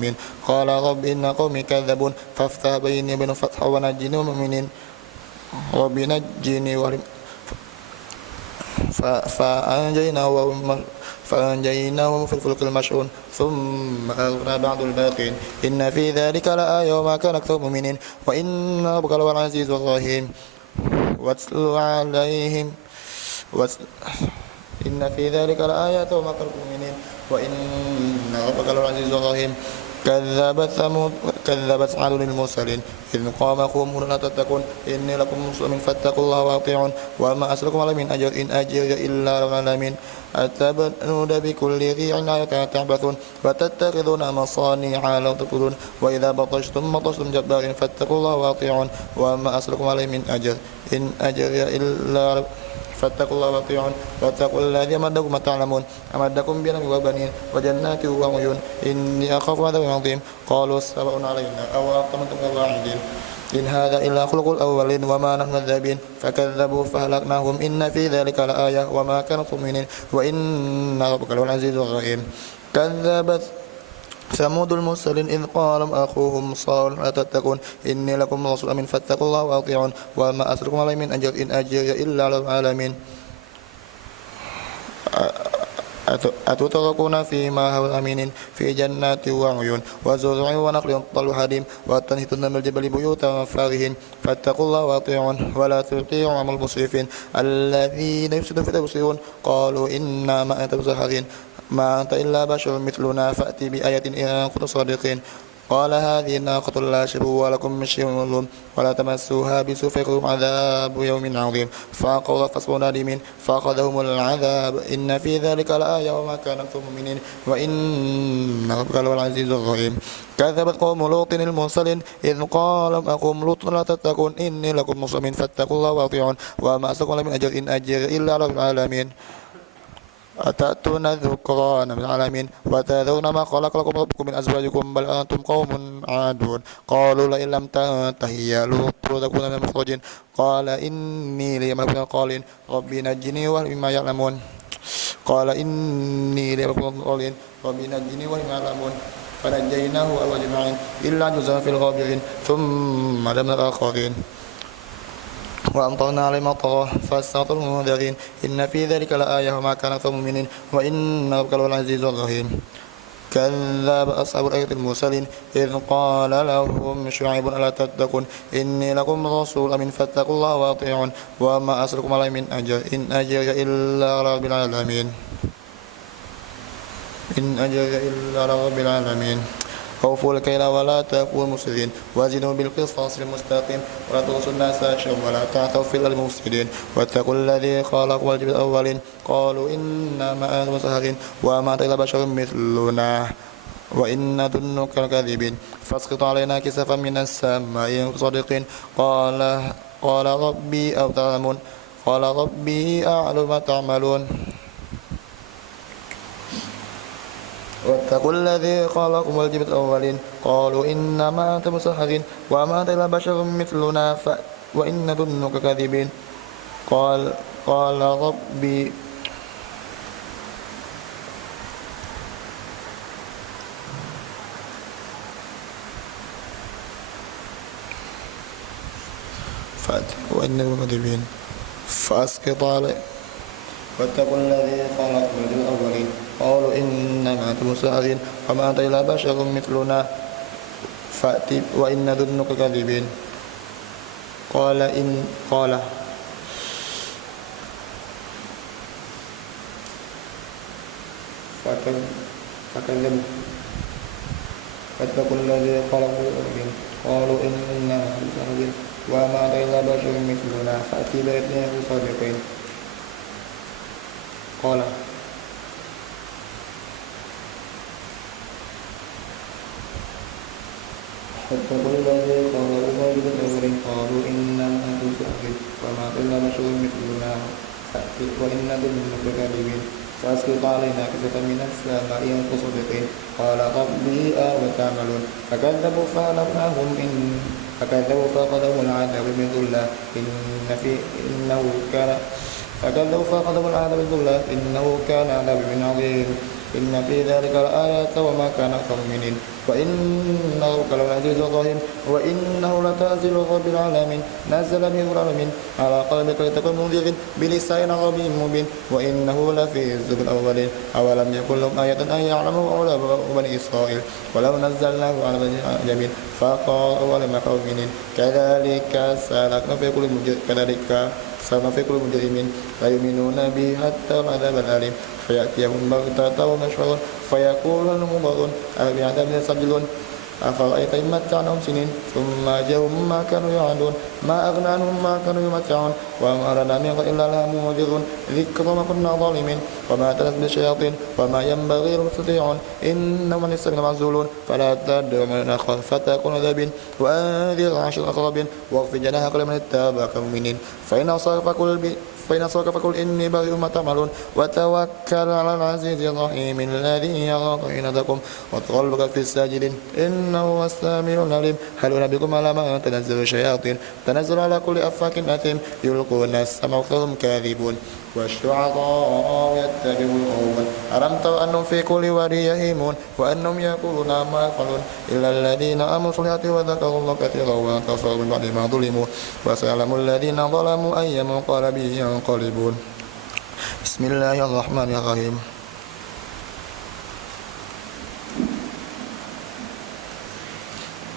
المظلومين قال رب إن قومي كذبون فافتح بيني وبينهم فتحا ونجني والمؤمنين رب نجني فأنجيناه في الفلك المشحون ثم أغرقنا بعد الباقين إن في ذلك لآية وما كان أكثر مؤمنين وإن ربك لهو العزيز الرحيم واتل عليهم إن في ذلك لآيات وما كان مؤمنين وإن ربك لهو العزيز الرحيم كذبت عاد المرسلين إذ قام أخوهم لا تتقون إني لكم مسلم فاتقوا الله وأطيعون وما أسألكم عليه من أجر إن أجري إلا على العالمين أتبنون بكل ريع آية تعبثون وتتخذون مصانع لا تقولون وإذا بطشتم جبارين فاتقوا الله وأطيعون وما أسألكم عليه من أجر إن أجري إلا على فاتقوا الله وأطيعون واتقوا الذي أمدكم ما تعلمون أمدكم بنعم وبنين وجنات وعيون إني أخاف عذاب عظيم قالوا سواء علينا أو أقمتم الواعدين إن هذا إلا خلق الأولين وما نحن الذابين فكذبوا فهلكناهم إن في ذلك لآية وما كانوا مؤمنين وإن ربك لهو العزيز الرحيم كذبت ثمود المرسلين إذ قال أخوهم صالح لا تتقون إني لكم رسول أمين فاتقوا الله وأطيعون وما أسألكم عليه من أجر إن أجري إلا على العالمين أتتركون فيما هو أمين في جنات وعيون وزرع ونخل طلع حديم وتنحتون من الجبل بيوتا فارهين فاتقوا الله وأطيعون ولا تطيعوا أمر المسرفين الذين يفسدون في الأرض قالوا إنما أنت مسحرين ما أنت إلا بشر مثلنا فأتي بآية إن كنتم صادقين قال هذه ناقة لا شرب ولكم من شيء معلوم ولا تمسوها بسوء فيأخذكم عذاب يوم عظيم فعقروا فأصبحوا نادمين فأخذهم العذاب إن في ذلك لآية وما كان أكثر مؤمنين وإن ربك لهو العزيز الرحيم كذبت قوم لوط المرسلين إذ قال أخوهم لوط لا تتقون إني لكم مسلم فاتقوا الله وأطيعون وما أسألكم من أجر إن أجري إلا على العالمين أتأتون الذكران من العالمين وتذرون ما خلق لكم ربكم من أزواجكم بل أنتم قوم عادون قالوا لئن لم تنتهي يا لوط لتكون من المخرجين قال إني لملك من القالين ربي نجني وأهلي مما يعلمون قال إني لملك من القالين ربي نجني وأهلي مما يعلمون فنجيناه وأهله أجمعين إلا جزءا في الغابرين ثم دمنا الآخرين وأمطرنا عليهم مطرا فاستغفروا المنذرين إن في ذلك لآية وما كان أكثر مؤمنين وإن ربك لهو العزيز الرحيم كذب أصحاب الأيكة المرسلين إذ قال لهم شعيب ألا تتقون إني لكم رسول أمين فاتقوا الله وأطيعون وما أسألكم عليه من أجر إن أجري إلا على رب العالمين أوفوا الكيل ولا تكونوا مسرفين وزنوا بالقسطاس المستقيم ولا تغصوا الناس أشرا ولا تعثوا في الأرض مفسدين واتقوا الذي خلقكم والجبل الأولين قالوا إنما أنتم مسحرين وما أنت إلا بشر مثلنا وإن ظنك كاذبين فاسقط علينا كسفا من السماء إن صادقين قال ربي أو تعلمون قال ربي أعلم ما تعملون واتقوا الذي خلقكم والجبل الأولين قالوا إنما أنت مسحرين وما أنت إلا بشر مثلنا وإن ظنك كاذبين قال ربي وإن كاذبين فأسقط علي واتقوا الذي خلقكم والجبل الأولين قالوا إنما أنتم مسحرين وما أنت إلا بشر مثلنا وإن ظنك كاذبين قال فكذبوا واتقوا الذي خلقكم والجبل قالوا إنما أنتم مسحرين وما أنت إلا بشر مثلنا فأتي بآية إن صادقين قال فاتقوا الذي خلقكم والجبل الأولين قالوا إنما أنتم مسحرين وما أنت إلا بشر مثلنا وإن ظنك كاذبين فأسقط علينا كسفا من السماء إن كنتم صادقين قال ربي أعلم ما تعملون فكذبوا فأخذهم العذاب من ذلة إنه كان عذاب من عظيم إن في ذلك لآيات وما كان أكثر مؤمنين وإن ربك للعزيز الرحيم وإنه لتنزيل رب العالمين نزل به العالمين على قلبك لتكون منذر بلسان عربي مبين وإنه لفي الزبر الأولين أولم يكن لهم آية أن يعلمه علماء بني إسرائيل ولو نزلناه على بني العالمين فقالوا ولم يكن مؤمنين كذلك سلكنا في قلوب المجرمين لا يؤمنون به حتى العذاب الأليم فيأتيهم بغتة وهم يشعرون فيقول المضرون أفبعذاب يستعجلون أفرأيت إن متعناهم سنين ثم جاءهم ما كانوا يوعدون ما أغنى عنهم ما كانوا يمتعون وما أرنا من غير إلا لها منذرون ذكر ما كنا ظالمين وما تنزل الشياطين وما ينبغي لهم يستطيعون إنهم عن السبيل معزولون فلا تدعوا من أخاف فتكون ذابين وأنذر عشر الأقربين واغفر جناحك لمن اتبعك المؤمنين فإن أصابك فقل إني بريء مما تعملون وتوكل على العزيز الرحيم الذي يراك حين تقوم وتقلبك في الساجدين إنه هو السميع العليم هل أنبئكم على ما تنزل الشياطين تنزل على كل أفاك أثيم يلقون السمع وأكثرهم كاذبون والشعراء يتبعون الأول ألم تر أنهم في كل وادي يهيمون وأنهم يقولون ما يفعلون إلا الذين آمنوا بالصالحات وذكروا الله كثيرا وانتصروا من بعد ما ظلموا وسيعلم الذين ظلموا أي منقلب ينقلبون بسم الله الرحمن الرحيم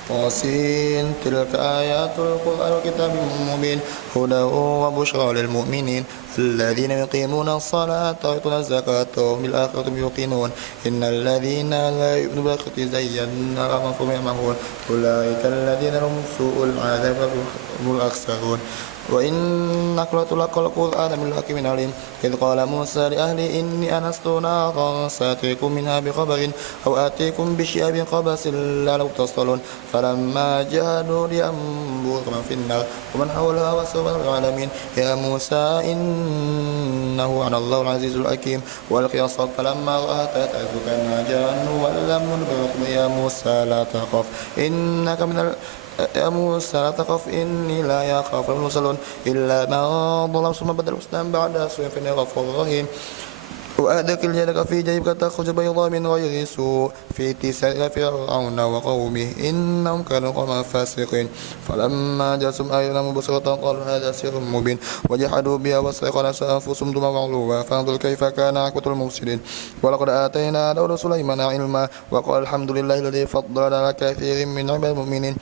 طاسين تلك آيات القرآن وكتاب مبين هدى وبشرى للمؤمنين الذين يقيمون الصلاة ويؤتون الزكاة وهم بالآخرة يوقنون إن الذين لا يؤمنون بالآخرة زينا لهم فهم يعمهون أولئك الذين لهم سوء العذاب هم الأخسرون وإنك لتلقى القرآن من حكيم عليم إذ قال موسى لأهله إني آنست نارا سآتيكم منها بخبر أو آتيكم بشهاب قبس لعلكم تصطلون فلما جاءوا لينبوذ من في النار ومن حولها وسوى العالمين يا موسى إنه أنا الله العزيز الحكيم والقي عصاك فلما رأها تهتز كأنها جان ولا مدبر يا موسى لا تخف إنك من يا موسى لا تخف إني لا يخاف المرسلون إلا من ظلم ثم بدل حسنا بعد سوء فإني غفور رحيم وأدخل يدك في جيبك تخرج بيضاء من غير سوء في تسع إلى فرعون وقومه إنهم كانوا قوما فاسقين فلما جاءتهم آياتنا مبصرة قالوا هذا سحر مبين وجحدوا بها واستيقنتها أنفسهم ظلما وعلوا فانظر كيف كان عاقبة المفسدين ولقد آتينا داود سليمان علما وقال الحمد لله الذي فضل على كثير من عباد المؤمنين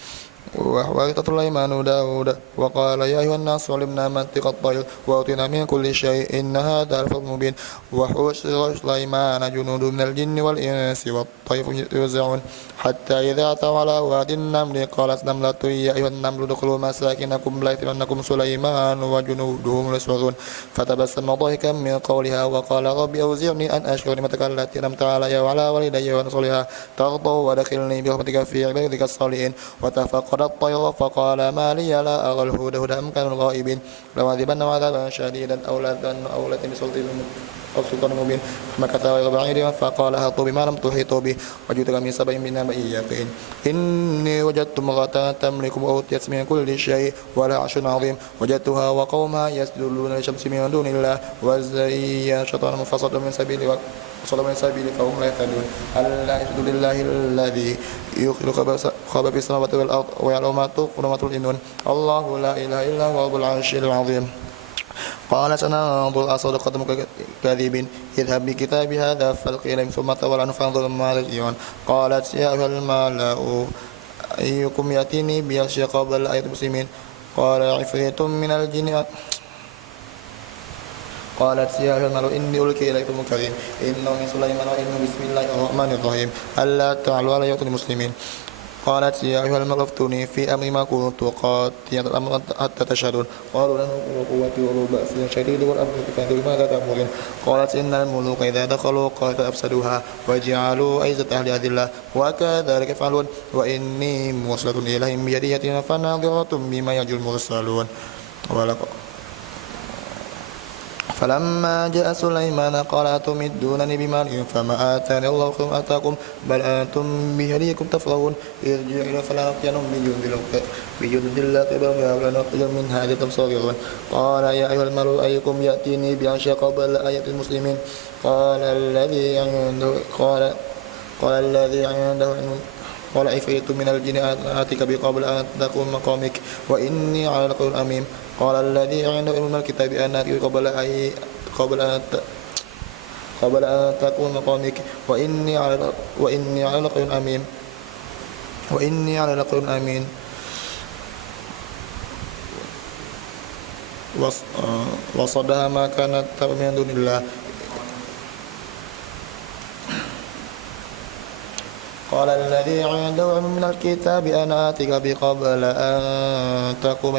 وورث سليمان داود وقال يا أيها الناس علمنا منطق الطير وأوتينا من كل شيء إن هذا لفضل مبين وحشر سليمان جنود من الجن والإنس والطير يوزعون حتى إذا أتوا على واد النمل قالت نملة يا أيها النمل ادخلوا مساكنكم لا يحطمنكم سليمان وجنوده يصورون فتبسم ضاحكا من قولها وقال رب أوزعني أن أشكر نعمتك التي أنعمت علي وعلى والدي وأن أصلها ترضى وادخلني برحمتك في عبادك الصالحين وتفقد الطير فقال ما لي لا أرى الهدهد أم كانوا الغائبين لأعذبنهم عذابا شديدا أو لأتم بسلطان مبين فمكث غير بعيد فقال أحطوا بما لم تحيطوا به وجئتك من سبأ بنبأ يقين إني وجدت امرأة تملكهم وأوتيت من كل شيء ولها عرش عظيم وجدتها وقومها يسجدون للشمس من دون الله وزين الشيطان فصد من سبيله وصلوا من سبيله فهم لا يهتدون ألا يسجدوا لله الذي يخلق خاب في السماوات والأرض ويعلم ما تخفون وما تعلنون الله لا إله إلا هو رب العرش العظيم قال سننظر أصدقتم كاذبين اذهب بكتابي هذا فالقي إليهم ثم تولى عنه فانظر ما يرجعون قالت يا أيها الملأ أيكم يأتيني بعرشها قبل آية المسلمين قال عفريت من الجن قالت يا أيها الملأ إني ألقي إليكم كريم إنه من سليمان وإنه بسم الله الرحمن الرحيم ألا تعلوا علي وأتوني مسلمين قالت يا أيها الملأ افتوني في أمر ما كنت قاتيا الأمر حتى تشهدون قالوا له قوة وأولو بأس شديد والأمر كثير ماذا تأمرون قالت إن الملوك إذا دخلوا قرية أفسدوها وجعلوا عزة أهلها أذلة وكذلك يفعلون وإني مرسلة إليهم بهدية فناظرة بما يرجو المرسلون فلما جاء سليمان قال أتمدونني بمال فما آتاني الله خير آتاكم بل أنتم بهديكم تفرحون ارجع إلى فلنأتينهم بجند لا قبل ولنخرج منها آية صغيرا قال يا أيها الملأ أيكم يأتيني بعشاء قبل آية المسلمين قال الذي عنده قال عفريت من الجن آتيك بقبل أن تقوم مقامك وإني على القول أمين قال الذي عنده علم الكتاب أن آتيك قبل أن تقوم مقامك وإني على القول أمين وصدها ما كانت من دون الله قال الذي عنده علم من الكتاب أنا آتيك بقبل أن تقوم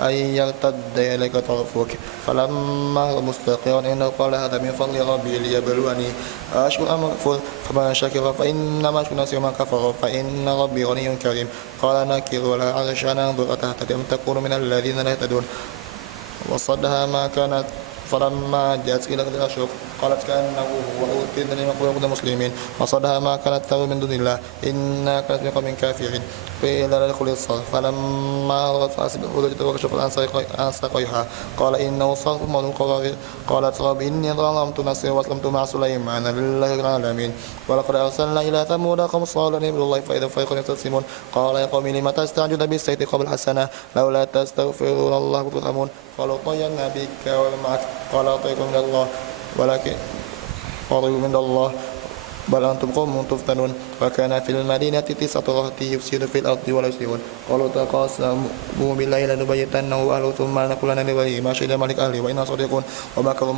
أن يرتد إليك طرفك فلما مستقرا إنه قال هذا من فضل ربي ليبلوني أشكر أم أكفر فمن شكر فإنما أشكر نفسي ومن كفر فإن ربي غني كريم قال نكر ولا عرش ننظر أتهتدي أم تكون من الذين لا يهتدون وصدها ما كانت فلما جاءت إلى الأشرف قالت كأنه هو أوتيت من قلوب المسلمين وصدها ما كانت تدعو من دون الله إنها كانت من قوم كافرين قيل لها ادخلي الصرح فلما رأت فأسبح وجدت وكشفت عن ساقيها قال إنه صرف مولود قرار قالت رب إني ظلمت نفسي وأسلمت مع سليمان لله العالمين ولقد أرسلنا إلى ثمود قوم صالحا اعبدوا الله فإذا فريق يختصمون قال يا قوم لم تستعجلون بالسيئة قبل الحسنة لولا تستغفرون الله وترحمون قالوا طيرنا بك ومعك قال أطيعكم من الله ولكن قالوا من الله بل أنتم قوم تفتنون وكان في المدينة 9 رهط يفسدون في الأرض ولا يصلحون قالوا تقاسموا بالله لنبيتنه أهله ثم لنقولن لوليه ما شهد ملك أهله وإنا صادقون ومكروا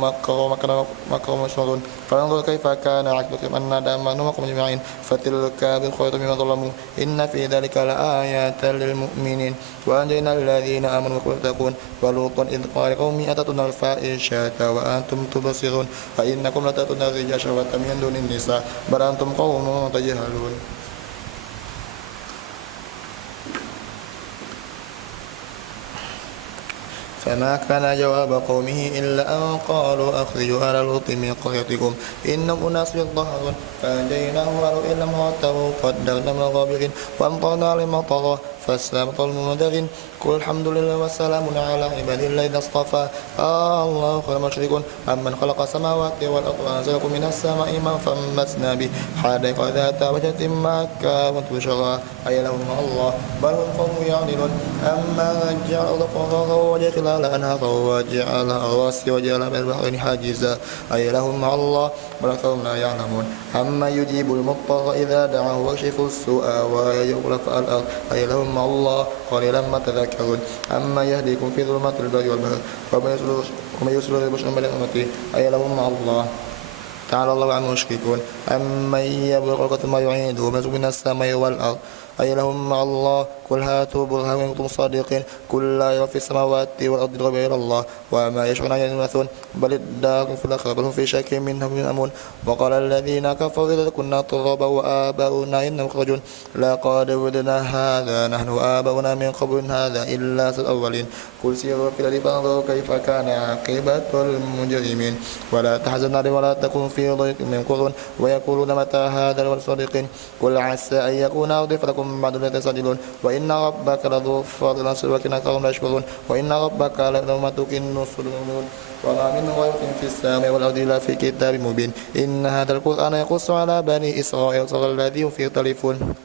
مكروا مشرون فانظر كيف كان عاقبة من دمرناهم أجمعين فتلك بالخير مما ظلموا إن في ذلك لآيات للمؤمنين وأنجينا الذين آمنوا واتقون ولوطا إذ قال قومي أتأتون الفاحشة وأنتم تبصرون فإنكم لتأتون الرجال شهوة من دون النساء بل أنتم قوم تجهلون فما كان جواب قومه إلا أن قالوا أخرجوا آل لوط من قريتكم إنهم أناس يطهرون فأنجيناه وأهله إلا امرأته قدرنا من الغابرين وأمطرنا عليهم مطرا فاستمطر المنذرين قل الحمد لله وسلام على عباده الذين اصطفى الله خير مشرك أمن خلق السماوات والأرض وأنزل لكم من السماء ماء فأنبتنا به حدائق ذات بهجة ما كانت بشرا أي لهم الله بل هم قوم يعدلون أما جعل الأرض قرارا وجعل أنهارا وجعل رواسي وجعل من البحرين حاجزا أي لهم مع الله بل أكثرهم لا يعلمون أما يجيب المضطر إذا دعاه ويكشف السوء ويغلق الأرض أي لهم مع الله قليلا ما تذكرون أما يهديكم في ظلمات البر والبحر ومن يرسل البشر من أمته أي لهم مع الله تعالى الله عن المشركون أمن يبلغ ما يعيد ومن من السماء والأرض أي لهم مع الله قل هاتوا برهانكم إن كنتم صادقين قل لا في السماوات والأرض غير الله وما يشعرون أن يبعثون بل اداركم في الآخرة بل هم في شك منهم يأمون وقال الذين كفروا إذا كنا ترابا وآباؤنا إنهم مخرجون لقد ودنا هذا نحن وآباؤنا من قبل هذا إلا الأولين قل سيروا في الأرض فانظروا كيف كان عاقبة المجرمين ولا تحزن عليهم ولا تكن في ضيق من قرون ويقولون متى هذا الصادقين قل عسى أن يكون أرضي لكم بعد الذين تسجلون وإن ربك لذو فضل ولكن أكثرهم لا يشكرون وإن ربك ليعلم ما تكن صدورهم وما من غيرة في السماء والأرض إلا في كتاب مبين إن هذا القرآن يقص على بني إسرائيل صغر الذي هم فيه يختلفون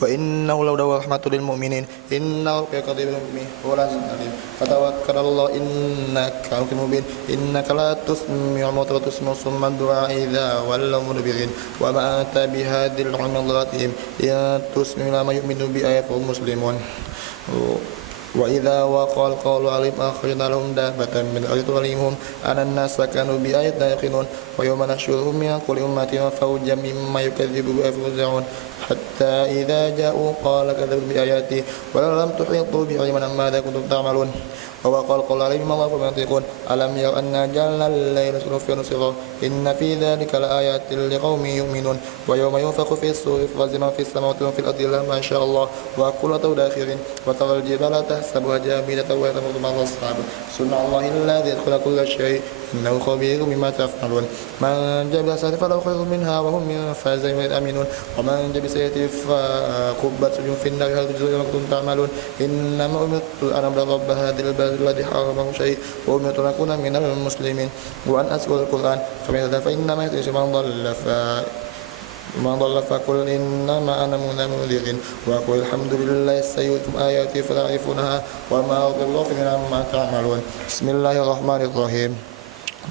وإنه لهدى ورحمة للمؤمنين إن ربك قضيب المؤمنين هو العزيز العليم فتوكل على الله إنك على مبين إنك لا تسمع الموتى وتسمع صم الدعاء إذا ولوا مدبرين وما أنت بهادي العمي عن ضلالتهم إن تسمع ما يؤمن بآيات فهم مسلمون وإذا وقع القول عليهم أخرجنا لهم دابة من الأرض تريهم أن الناس كانوا بآياتنا يقينون ويوم نحشرهم من كل أمة فوجا مما يكذب بآياتنا حتى إذا جاءوا قال كذبوا بآياتي ولو لم تحيطوا بعلما ماذا كنتم تعملون ووقع القول عليهم الله فما ينطقون ألم يروا أنا جعلنا الليل سكنا نصيرا إن في ذلك لآيات لقوم يؤمنون ويوم ينفخ في الصور ففزع من في السماوات ومن في الأرض إلا ما شاء الله وكل داخرين وترى الجبال تحسبها جامدة وهي تمر مر الصحاب صنع الله الذي يدخل كل شيء إنه خبير بما تفعلون من جاء بالحسنة فله خير منها وهم من فازع آمنون ومن جاء بسيئة فكبت وجوه في النار هل تجزون ما كنتم تعملون إنما أمرت أن أعبد رب هذا البلد الذي حرمه شيء وأمرت أن أكون من المسلمين وأن أسأل القرآن فمن هذا فإنما يتيس من ضل فقل إنما أنا منذر وقل الحمد لله سيؤتم آياتي فتعرفونها وما أرضي الله عما تعملون بسم الله الرحمن الرحيم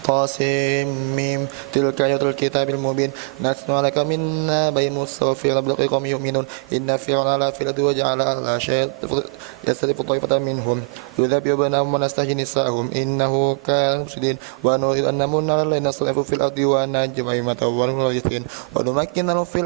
طاسم تلك آيات الكتاب المبين نتلو عليك من نبأ موسى وفرعون بقوم يؤمنون إن فرعون علا في الأرض وجعل أهلها شيئا يستضعف طائفة منهم يذبح أبناءهم ونستحيي نساءهم إنه كان مفسدين ونريد أن نمن على الذين استضعفوا في الأرض ونجعل أئمة ونورثهم ونمكن لهم في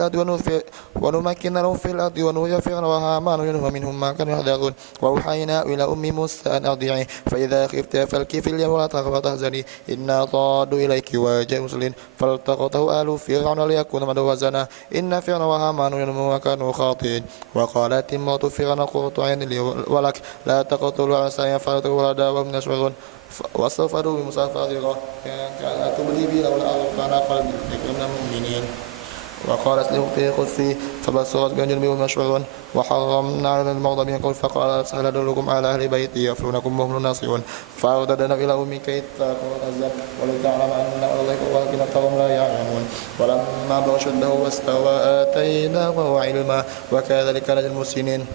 الأرض ونري فرعون وهامان ومنهم ما كانوا يحذرون وأوحينا إلى أم موسى أن أرضعيه فإذا خفت فالقي في اليم ولا تخف وتحزني إنا طادوا إليك وجاء المرسلين فالتقطه آل فرعون ليكون من وزنا إن فرعون وهامان ومنهم كانوا خاطئين وقالت امرأة فرعون قرة عين لي ولك لا تقتلوا عسى أن يفعلوا ولدا وهم يشعرون وسوف أدعو بموسى فاضغا كان تبلي بي لولا ألقانا قلبي فكنا مؤمنين وقالت لأختي خذي فبصرت بأن وهم يشعرون وحرمنا على الموضع من قول فقال سهل أدلكم على أهل بيتي يفلونكم وهم ناصرون فأرددنا إلى أمي كي تكون الأزل ولتعلم أن الله ولكن أكثرهم لا يعلمون ولما بلغ أشده واستوى آتيناه علما وكذلك نجزي المحسنين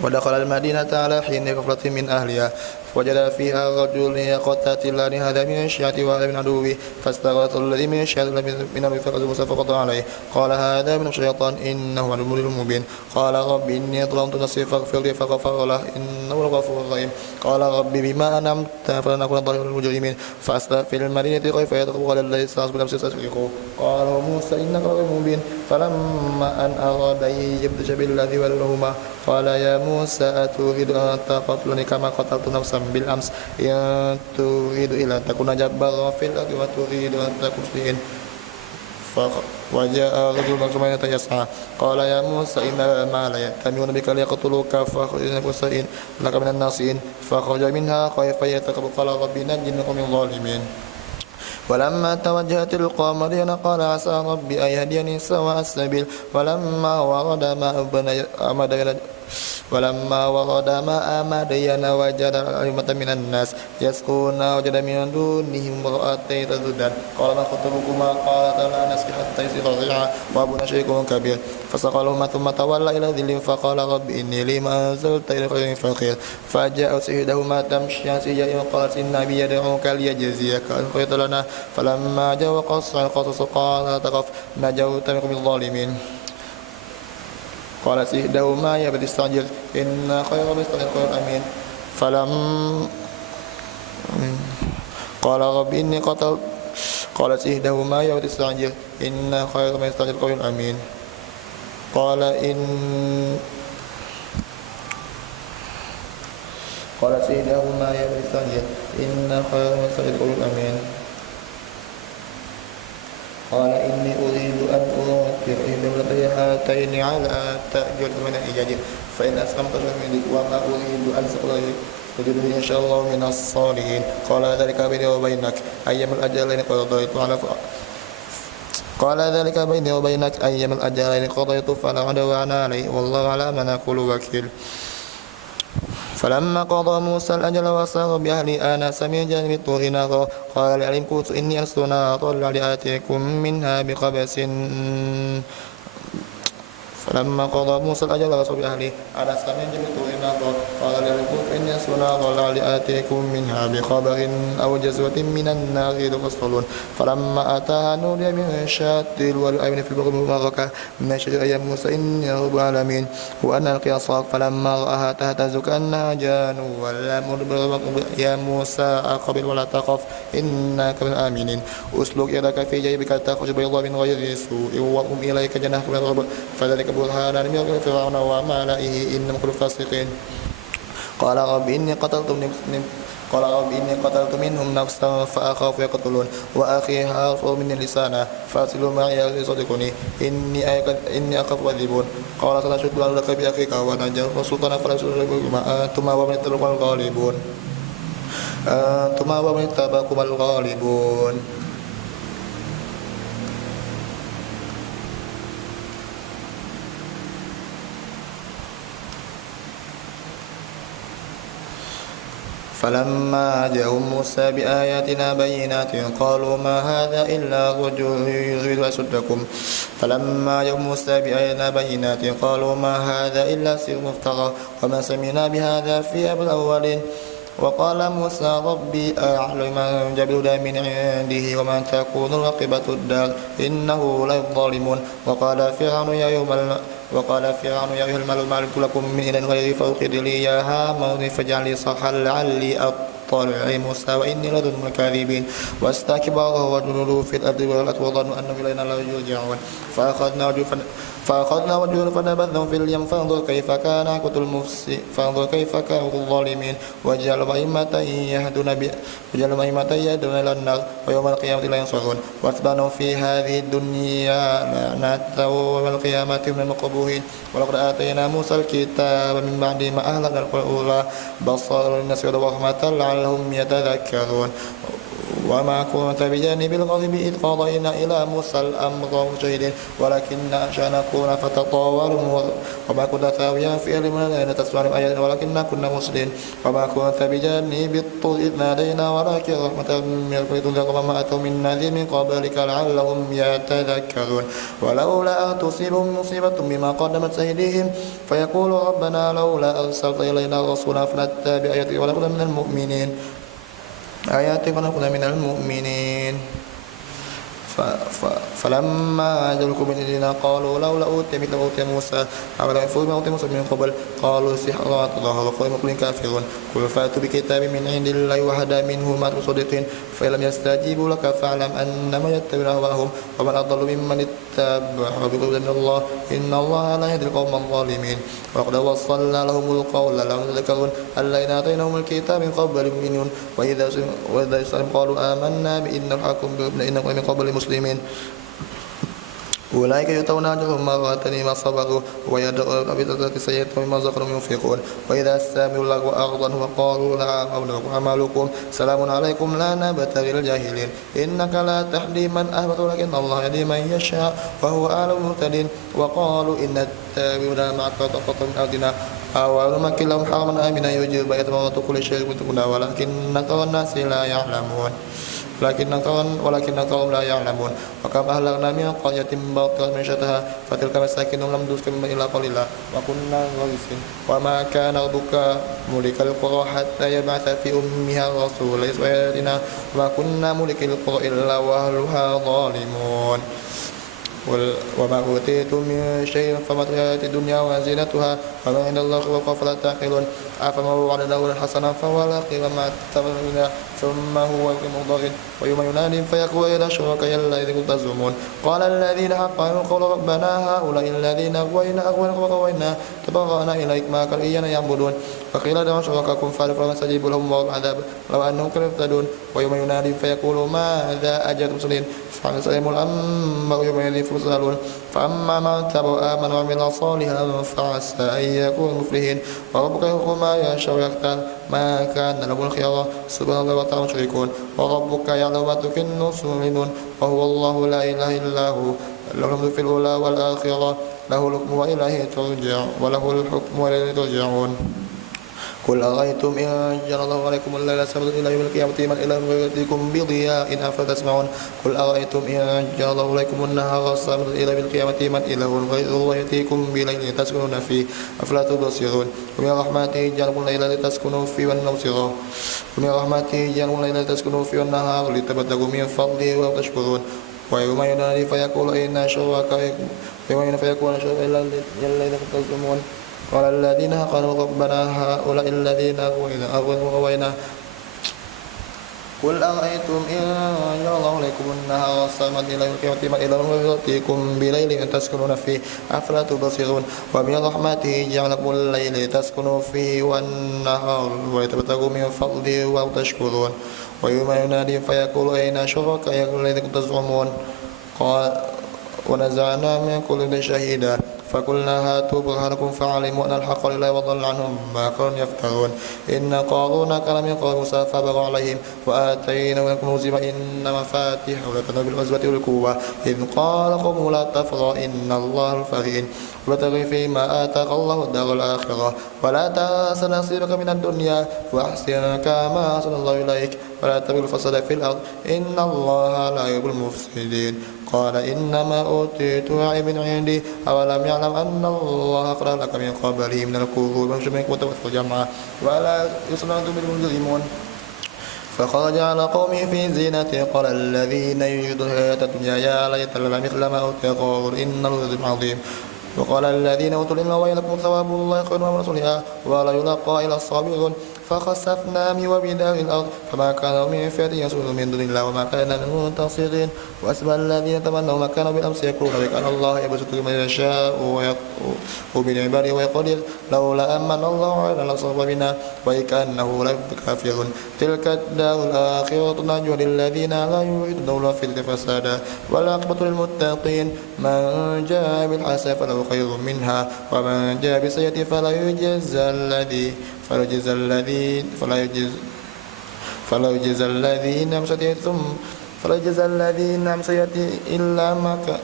ودخل المدينة على حين غفلة من أهلها وجد فيها رجل يقتتلان هذا من الشيعة وهذا من عدوه فاستغاث الذي من الشيعة من الذي فقد موسى فقضى عليه قال هذا من الشيطان إنه عدو مبين قال رب إني ظلمت نفسي فاغفر لي فغفر له إنه الغفور الرحيم قال رب بما أنعمت فلن أكون ظهيرا للمجرمين فأسلم في المدينة كيف يدخل على الذي استغاث بنفسه فاستشرقه قال موسى إنك رجل مبين فلما أن أراد أن يبطش بالذي ولهما قال يا موسى أتريد أن تقتلني كما قتلت نفسا بالأمس إن تريد إلا أن تكون جبارا في الأرض وتريد أن تكون مسلما وجاء رجل مكتوما يسعى قال يا موسى إن ما لا يأتمرون بك ليقتلوك فاخرج إنك لك من الناصرين فخرج منها خائفا يترقب قال رب نجني من القوم الظالمين ولما توجه تلقى مدين قال عسى ربي أن يهديني سواء السبيل ولما ورد ماء مدين وجد أئمة من الناس يسقون وجد من دونهم امرأتين تذودان قال ما خطبكما قالتا لا نسقي حتى يصدر الرعاء وأبونا شيخ كبير فسقى لهما ثم تولى إلى ظل فقال رب إني لما أنزلت إلى خير فقير فجاء سيدهما تمشيان سيئا قالت إن أبي يدعوك ليجزيك الخير لنا فلما جاء وقص القصص قال لا تخف نجوت من الظالمين قالت إحداهما يا بني استعجل إن خير مستعجل خير أمين قال رب إني قتلت قالت إحداهما يا بني استعجل إن خير مستعجل خير أمين قالت إحداهما يا بني استعجل إن خير مستعجل خير أمين قال إني أريد أن أنكر إحدى هاتين على تأجر من إيجاد فإن أسلمت فمن وما أريد أن سأقضي وجدني إن شاء الله من الصالحين قال ذلك بيني وبينك أيام الأجلين قضيت على قال ذلك بيني وبينك أيام الأجلين قضيت فلا عدوان عليه والله على ما نقول وكيل فلما قضى موسى الأجل وسار بأهله آنس من جانب الطور نارا قال لأهلهم كوثوا إني أنست نارا لآتيكم منها بقبس فلما قضى موسى الأجل وسار بأهله آنس من جانب الطور نارا قال لأهلهم كوثوا إني أنست نارا لآتيكم منها بخبر أو جزوة من النار تصطلون فلما أتاها نودي من شاطئ الأيمن في البر المباركة من الشجر يا موسى إني رب العالمين وأن ألقي عصاك فلما رآها تهتز كأنها جان ولا مدبر يا موسى أقبل ولا تخف إنك من الآمنين أسلك يدك في جيبك تخرج بيضاء من غير سوء واضم إليك جناح من الرب فذلك برهان من فرعون وملئه إنهم كانوا فاسقين قال رب إني قتلت قال رب إني قتلت منهم نفسا فأخاف يقتلون وأخي هارون مني لسانا فأرسله معي يصدقني إني أخاف يكذبون قال سنشد لك بأخيك ونجعل سلطانا فلا يصل بكما أنتما ومن اتبعكم الغالبون أنتما ومن اتبعكم الغالبون. فلما جاءهم موسى بآياتنا بينات قالوا ما هذا إلا رجل يريد أن يصدكم فلما جاءهم موسى بآياتنا بينات قالوا ما هذا إلا سحر مفترى وما سمعنا بهذا في أبي الأولين وقال موسى ربي أعلم من جاب الهدى من عنده ومن تكون عاقبة الدار إنه لا الظالمون وقال فرعون يا أيها الملأ ما علمت لكم من إله غيري فأوقد لي يا هامان فاجعل لي صرحا لعلي أطلع موسى وإني لظن الكاذبين واستكبر هو وجنوده في الأرض وظنوا أنهم إلينا لا يرجعون فأخذنا وجنوده فنبذناهم في اليم فانظر كيف كان عاقبة الظالمين وجعلوا أئمة يهدون إلى النار ويوم القيامة لا ينصرون وأتبعناهم في هذه الدنيا لعنة ويوم القيامة من المقبوهين ولقد آتينا موسى الكتاب من بعد ما أهلكنا القرى الأولى بصائر للناس ورحمة لعلهم يتذكرون وما كنت بجانب الغرب إذ قضينا إلى موسى الأمر مشهدين ولكن أنشأنا قرونا فتطاولوا وما كنت ثاويا في أهل المدينة تتلو عليهم آياتنا ولكننا كنا مرسلين وما كنت بجانب الطور إذ نادينا ولكن رحمة من ربك تنذر وما أتوا من نذير من قبلك لعلهم يتذكرون ولولا أن تصيبهم مصيبة بما قدمت أيديهم فيقولوا ربنا لولا أرسلت إلينا رسولا فنتبع آياتك ونكون من المؤمنين من المؤمنين فلما جاءوا من عندنا قالوا لولا أوتي مثل أوتي موسى أولم يكفروا بما أوتي موسى من قبل قالوا سحران تظاهروا وقالوا كل كافرون قل فأتوا بكتاب من عند الله وهدى منه ما أنتم صادقين فإن لم يستجيبوا لك فاعلم أنما يتبعون أهواءهم ومن أضل ممن اتبع بغير من الله إن الله لا يهدي القوم الظالمين ولقد وصلنا لهم القول لعلهم يتذكرون الذين آتيناهم الكتاب من قبل يؤمنون وإذا سألهم قالوا آمنا بإن الحكم إنكم من قبل مسلمين أولئك يؤتون أجرهم مرتين ما صبروا ويدعون بذات السيئة مما رزقناهم ينفقون وإذا سمعوا اللغو أعرضوا وقالوا لا أعمالكم سلام عليكم لا نبتغي الجاهلين إنك لا تهدي من أحببت ولكن الله يهدي من يشاء وهو أعلم المهتدين وقالوا إن نتبع معك تخطف من أرضنا أو نمكن لهم حرما آمنا يجيب بيت كل شيء كنا ولكن أكثر الناس لا يعلمون ولكن أكثرهم لا يعلمون وكم أهلكنا من قرية بطرت معيشتها فتلك مساكنهم لم تسكن من إلا قليلا وكنا غارسين وما كان ربك ملك القرى حتى يبعث في أمها رسولا يتلو وما كنا ملك القرى إلا وأهلها ظالمون وما أوتيتم من شيء فمتاع الحياة الدنيا وزينتها وما عند الله خير فلا تعقلون أفمن وعده حسنا فهو لاقيه وما اتبعنا ثم هو يقيم الضغط ويوم ينادي فيقول إلى شركائي الذين كنتم تزعمون قال الذين حق عليهم القول ربنا هؤلاء الذين أغوينا تبرأنا إليك ما كانوا إيانا يعبدون فقيل ادعوا شركاءكم فلم يستجيبوا لهم العذاب لو أنهم كانوا يهتدون ويوم ينادي فيقول ماذا أجبتم المرسلين فسيهم الأمر يومئذ فيسألون فأما من تاب وآمن وعمل صالحا فعسى أن يكون مفلحين وربك يحكم ما يشاء ويختار ما كان لهم الخيار سبحان الله وتعالى المشركون وربك يعلم ما تكن صدورهم وهو الله لا إله إلا هو له الحمد في الأولى والآخرة له الحكم وإليه ترجعون قل أرأيتم إن جعل الله عليكم الليل سرمدا إلى يوم القيامة من إله يأتيكم بضياء أفلا تسمعون قل أرأيتم إن جعل الله عليكم النهار سرمدا إلى يوم القيامة من إله غير الله يأتيكم بليل تسكنون فيه أفلا تبصرون ومن رحمته جعل الليل لتسكنوا فيه والنهار مبصرا ومن رحمته جعل الليل لتسكنوا فيه والنهار لتبتغوا من فضله وتشكرون ويوم ينادي فيقول إن شركائكم الذين تزعمون قال الذين قالوا ربنا هؤلاء الذين أغوينا قل أرأيتم إن جعل الله عليكم النهار سرمدا إلى يوم القيامة من إله يأتيكم بليل تسكنون فيه أفلا تبصرون ومن رحمته جعل لكم الليل تسكنوا فيه والنهار ولتبتغوا من فضله وتشكرون ويوم ينادي فيقول أين شركائي الذين كنتم تزعمون قال ونزعنا من كل شهيدا فقلنا هاتوا برهانكم فعلموا أن الحق لله وضل عنهم ما كانوا يفترون إن قارون كان من قوم موسى فبغى عليهم وآتيناه من الكنوز وإن مفاتيحه لتنوء بالعزبة والقوة إذ قال قومه لا تفرح إن الله الفرين وابتغ فيما آتاك الله الدار الآخرة ولا تنس نصيبك من الدنيا وأحسن كما أحسن الله إليك ولا تبغ الفساد في الأرض إن الله لا يحب المفسدين قال إنما أوتيته علم عندي أولم يعلم أن الله أخرج لك من قبله من القرون والشمس وتوفى الجمع ولا يسمع بالمجرمون فخرج على قومه في زينته قال الذين يريدون الحياة الدنيا يا ليت لنا مثل ما أوتي قارون إنه لذو عظيم وقال الذين أوتوا العلم ويلكم ثواب الله خير ورسولها ولا يلقى إلى الصابرون فخسفنا به وبدار الأرض فما كان من فئة ينصرون من دون الله وما كان من منتصرين وأسبى الذين تمنوا مكانه بالأمس يقولون بأن الله يبسط من يشاء ومن عباده ويقدر لولا أمن الله علينا لصرف بنا وكأنه لكافر تلك الدار الآخرة نجعل للذين لا يريدون في الفساد والعاقبة للمتقين من جاء بالحسنة فله خير منها ومن جاء بالسيئة فلا يجزى الذين عملوا سيئة إلا ما كان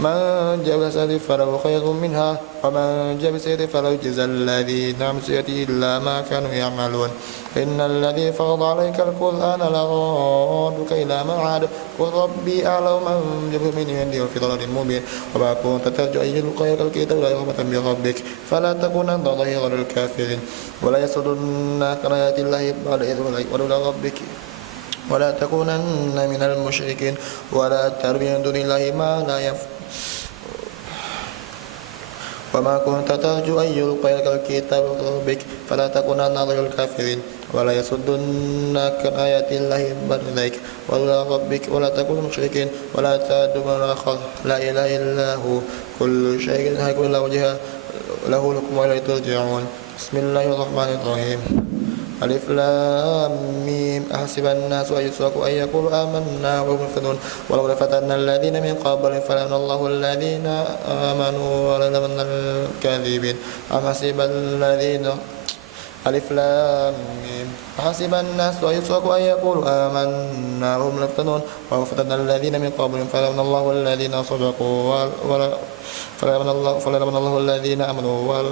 من جاء بالحسنة فله خير منها ومن جاء بالسيئة فلا يجزى الذين عملوا سيئة إلا ما كانوا يعملون إن الذي فرض عليك القرآن لرادك إلى معاد قل ربي أعلم من جبه من عندي وفي ضلال مبين وما كنت ترجو أن يلقى الكتاب إلا رحمة من ربك فلا تكونن ظهيرا للكافرين ولا يصدنك عن آيات الله بعد إذ ولولا ربك ولا تكونن من المشركين ولا ترمي من دون الله ما لا ينفع وما كنت ترجو أن يلقى إليك الكتاب من ربك فلا تكونن ظهيرا للكافرين ولا يصدنك عن آيات الله بعد ذلك ولولا ربك ولا تكون مشركين ولا تدعو من آخر لا إله إلا هو كل شيء هالك إلا وجهه له الحكم وإليه ترجعون بسم الله الرحمن الرحيم ألف لام ميم أحسب الناس أن يتركوا أن يقولوا آمنا وهم يفتنون ولقد فتنا الذين من قبل فلعن الله الذين آمنوا ولعن الكاذبين أم حسب الذين ألف لام ميم أحسب الناس أن يتركوا أن يقولوا آمنا وهم يفتنون ولقد فتنا الذين من قبل فلعن الله الذين صدقوا فلعن الله الذين آمنوا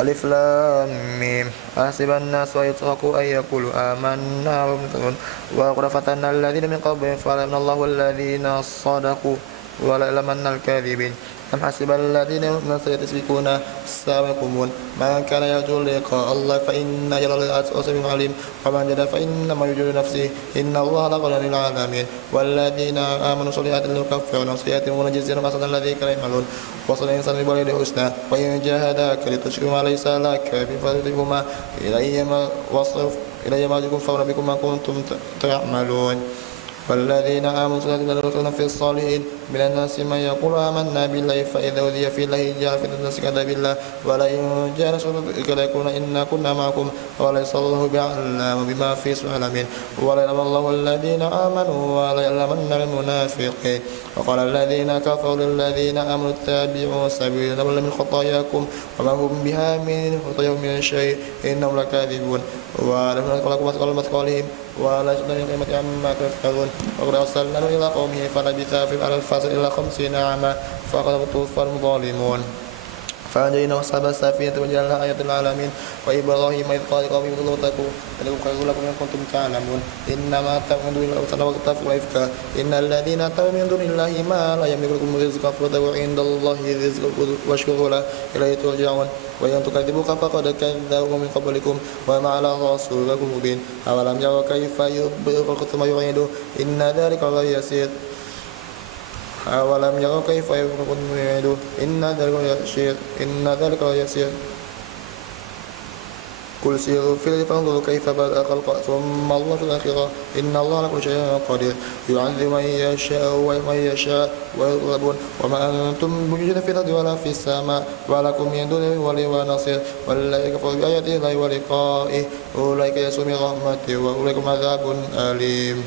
ألف لام ميم أحسب الناس أن يتركوا أن يقولوا آمنا وهم يفتنون ولقد فتنا الذين من قبلهم فلعن الله الذين صدقوا ولعن الكاذبين أم حسب الذين من سيسبقون سابقون من كان يرجو لقاء الله فإن أجل الله سميع عليم ومن جد فإنما يجد نفسه إن الله لغني عن العالمين والذين آمنوا صالحات لنكفرن سيئاتهم ونجزيهم أحسن الذي كانوا يعملون وصل الإنسان بوالديه حسنا وإن جاهداك لتشرك ما ليس لك بفضلهما إلي مرجعكم فأنبئكم ما كنتم تعملون والذين آمنوا صلاتهم في الصالحين من الناس من يقول آمنا بالله فإذا أوذي في الله جاء في الناس كذا بالله ولئن جاء نصر ليقولن إنا كنا معكم وليس الله بعلام بما في العالمين وليعلم الله الذين آمنوا وليعلمن المنافقين وقال الذين كفروا للذين آمنوا اتبعوا سبيلنا ولا من خطاياكم وما هم بها من خطاياهم من شيء إنهم لكاذبون ولم نخلقكم مثقال مثقالهم ولا يجدون القيمة عما تفترون وقد أرسلنا إلى قومه فلبث في الفصل إلى 50 عاما فأخذهم الطوفان الظالمون فأنجينا أصحاب السفينة وجعلنا آية للعالمين وإبراهيم إذ قال لقومه اعبدوا اتقوا فلكم خير لكم إن كنتم تعلمون إنما تتبعون من دون الله أوثانا وتخلقون إفكا إن الذين تتبعون من دون الله ما لا يملك لكم رزقا فابتغوا عند الله الرزق واشكروا له إليه ترجعون وإن تكذبوك فقد كذبوا من قبلكم وما على الرسول لكم مبين أولم يروا كيف يبدئ الخلق ثم يعيده إن ذلك غير يسير أولم يروا كيف يعيده إن ذلك يسير قل سيروا في الأرض فانظروا كيف بدأ الخلق ثم الله في الآخرة إن الله على كل شيء قدير يعذب من يشاء ومن يشاء ويغلبون وما أنتم بموجودين في الأرض ولا في السماء ولكم من دونه ولي ونصير والذين كفروا بآيات الله ولقائه أولئك يئسوا من رحمته وأولئك عذاب أليم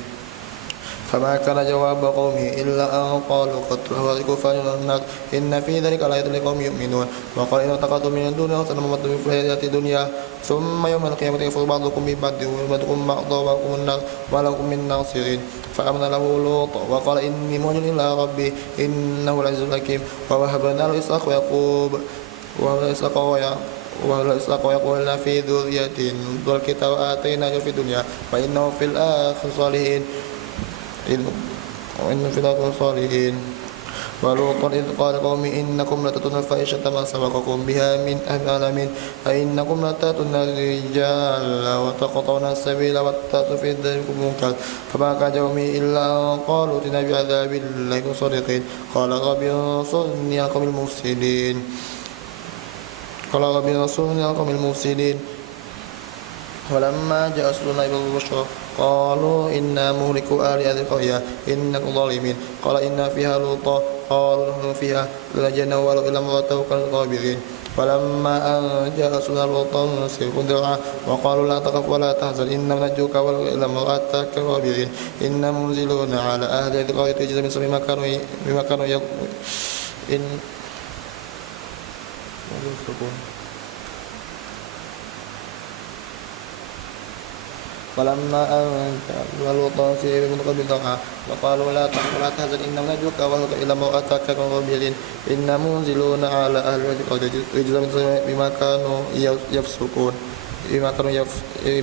فما كان جواب قومه إلا أن قالوا قتله الكفار النار إن في ذلك لآيات لقوم يؤمنون وقال إن اتخذتم من دونه أوثانا ومتعتم في الحياة الدنيا ثم يوم القيامة يكفر بعضكم ببعض ويمدكم بعضا ولكم النار ولكم من ناصرين فآمن له لوط وقال إني مهاجر إلى ربي إنه العزيز الحكيم ووهبنا له إسحاق ويعقوب وهو إسحاق ويقول في ذريته والكتاب آتيناه في الدنيا وإنه في الآخرة صالحين وإن في الآخرة صالحين ولوطا إذ قال قوم إنكم لتأتون الفاحشة ما سبقكم بها من أهل العالمين أئنكم لتأتون الرجال وتقطعون السبيل وتأتون في ذلكم منكر فما كان جوابي إلا أن قالوا ائتنا بعذاب الله كنتم صادقين قال رب انصرني على القوم المفسدين ولما جاء رسلنا بالبشرى قالوا إنا مهلكو أهل هذه القرية إنكم ظالمين قال إن فيها لوطا قالوا نحن فيها لنجيناه ولو إلا امرأته كانت غابرين فلما أن جاء رسلنا لوطا سيروا ذرعا وقالوا لا تخف ولا تحزن إنا منجوك ولو إلا امرأتك غابرين إنا منزلون على أهل هذه القرية تجزى من سوء بما كانوا فلما أن جاء لوطا سيروا من قبل ذرعا وقالوا لا تخف ولا تحزن إنا منجوك ولو إلا امرأتك غابرين إنا منزلون على أهل هذه القرية تجزى من سوء بما كانوا يفسقون بما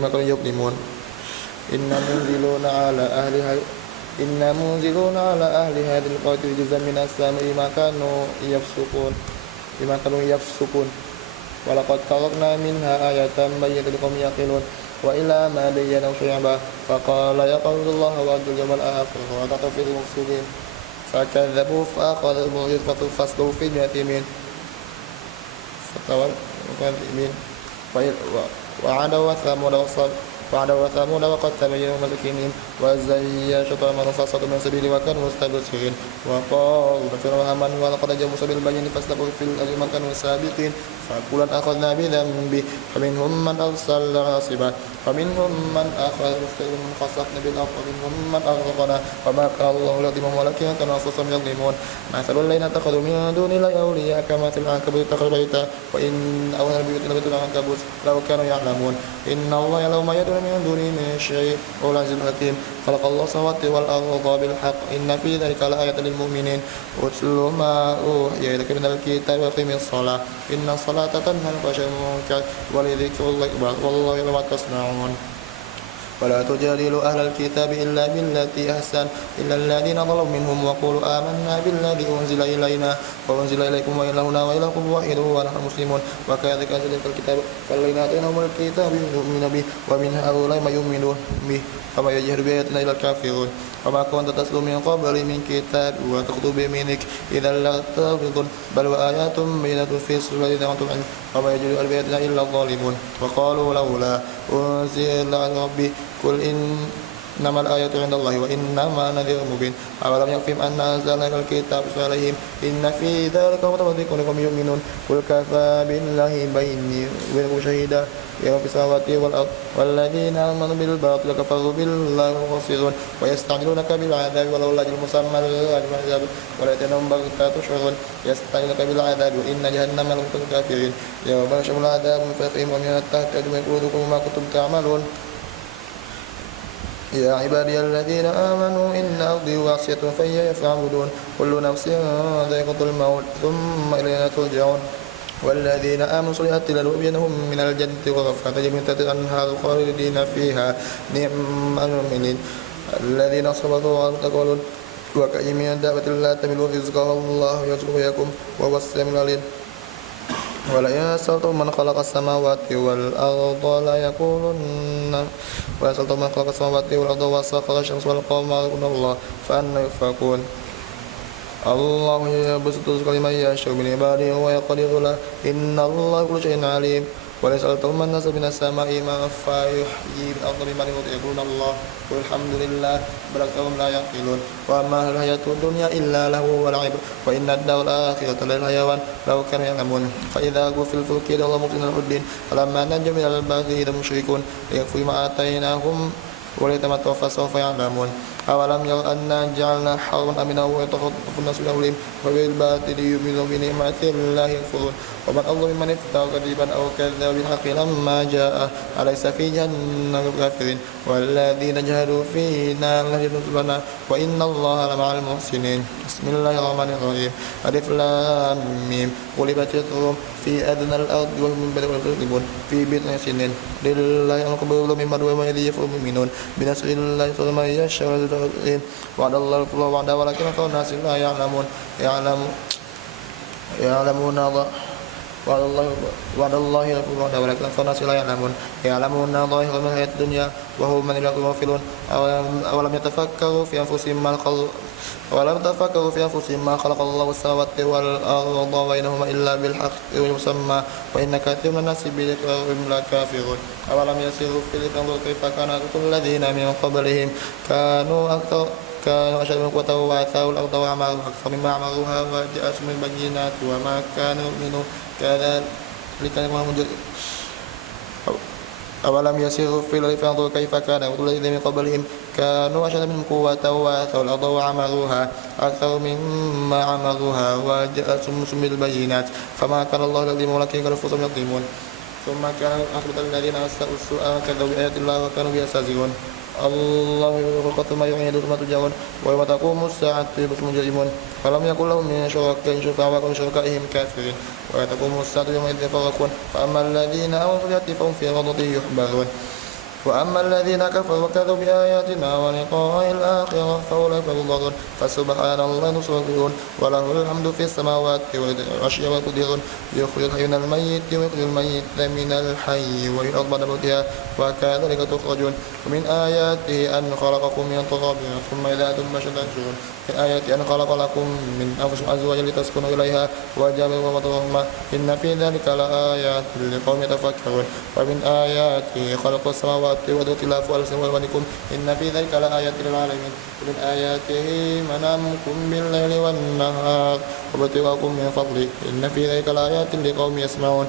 كانوا يظلمون إنا منزلون على أهل هذه القرية رجزا من السماء بما كانوا يفسقون ولقد تركنا منها آية بينة لقوم يعقلون وإلى مدين شعبا فقال يا قوم الله وأرجو اليوم الآخر وأطعوا في المفسدين فكذبوا فأخذهم الرجفة فاصبروا في اليتيمين وعاد وثمود وقد تبين مساكنهم وزين شطرهم فصدوا من سبيل وكانوا مستبصرين وقالوا فرعون هامان ولقد جاءوا موسى بالبينات فاستبقوا في الأرض ما كانوا سابقين فكلا أخذنا بذنبه فمنهم من أرسلنا حاصبا ومنهم من أخذ السيل خسفنا بالأرض ومنهم من أغرقنا وما كان الله ليظلمهم ولكن كانوا أنفسهم يظلمون مثل الذين اتخذوا من دون الله أولياء كمثل العنكبوت اتخذ بيتا وإن أوهن البيوت لبيت العنكبوت لو كانوا يعلمون إن الله يعلم ما يدعون من دونه من شيء هو العزيز الحكيم خلق الله السماوات والأرض بالحق إن في ذلك لآية للمؤمنين اتل ما أوحي إليك من الكتاب وأقم الصلاة إن الصلاة تنهى عن الفحشاء والمنكر ولذكر الله أكبر والله يعلم ما تصنعون ولا تجادلوا أهل الكتاب إلا بالتي أحسن إلا الذين ظلموا منهم وقولوا آمنا بالذي أنزل إلينا وأنزل إليكم وإلهنا وإلهكم واحد ونحن مسلمون وكذلك أنزل الكتاب فالذين آتيناهم الكتاب يؤمنون به ومن هؤلاء ما يؤمنون به وما يجهر بآياتنا إلى الكافرون وما كنت تتلو من قبل من كتاب وتخطو بيمينك إذا لارتابوا بل وآيات بينات في صدور الذين أوتوا العلم وما يجهر بآياتنا إلا الظالمون وقالوا لولا أنزل على ربي قل إنما الآيات عند الله وإنما نذير مبين أولم يكفهم أن أنزلنا الكتاب عليهم إن في ذلك متفق لكم يؤمنون قل كفى بالله بيني وبينكم شهيدا يوم في السماوات والأرض والذين آمنوا بالباطل كفروا بالله وخسرون ويستعجلونك بالعذاب ولولا أجل مسمى العذاب وليتنهم بغتة تشعرون يستعجلونك بالعذاب وإن جهنم لمحيط بالكافرين يوم يشمل العذاب من فوقهم ومن تحت أرجلهم يقولون ما كنتم تعملون يا عبادي الذين آمنوا إن أرضي واسعة فإياي فاعبدون كل نفس ذائقة الموت ثم إلينا ترجعون والذين آمنوا صلحت لنبينهم من الجنة غرفا تجري من تحتها الأنهار خالدين فيها نعم المؤمنين الذين صبروا واتقوا وكأي من دابة لا تمل رزقها الله يرزقها وإياكم وهو السميع العليم ولئن سألتم من خلق السماوات والأرض ليقولن وسخر الشمس والقمر يقولون الله فأنى يؤفكون الله يبسط الرزق لمن يشاء من عباده ويقدر له إن الله كل شيء عليم ولئن سألتهم من نزل من السماء ماء فيحيي الأرض بمن يموت يقولون الله قل الحمد لله بل أكثرهم لا يعقلون وما الحياة الدنيا إلا لهو ولعب وإن الدار الآخرة للحيوان لو كانوا يعلمون فإذا ألقوا في الفلك دعوا الله مخلصين له الدين فلما نجوا من البر إذا هم مشركون ليكفروا ما آتيناهم وليتمتعوا فسوف يعلمون أولم يروا أنا جعلنا حرما آمنا ويتخطف الناس من حولهم وبالباطل يؤمنون بنعمة الله يكفرون ومن أظلم ممن افترى كذبا أو كذب بالحق لما جاء أليس في جهنم الكافرين والذين جاهدوا فينا لنهدينهم وإن الله لمع المحسنين بسم الله الرحمن الرحيم ألف لام ميم غلبت الروم في أدنى الأرض وهم من بعد غلبهم في بضع سنين لله القبول مما دون يدي يفرح المؤمنون بنصر الله ثم يشاء وعد الله الفضل وعد ولكن أكثر الناس لا يعلمون وعد الله الفضل ولكن أكثر الناس لا يعلمون ظاهرا من الحياة الدنيا وهو من الآخرة غافلون أولم يتفكروا في أنفسهم ما خلق الله السماوات والأرض بينهما إلا بالحق والمسمى وإن كثير من الناس بلقائهم لكافرون أولم يسيروا في الأرض فينظروا كيف كان عاقبة الذين من قبلهم كانوا أشد منهم قوة وأثاروا الأرض وأعمارها أكثر مما عمروها وجاءتهم البينات وما كانوا يؤمنون كذلك أولم يسيروا في الأرض فينظروا كيف كان عاقبة الذين من قبلهم كانوا أشد منهم قوة وأثاروا الأرض وعمروها أكثر مما عمروها وجاءتهم بالبينات فما كان الله ليظلمهم ولكن كانوا أنفسهم يظلمون ثم كان عاقبة الذين أساءوا السوء وكذبوا بآيات الله وكانوا بها يستهزئون الله يخلق ثم يعيد ثم ترجعون ويوم تقوم الساعة يبطل المجرمون فلم يكن لهم من شفعاء وكانوا شركائهم كافرين ويوم تقوم الساعة يومئذ يفرقون فأما الذين آمنوا فهم في غضب يحبرون وأما الذين كفروا وكذبوا بآياتنا ولقاء الآخرة فأولئك هم الضالون فسبحان الله يصرفون وله الحمد في السماوات والعشي والقدير يخرج الحي من الميت ويخرج الميت من الحي ويحيي الأرض بعد موتها وكذلك تخرجون ومن آياته أن خلقكم من تراب ثم إذا أنتم بشر تنشرون من آياته أن خلق لكم من أنفسكم أزواجا لتسكنوا إليها وجعل لكم رحمة إن في ذلك لآيات لقوم يتفكرون ومن آياته خلق السماوات واختلاف ألسنتكم إن في ذلك لآيات للعالمين ومن آياته منامكم بالليل والنهار وابتغاءكم من فضله إن في ذلك لآيات لقوم يسمعون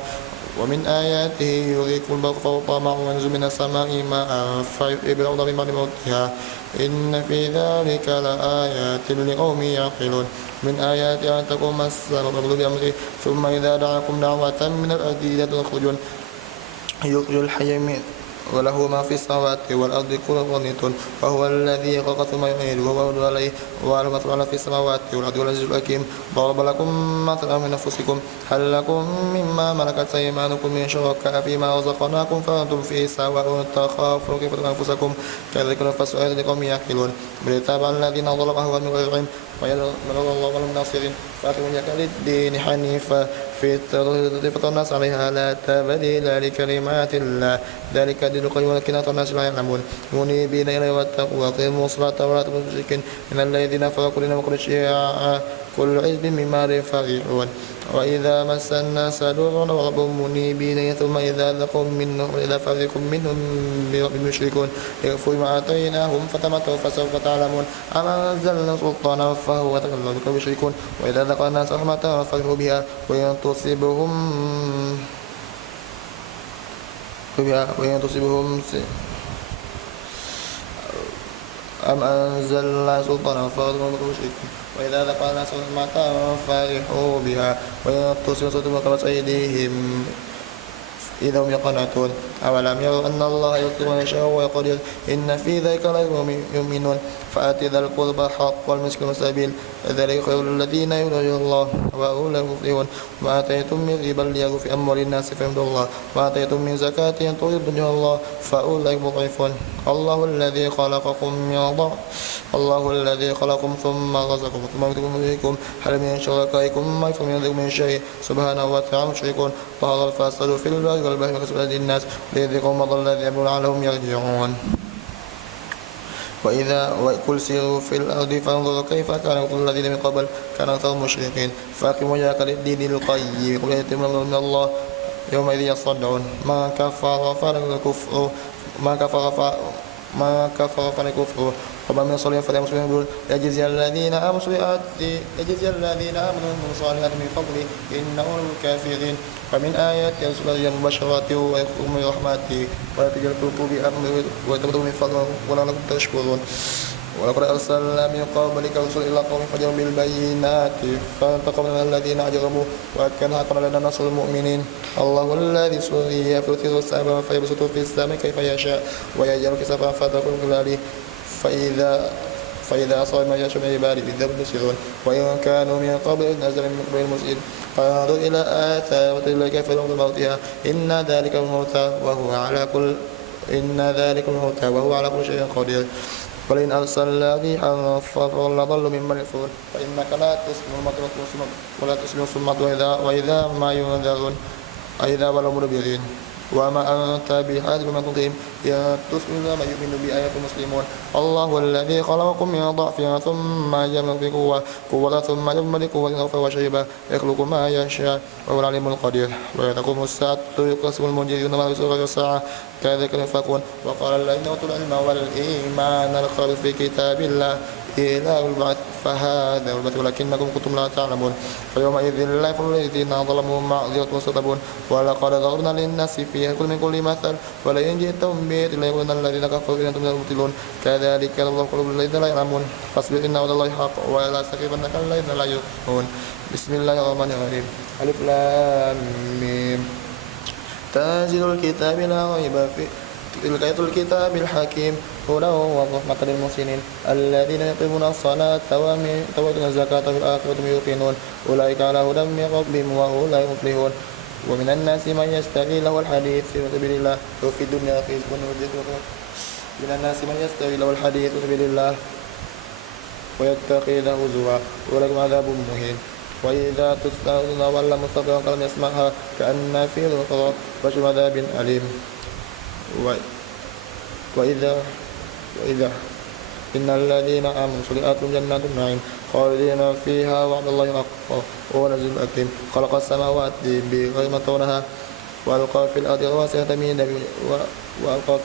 ومن آياته يريكم البرق فوقما وينزل من السماء ماء فيحيي بالأرض من بعد موتها إن في ذلك لآيات لقوم يعقلون من آياته أن تقوم السماء والأرض بأمره ثم إذا دعاكم دعوة من الأرض إذا تخرجون يخرج الحي من وله ما في السماوات والأرض كل قانت وهو الذي خلق ثم يعيد وهو يعود عليه وله ما في السماوات والأرض والعزيز الحكيم ضرب لكم مثلا من أنفسكم هل لكم مما ملكت أيمانكم من شركاء فيما رزقناكم فأنتم فيه سواء تخافون كيف أنفسكم كذلك نفس آيات لقوم يعقلون بل تابع الذين ظلموا أهواءهم من غير علم ويضل الله ولهم ناصرين فأقم وجهك للدين حنيفا فطر الناس عليها لا تبديل لكلمات الله ذلك الدين القيم ولكن أكثر الناس لا يعلمون منيبين إليه واتقوا وأقيموا الصلاة ولا تكونوا مشركين من الذين فرقوا دينهم وكل شيعا كل حزب بما فرحون وإذا مس الناس ضر وربهم منيبين ثم إذا ذاقوا منهم إذا فريق منهم يشركون يكفروا ما آتيناهم فتمتعوا فسوف تعلمون أم أنزلنا سلطانا فهو يتكلم بكم يشركون وإذا ذاقوا الناس رحمة فرحوا بها وإن تصيبهم أم أنزلنا سلطانا فهو يتكلم بكم يشركون وإذا ذاقوا الناس رحمة فرحوا بها وإن تصيبهم سلطانا فقد أيديهم إذا هم يقنطون أولم يروا أن الله يطلب من يشاء ويقدر إن في ذلك لهم يؤمنون فآت ذا القربى حق والمسكين والسبيل ذلك خير الذين يرجون الله وأولئك المفلحون وما آتيتم من ربا ليربو في أموال الناس فيحمد الله وما آتيتم من زكاة تريدون وجه الله فأولئك مضعفون الله الذي خلقكم ثم رزقكم ثم يميتكم ويحييكم هل من شركائكم ما يفهم من شيء سبحانه وتعالى مشركون ظهر الفساد في البر والبحر وكسب أيدي الناس ليذيقهم بعض الذي يعملون لعلهم يرجعون وقل سيروا في الأرض فانظروا كيف كان عاقبة الذين من قبل كان أكثرهم مشركين فأقم وجهك للدين القيم قل يأتي من الله يومئذ يصدعون ما كفر فله الكفر ما كفر ما كفر فالكفر وما من صلي فلا مسلم يقول يجزي الذين آمنوا من صالحات من فضله إنه الكافرين فمن آيات رسول المبشرات ويخرج من رحمته ولا تجعل قلوبكم بأمر وتبتغوا من فضله ولعلكم تشكرون ولقد أرسلنا من قبلك رسلا إلى قوم فجروا بالبينات فانتقمنا من الذين أجرموا وكان حقا لنا نصر المؤمنين الله الذي سري يفرث السحاب فيبسط في السماء كيف يشاء ويجعل كسفا فتكون كالعلي فإذا أصاب ما يشاء من عباده بالذنب يبصرون وإن كانوا من قبل نزل من قبل المسئل فانظر إلى آثار الله كيف يرون موتها إن ذلك الموتى وهو على كل شيء قدير ولئن أرسلنا ريحا فرا ضلوا ممن يكفرون فإنك لا تسمع الموتى ولا تسمع الصم وإذا ما ينذرون أئذا ولوا مدبرين وما أنت بحاجب من تطيم إن تسمع ما يؤمن بآيات المسلمون الله الذي خلقكم من ضعف ثم جعل في قوة ثم جعل بقوة فهو شيبة يخلق ما يشاء وهو العليم القدير ويوم تقوم الساعة يقسم المجرمون ما يسوق الساعة كذلك ينفقون وقال الذين أوتوا العلم والإيمان الخالد في كتاب الله إلى البعث فهذا البعث ولكنكم كنتم لا تعلمون فيومئذ لا ينفع الذين ظلموا معذرة واستكبرون ولقد ضربنا للناس في من كل مثل ولئن جئتهم بآية ليقولن الذين كفروا إن أنتم المبطلون كذلك الله قلوب الذين لا يعلمون فاصبر إن وعد الله حق ولا تستخفنك الذين لا يؤمنون بسم الله الرحمن الرحيم ألف لام ميم تنزيل الكتاب لا ريب فيه تلك آيات الكتاب الحكيم هدى ورحمة للمحسنين الذين يقيمون الصلاة ويؤتون الزكاة في الآخرة هم يوقنون أولئك على هدى من ربهم وأولئك مفلحون ومن الناس من يشتري له الحديث في سبيل الله وفي الدنيا خزي من الناس من يشتري له الحديث في سبيل الله ويتخذه هزوا ولكم عذاب مهين وإذا تستغفر ولا مستغفرا فلم يسمعها كأن في ذكر بشر عذاب أليم وإذا إن الذين آمنوا صلاتهم جنات النعيم خالدين فيها وعد الله حقا وهو العزيز الحكيم خلق السماوات بغير ما ترونها وألقى في الأرض رواسي تميد وبث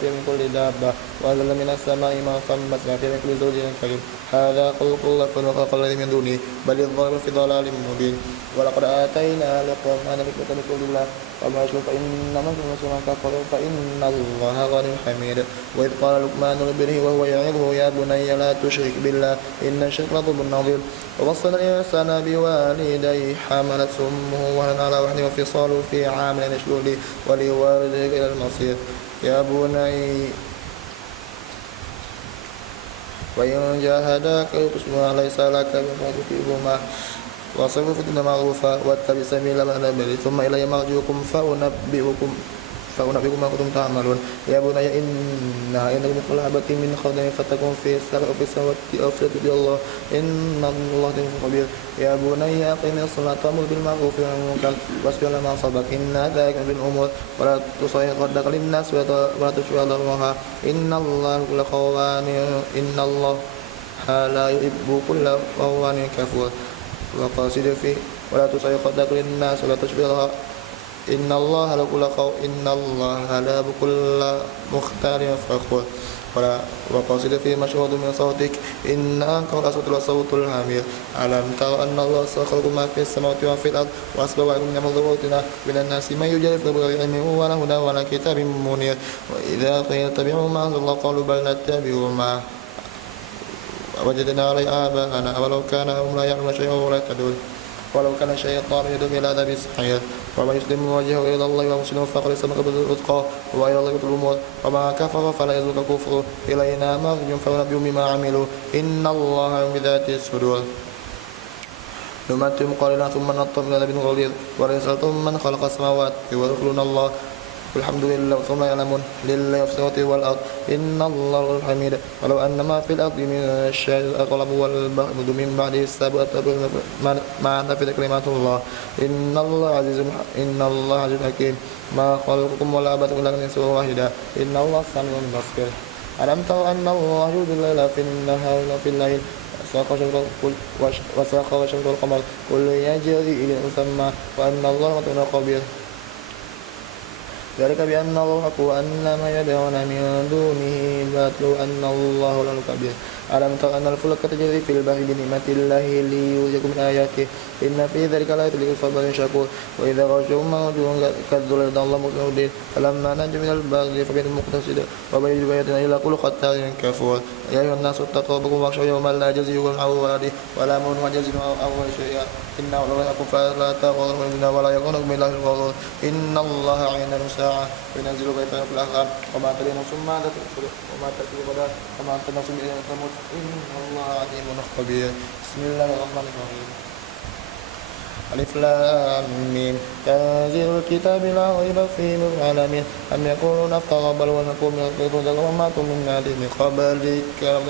فيها من كل دابة وأنزل من السماء ماء فأنبتنا فيها من كل زوج كريم هذا خلق الله فخلق الذي من دونه بل الظالمون في ضلال مبين ولقد آتينا لقمان الحكمة من كل الله وما يشرك فإنما يشرك من كفر فإن الله غني حميد وإذ قال لقمان لابنه وهو يعظه يا بني لا تشرك بالله إن الشرك لظلم عظيم ووصينا الإنسان بوالديه حملته أمه وهنا على وحده وفصاله في عام أن يشكر لي ولوالديك إلى المصير يا بني وإن جاهداك لتشرك ليس لك بما واصبروا في الدنيا معروفا واتبع سبيل من أناب ثم إلي مرجعكم فأنبئكم ما كنتم تعملون يا بني إنها إن مثقال حبة من خردل فتكون في السماوات أو في الأرض الله إن الله خبير يا بني أقم الصلاة وأمر بالمعروف والنهي عن المنكر واصبر على ما أصابك إن ذلك من الأمور ولا تصعر خدك للناس ولا تشفع ضرها إن الله لا يحب كل خوان كفور وقاصد فيه ولا تصعر خدك للناس ولا تشفع ضرها إن الله لا بكل مختار فخور وقاصد في مشهود من صوتك إن أنكر الأصوات لصوت الحمير ألم تر أن الله سخر ما في السماوات وفي الأرض وأسبغ عليكم نعمة ظهورنا من الناس من يجادل في بغير علم ولا هدى ولا كتاب منير وإذا قيل اتبعوا ما أنزل الله قالوا بل نتبع ما وجدنا عليه آباءنا ولو كان هم لا يعلمون شيئا ولا يهتدون ولو كان الشيطان يدعو إلى عذاب السعير ومن يسلم وجهه إلى الله ومسلم فقد سبق بالرزق وإلى الله يطلب الأمور وما كفر فلا يزول كفره إلينا مرجعهم فننبئهم بما عملوا إن الله بذات الصدور نمتعهم قليلا ثم نضطرهم إلى عذاب غليظ ولئن سألتم من خلق السماوات ويقولون الله الحمد لله ثم يعلمون لله في السماوات والأرض إن الله الحميد ولو أن ما في الأرض من الشجر الأغلب والبحر من بعده السابق ما نفذ كلمات الله إن الله عزيز حكيم ما خلقكم ولا أبدكم إلا من سوى واحدة إن الله سميع بصير ألم تر أن الله يولج الليل في النهار وفي الليل وسخر الشمس والقمر كل يجري إلى مسمى وأن الله متى خبير ذلك بأن الله حق وأن ما يدعون من دونه الباطل وأن الله لا كبير ألم تر أن الفلك تجري في البحر بنعمة الله ليريكم من آياته إن في ذلك لآيات لصبر شكور وإذا غشوا موجود كالظلل دعا الله مخلدين فلما نجوا من البر فمنهم مقتصد ومن يجب بآياتنا إلا كل ختار كفور يا أيها الناس اتقوا ربكم واخشوا يوما لا يجزي عن ولده ولا مولود عن جزء أو شيئا إنه لا يكون فلا تغروا منا ولا يغركم بالله الغرور إن الله عنده ساعة وينزل بيتا في الأخرى وما تدري نفس ماذا تكسب وما تكسب غدا وما تدري نفس بأين تموت إن الله عليم خبير بسم الله الرحمن الرحيم ألف لام ميم تنزيل الكتاب لا ريب فيه من العالمين أم يقولون افترى بل ونقول من القيود وما من نادي من قبلك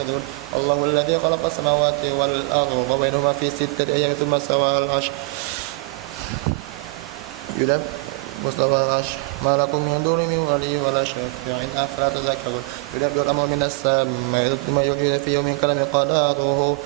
الله الذي خلق السماوات والأرض وبينهما في 6 أيام ثم استوى على العرش مستوى العرش ما لكم من دونه من ولي ولا شفيع أفلا تذكرون يدبر الأمر من السماء ثم يعيد في يوم كان مقداره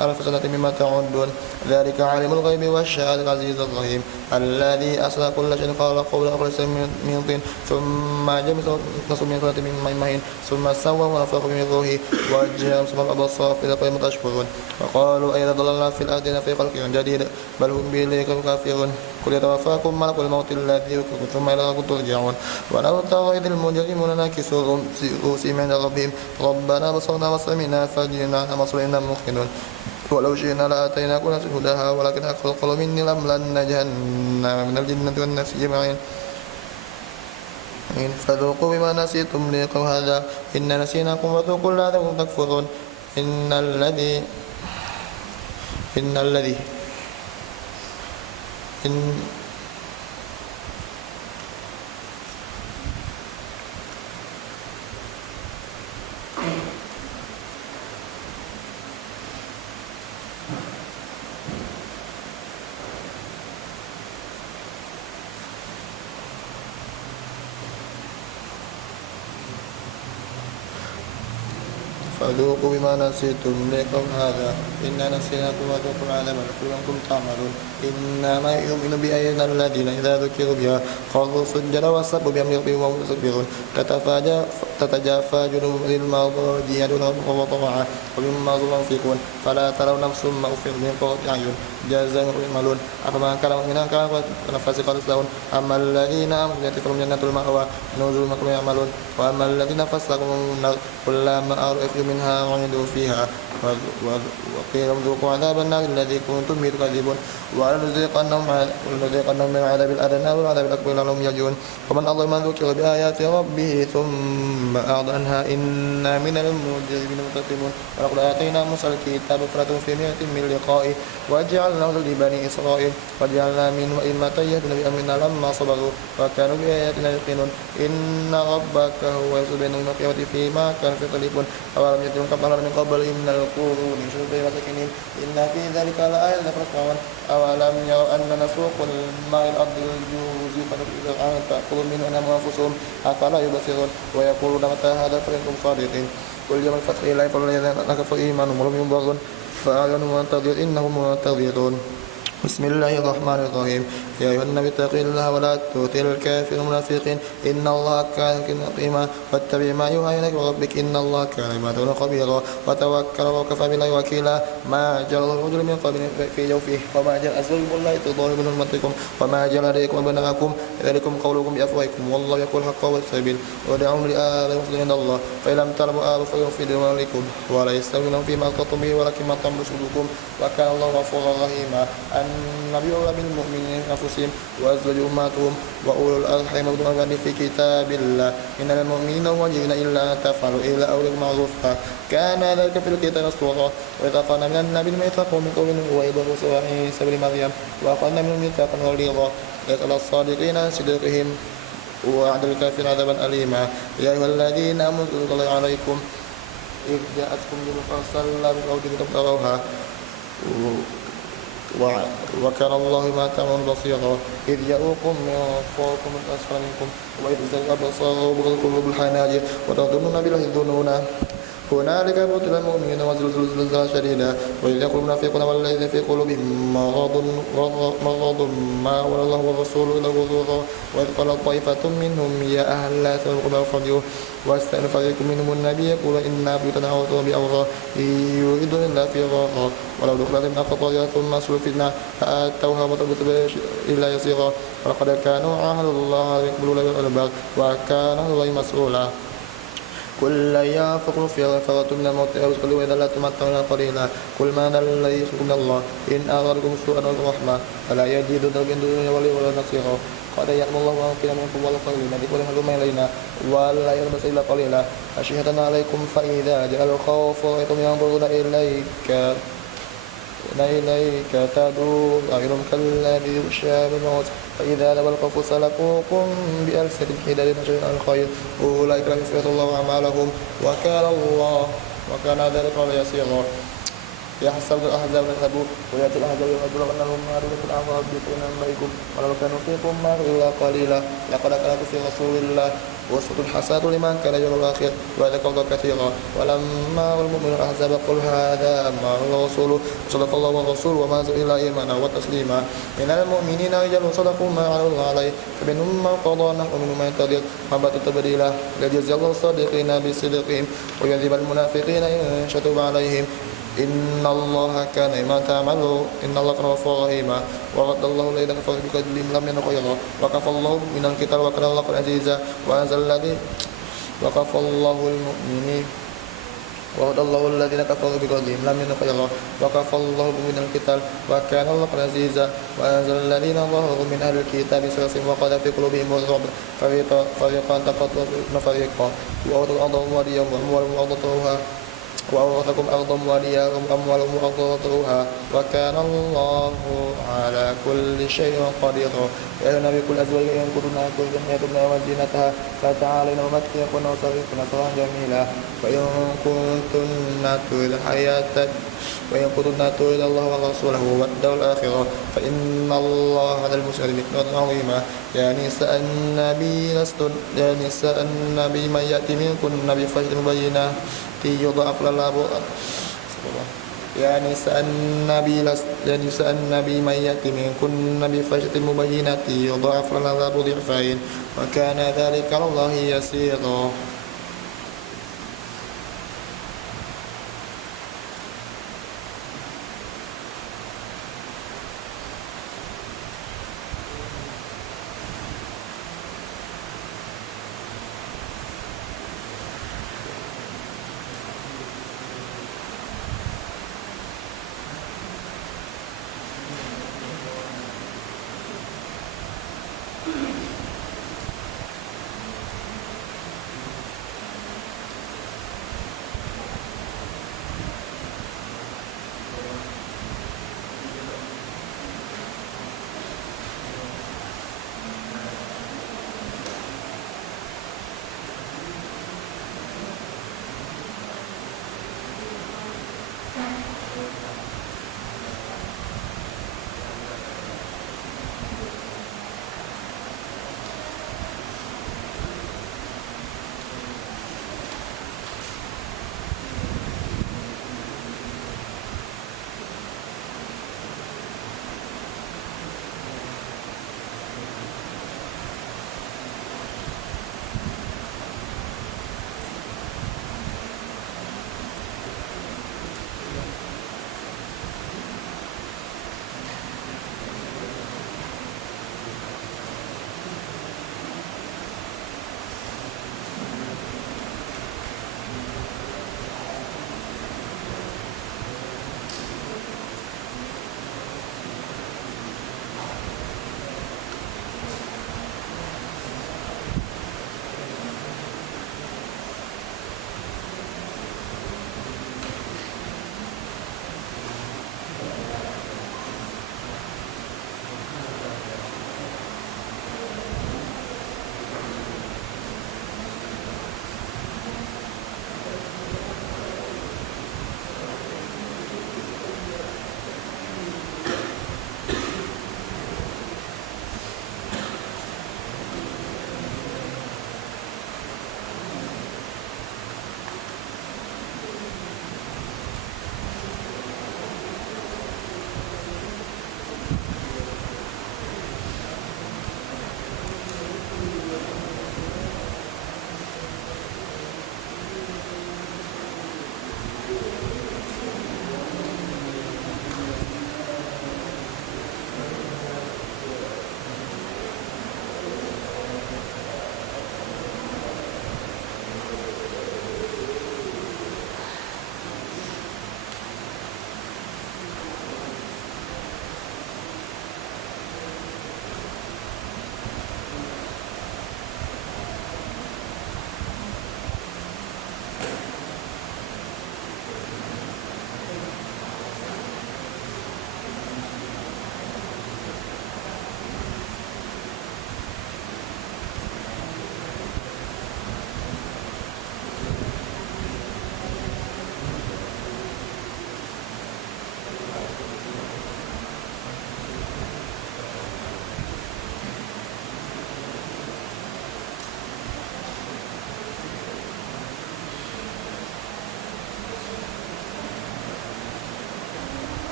ألف سنة مما تعدون ذلك عالم الغيب والشهادة العزيز الرحيم الذي أسرى كل شيء خلقه بالأخلص من طين ثم جمس نصب من صلاة من مهين ثم سوى ونفخ من روحه وجعل ثم الأبصار في ذلك تشكرون وقالوا أين ضللنا في الأرض في خلق جديد بل هم بإليك كافرون قل يتوفاكم ملك الموت الذي يوكلكم ثم إلى ربكم ترجعون ولو ترى إذ المجرمون ناكسوا رؤوسهم عند ربهم ربنا بصرنا وسمعنا فارجعنا عنا مصيرنا موقنون ولو شئنا لآتينا كل نفس هداها ولكن أكثر القوم مني لأملأن جهنم من الجنة والناس أجمعين فذوقوا بما نسيتم لقوا هذا إنا نسيناكم وذوقوا العذاب تكفرون إن الذي فذوقوا بما نسيتم لقوم هذا إنا نسيناكم وذوقوا العذاب لعلكم تعملون إنما يؤمن بآياتنا الذين إذا ذكروا بها خروا سجدا وسبوا بأمر ربهم وهم يستكبرون تتجافى جنوبهم للمضاجع يدعونهم وطمعا ومما ينفقون فلا تروا نفس ما أخفي من قرة أعين جزاء بما يعملون أفمن كان مؤمنا كان فاسقا تسلمون أما الذين آمنوا فلهم جنات المأوى نزل ما كانوا يعملون وأما الذين فسقوا النار كلما أرادوا منها وعدوا فيها وقيل ذوقوا عذاب النار الذي كنتم به تكذبون ولنذيقنهم من العذاب الأدنى والعذاب الأكبر لعلهم يرجعون ومن أظلم من ذكر بآيات ربه ثم أعرض عنها إنا من المجرمين منتقمون ولقد آتينا موسى الكتاب فلا في مئة من لقائه وجعلناه لبني إسرائيل وجعلنا منهم أئمة يهدون بأمرنا لما صبروا وكانوا بآياتنا يوقنون إن ربك هو يفصل بينهم يوم القيامة فيما كانوا فيه يختلفون أولم يأتهم كما من قبلهم من القرون شرب مساكنهم إن في ذلك لآية لفرقون أولم يروا أن نسوق الماء الأرض الجوز فنفعل تأكل منه أنهم أنفسهم أفلا يبصرون ويقولون متى هذا فإنكم صادقين قل يوم الفتح لا ينفع الذين كفروا إيمانهم ولم ينظرون فأعلنوا منتظرون إنهم منتظرون بسم الله الرحمن الرحيم يا أيها النبي اتق الله ولا تطع الكافرين المنافقين إن الله كان حكيما واتبع ما يوحى إليك ربك إن الله كان بما تعملون خبيرا وتوكل وكفى بالله وكيلا ما جعل الرجل من قبل في جوفه وما جعل أزواجكم الله تظاهر من أمتكم وما جعل عليكم أبناءكم ذلكم قولكم بأفواهكم والله يقول الحق والسبيل ودعوا لآبائكم عند الله فإن لم تعلموا آباءكم في دينكم ولا يستوي لهم فيما أخطأتم به ولكن ما تعملوا صدوركم وكان الله غفورا رحيما النبي أولى بالمؤمنين أنفسهم وأزواج أمهاتهم وأولو الأرحام بعضهم في كتاب الله إن المؤمنين والمؤمنين إلا أن تفعلوا إلى أولياء معروفا كان ذلك في الكتاب مسطورا وإذ أخذنا من النبي ميثاقهم من قوم وإبراهيم وعيسى بن مريم وأخذنا منهم ميثاقا غليظا يسأل الصادقين عن صدقهم وعد الكافرين عذابا أليما يا أيها الذين آمنوا اذكروا الله عليكم إذ جاءتكم جنود فصلى بقول تبتغوها وكان الله ما تعملون بصيرا إذ يأوكم من فوقكم من أسفل منكم وإذ زاغت الأبصار وبلغت القلوب الحناجر وتظنون بالله الظنونا هنالك ابتلي المؤمنين وزلزلوا زلزالا شديدا وإذ يقول المنافقون والذين في قلوبهم مرض ما ولى الله والرسول إلا غرورا وإذ قال طائفة منهم يا أهل لا تدخلوا فارجعوا واستأذن فريق منهم النبي يقول إنا بيوتنا عورة بأوضاع يريدون إلا فرارا ولو دخلت من أقطارها ثم سلفتنا فآتوها وتبت إلا يسيرا ولقد كانوا عاهدوا الله يقبلون الألباب وكان الله مسؤولا قل لن ينفقوا فيها فرة من الموت أو يدخلوا إذا لا تمتعون قليلا قل ما الذي يخلقكم من الله إن أرادكم سوءا أو رحمة فلا يجدون من دونه وليا ولا نصيرا قد يعلم الله ما في منكم ولا قليلا يقول هلم إلينا ولا يلبس إلا قليلا أشهة عليكم فإذا جاء الخوف رأيتم ينظرون إليك تدور أعينهم كالذي يغشى بالموت فإذا ذهب الخوف سلكوكم بألسنة حداد شيء الخير أولئك لم يسبط الله أعمالهم وكان ذلك على يسيرا يحسب الأحزاب يذهبوا ويأتي الأحزاب يقولون أنهم معرضة الأعراب يأتون من بينكم ولو كانوا فيكم ما إلا قليلا لقد كان في رسول الله أسوة حسنة لمن كان يرجو الآخرة وذكر الله كثيرا ولما رأى المؤمنون الأحزاب قل هذا ما الرسول صدق الله والرسول وما زال إلا إيمانا وتسليما من المؤمنين رجال صدقوا ما عاهدوا الله عليه فمنهم من قضى نحبه ومنهم من ينتظر وبات تبديلا ليجزي الله الصادقين بصدقهم ويعذب المنافقين إن شتم عليهم إن الله كان ما تعملوا إن الله كان غفورا رحيما ورد الله الذين كفروا بكذبهم لم ينوا خيرا وكفى الله من القتال وكان الله عزيزا وأنزل الذي وكفى الله المؤمنين ورد الله الذين كفروا بكذبهم لم ينوا خيرا وكفى الله من القتال وكان الله عزيزا وأنزل الذين ظهروا من أهل الكتاب سرس وقذف في قلوبهم الرعب فريقا تقتلون فريقا وأوتوا الأرض وأموالهم وأرضها وأورثكم أرضا ولياكم أموالهم وأرضها وكان الله على كل شيء قديرا يا النبي كل أزواجك إن كنتن يأتون وزينتها فتعالين أمتعكن وأسرحكن سراحا جميلا وإن كنتن تريد الله ورسوله والدار الآخرة فإن الله على المسلمين نصرا عظيما يا نساء النبي من يأتي منكن بفحشة مبينة يضاعف لها العذاب يا نساء النبي من يأتي منكن بفحشة مبينة يضاعف لها العذاب ضعفين وكان ذلك على الله يسيرا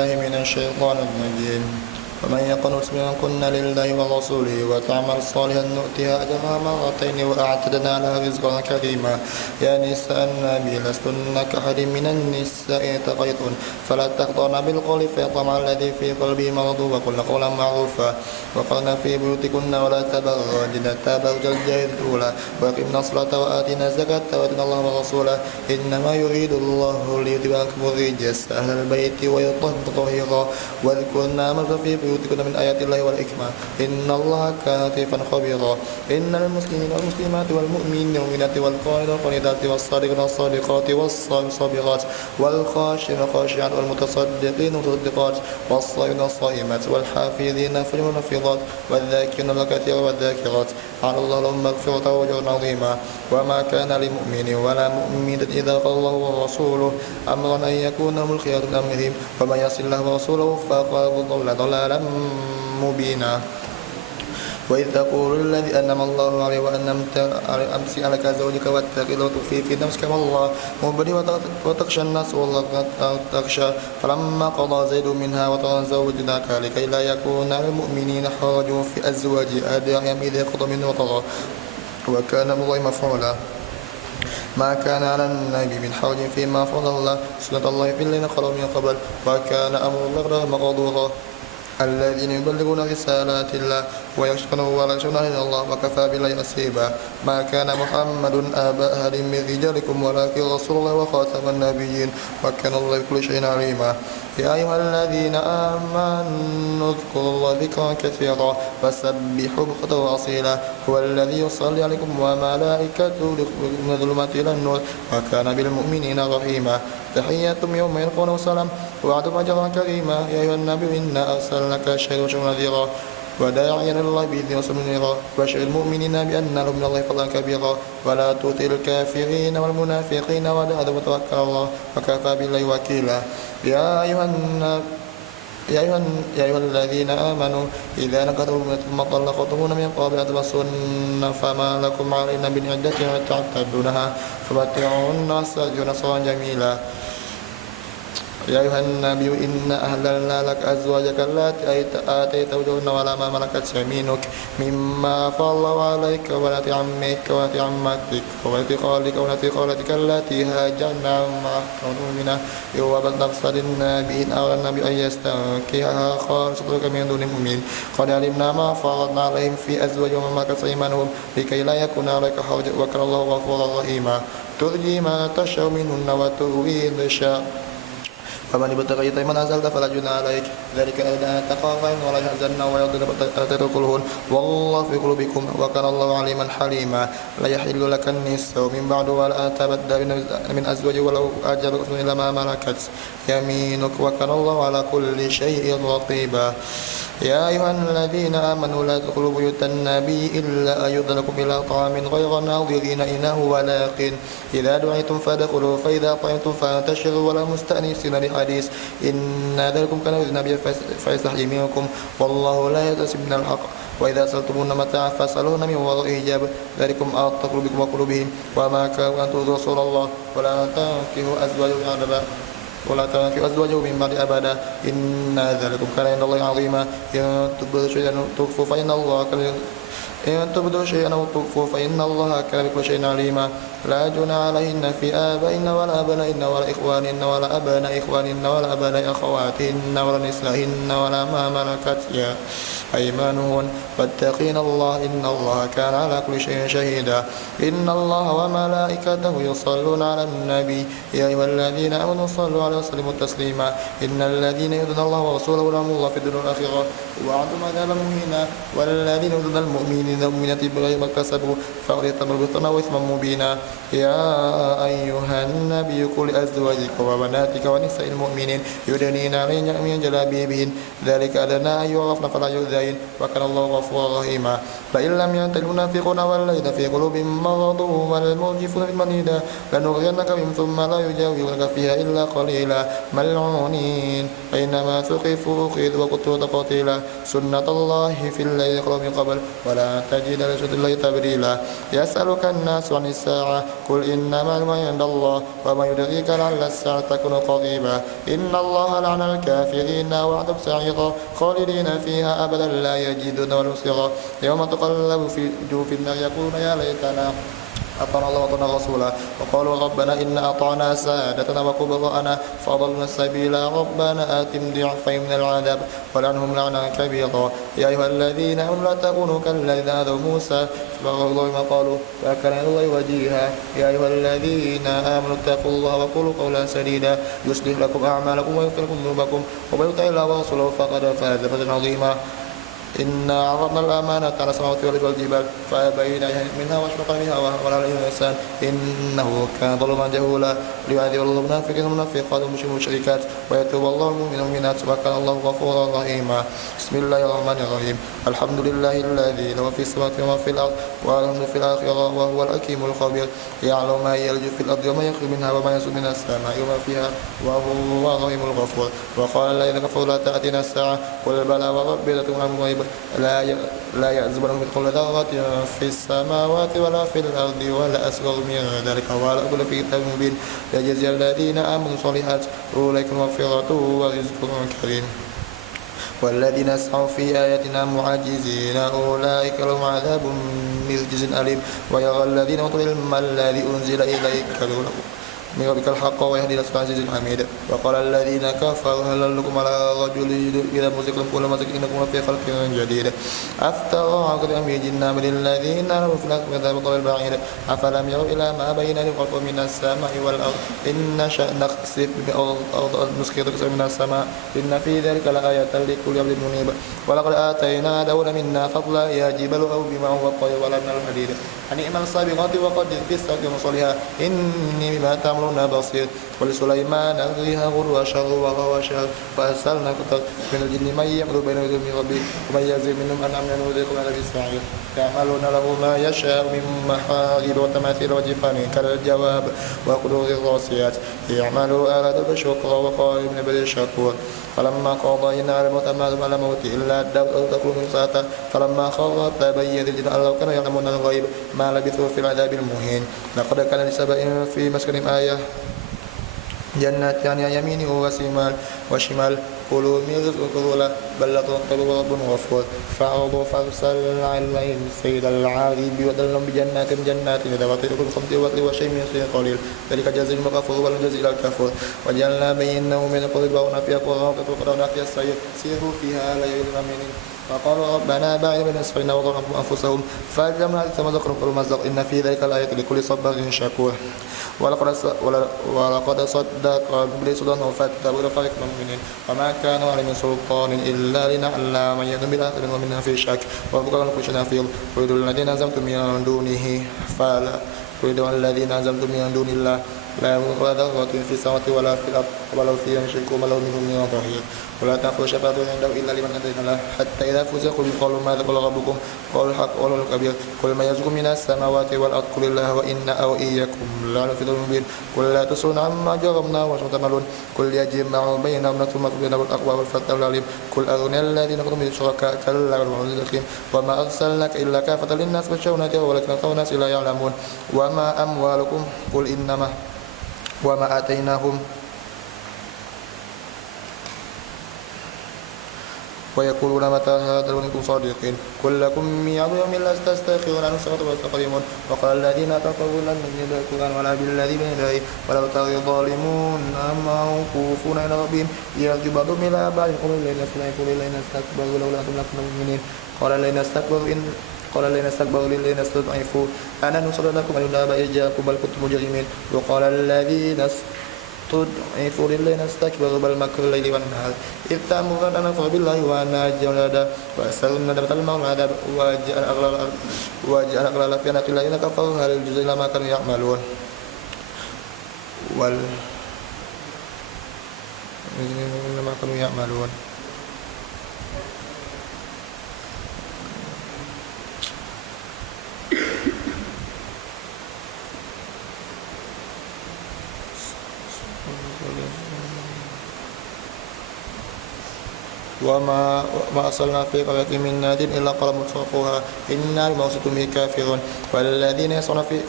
بالله من الشيطان الرجيم ومن يقنت منكن لله ورسوله وتعمل صالحا نؤتها أجرها مرتين وأعتدنا لها رزقا كريما يا نساء النبي لستن كأحد من النساء إن اتقيتن فلا تخضعن بالقول فيطمع الذي في قلبه مرض وقلن قولا معروفا وقرن في بيوتكن ولا تبرجن تبرج الجاهلية الأولى وأقمنا الصلاة وآتينا الزكاة وأطعنا الله ورسوله إنما يريد الله ليذهب عنكم الرجس أهل البيت ويطهركم تطهيرا واذكرن ما في بيوتكن من آيات الله والحكمة إن الله كان لطيفا خبيرا إن المسلمين والمسلمات والمؤمنين والمؤمنات والقانتين والقانتات والصادقين والصادقات والصابرات والخاشعين والخاشعات والمتصدقين والمتصدقات والصائمين والصائمات والحافظين فجر والحافظات والذاكرين الله كثيرا والذاكرات على الله لهم مغفرة وأجرا عظيما وما كان لمؤمن ولا مؤمنة إذا قضى الله ورسوله أمرا أن يكون لهم الخيار من أمرهم ومن يعص الله ورسوله فقد ضل ضلالا مبينا وإذ تقول الذي أنعم الله عليه وأنعمت أمسك عليك زوجك واتق الله وتخفي في نفسك ما الله مبدي وتخشى الناس والله تخشى فلما قضى زيد منها وطرا زوجناك لكي لا يكون على المؤمنين حرج في أزواج أدعيهم إذا قضى منه وطرا وكان أمر الله مفعولا ما كان على النبي من حرج فيما فرض الله سنة الله في الذين خلوا من قبل وكان أمر الله مقدورا الذين يبلغون رسالات الله ويخشونه ولا يخشون إلا الله وكفى بالله حسيبا ما كان محمد أبا أحد من رجالكم ولكن رسول الله وخاتم النبيين وكان الله بكل شيء عليما يا أيها الذين آمنوا اذكروا الله ذكرا كثيرا وسبحوا بكرة وأصيلا هو الذي يصلي عليكم وملائكته من الظلمات إلى النور وكان بالمؤمنين رحيما تحياتهم يوم يلقونه سلام وعدهم أجرا كريما يا أيها النبي إنا أرسلناك شاهدا وبشيرا ونذيرا وداعيا إلى الله بإذنه ورسولا منيرا وبشر المؤمنين بأن لهم من الله فضلا كبيرا ولا تطع الكافرين والمنافقين ودع وتوكل على الله وكفى بالله وكيلا يا أيها الذين آمنوا إذا نكثوا ثم طلقتموهن من قبل أن تمسوهن فما لكم عليهن من عدة تعتدونها فمتعوهن واستأجروهن سراحا جميلا يا أيها النبي إنا أحللنا لك أزواجك اللاتي آتيت أجورهن ولا ما ملكت يمينك مما أفاء الله عليك وبنات عمك وبنات عمتك وبنات خالك وبنات خالتك اللاتي هاجرن معك مؤمنة إن وهبت نفسها للنبي إن أراد النبي أن يستنكحها خالصة من دون المؤمنين قد علمنا ما فرضنا عليهم في أزواجهم وما ملكت أيمانهم لكي لا يكون عليك حرج وكان الله غفورا رحيما ترجي ما تشاء منهن وتؤوي من تشاء فمن ابتغي من أزلت فلا جناح عليك ذلك أدنى تقاطعن ولا يحزن ويرضين تدخلهن والله في قلوبكم وكان الله عليما حليما لا يحل لك النساء من بعد ولا تبدل من أزواج ولو أعجبك إلا ما ملكت يمينك وكان الله على كل شيء رقيبا يا أيها الذين آمنوا لا تدخلوا بيوت النبي إلا أن يؤذن لكم إلى طعام غير ناظرين إنه ولكن إذا دعيتم فادخلوا فإذا طعمتم فانتشروا ولا مستأنسين لحديث إن ذلكم كان يؤذي النبي فيستحيي منكم والله لا يحتسب من الحق وإذا سألتموهن متاعا فاسألوهن من وراء حجاب ذلكم أطهر قلوبكم وقلوبهم وما كان أن تؤذوا رسول الله ولا تنكحوا أزواجه من بعد أبدا إن ذلكم كان عند الله عظيما إن تبدوا شيئا تخفوا فإن الله كان بكل شيء عليما لا جناح عليهن في آبائهن ولا أبنائهن ولا إخوانهن ولا أبناء إخوانهن ولا أبناء أخواتهن ولا نسائهن ولا ما ملكت أيمانهن واتقين الله إن الله كان على كل شيء شهيدا إن الله وملائكته يصلون على النبي يا أيها الذين آمنوا صلوا عليه وسلموا تسليما إن الذين يؤذون الله ورسوله لهم الله في الدنيا والآخرة وأعدوا عذابا مهينا والذين يؤذون المؤمنين والمؤمنات بغير ما اكتسبوا فقد احتملوا بهتانا وإثما مبينا يا أيها النبي قل لأزواجك وبناتك ونساء المؤمنين يدنين عليهن من جلابيبهن ذلك أدنى أن يعرفن فلا يؤذين وكان الله غفورا رحيما فإن لم ينتهي المنافقون والذين في قلوبهم مرض والمرجفون في المدينة لنغرينك بهم ثم لا يجاورونك فيها إلا قليلا ملعونين أينما ثقفوا أخذوا وقتلوا تقتيلا سنة الله في الذين خلوا من قبل ولا تجد لسنة الله تبديلا يسألك الناس عن الساعة قل إنما العلم عند الله وما يدريك لعل الساعة تكون قريبا إن الله لعن الكافرين وعد سعيرا خالدين فيها أبدا لا يجدون نصيرا يوم تقلب في وجوه النار يقولون يا ليتنا أطعنا الله وأطعنا رسوله وقالوا ربنا إنا أطعنا سادتنا وكبراءنا فأضلنا السبيل ربنا آتهم ضعفين من العذاب ولعنهم لعنا كبيرا يا أيها الذين آمنوا لا تكونوا كالذين آذوا موسى فبرأوا الله ما قالوا وكان عند الله وجيها يا أيها الذين آمنوا اتقوا الله وقولوا قولا سديدا يصلح لكم أعمالكم ويغفر لكم ذنوبكم ومن يطع الله ورسوله فقد فاز فوزا عظيما إنا عرضنا الأمانة على السماوات والأرض والجبال فأبين أن منها وأشفقن منها وحملها الإنسان إنه كان ظلوما جهولا ليعذب الله المنافقين والمنافقات والمشركات ويتوب الله المؤمنين والمؤمنات وكان الله غفورا رحيما بسم الله الرحمن الرحيم الحمد لله الذي له في السماوات وما في الأرض والحمد في الآخرة وهو الحكيم الخبير يعلم ما يلج في الأرض وما يخرج منها وما ينزل من السماء وما فيها وهو الرحيم الغفور وقال الذين كفروا لا تأتينا الساعة قل بلى وربي لتكون غيب لا يعزب عنه مثقال ذرة في السماوات ولا في الأرض ولا أصغر من ذلك ولا أكبر في كتاب مبين ليجزي الذين آمنوا الصالحات أولئك مغفرة ورزق كريم والذين سعوا في آياتنا معجزين أولئك لهم عذاب من رجز أليم ويرى الذين أوتوا العلم الذي أنزل إليك من ربك الحق ويهدي إلى صراط العزيز الحميد وقال الذين كفروا هل لكم على رجل إذا مزقتم كل مزق إنكم لفي خلق جديد أفترى على أم يجدنا من الذين نروا في الأرض عذاب الضل البعيد أفلم يروا إلى ما بين الخلق من السماء والأرض إن نشأ نخسف بالأرض نسقط من السماء إن في ذلك لآية لكل عبد منيب ولقد آتينا داود منا فضلا يا جبال أوبي معه والطير ولنا الحديد أن اعمل السابقات وقدر في السبت وصلها إني بما تعملون بصير ولسليمان الريح غدوها شهر وغوا شهر فأرسلنا من الجن من يعمل بين يدي من ربه ومن يزيد منهم أن أمنا نذيقهم عذاب السعير يعملون له ما يشاء من محاريب وتماثيل وجفان كالجواب وقدور الراسيات يعملوا آل داود شكرا وقال من بني شكور فلما قضينا على الموت ما ذم على موت إلا داود تكون من ساعته فلما خر تبين الجن أن لو كانوا يعلمون الغيب ما لبثوا في العذاب المهين لقد كان لسبأ في مسكنهم آية جنات عن يمين وشمال كلوا من رزق له بلة طيبة ورب غفور فأرضوا فأرسلنا عليهم سيل العارب ودلهم بجنات ذوات كل خمس وشيء من شيء قليل ذلك جزاء المكفور والجزاء الكفور وجعلنا بينهم من القرب وهنا فيها قرى وقرنا فيها السير سيروا فيها لا يؤذون منهم فقالوا ربنا باعد بين أسفلنا وظلموا أنفسهم فأجرمنا ثم ذكروا كل مزق إن في ذلك الآية لكل صبر شكور ولقد صدق إبليس ظنه فاتبعوا فريق من المؤمنين وما كان عليه من سلطان إلا لنعلم من يؤمن بالآخرة ومنها في شك وربك لن كل شيء فيه ويدعو الذين زعمتم من دونه فلا ويدعو الذين زعمتم من دون الله لا يملك ذرة في السماوات ولا في الأرض ولو فيها شرك وما له منهم من ظهير ولا تنفع شفاعة عنده إلا لمن أذن له حتى إذا فزع قالوا ماذا قال ربكم قالوا الحق وله الكبير قل من يرزق من السماوات والأرض قل الله وإنا أو إياكم لعلى في ضلال مبين قل لا تسألون عما جربنا وما تعملون قل يجمع بيننا ثم بينهم الأقوى والفتى العليم قل أروني الذين كنتم من شركاء كلا والعزيز وما أرسلناك إلا كافة للناس بشرا ونذيرا ولكن أكثر الناس لا يعلمون وما أموالكم قل إنما وما آتيناهم ويقولون متى هذا وإن كنتم صادقين قل لكم ميعاد يوم لا تستأخرون عنه ساعة ولا تستقدمون وقال الذين كفروا لن نؤمن بالقرآن ولا بالذي بين يديه ولو ترى الظالمون موقوفون عند ربهم يرجع بعضهم إلى بعض قل الذين استكبروا لولا أنتم لكنتم مؤمنين قال الذين استكبروا للذين استضعفوا أنا نصدقكم عن النبأ إذ جاءكم بل كنتم مجرمين وقال الذين استضعفوا للذين استكبروا بل مكروا الليل والنهار إذ تأمرون أن نكفر بالله ونجعل الندى وأسروا الندامة الموت العذاب وجعل الأغلال في عناق الذين كفروا هل الجزاء إلا ما كانوا يعملون ما كانوا يعملون وما أرسلنا في قرية من ناد إلا قال مترفوها إنا بما أرسلتم به كافرون والذين يسعون في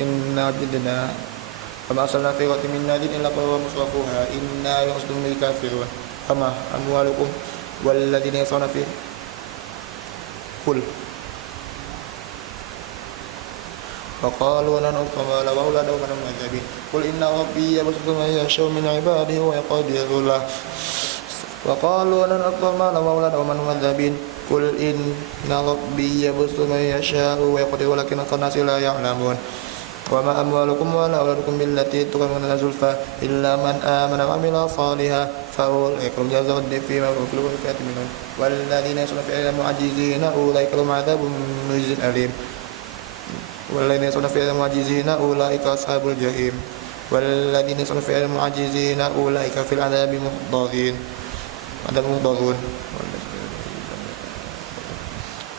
إنا بدنا وما أرسلنا في قرية من ناد إلا قال مترفوها إنا بما أرسلتم به كافرون فما أموالكم والذين يسعون في قل وقالوا لن أكمل وأولاد ومن المعذبين قل إن ربي يبسط من يشاء من عباده ويقدر له وقالوا لن أكمل وأولاد ومن المعذبين قل إن ربي يبسط من يشاء ويقدر لكن أكثر الناس لا يعلمون وما أموالكم ولا أولادكم بالتي تقربون زلفى إلا من آمن وعمل صالحا فأولئك لهم جزاء الضعف فيما أكلوا وفئة منهم والذين يسعون في الأرض معجزين أولئك لهم عذاب مخزي أليم والذين يسعون في الأرض معجزين أولئك أصحاب الجحيم والذين يسعون في الأرض معجزين أولئك في العذاب محضرون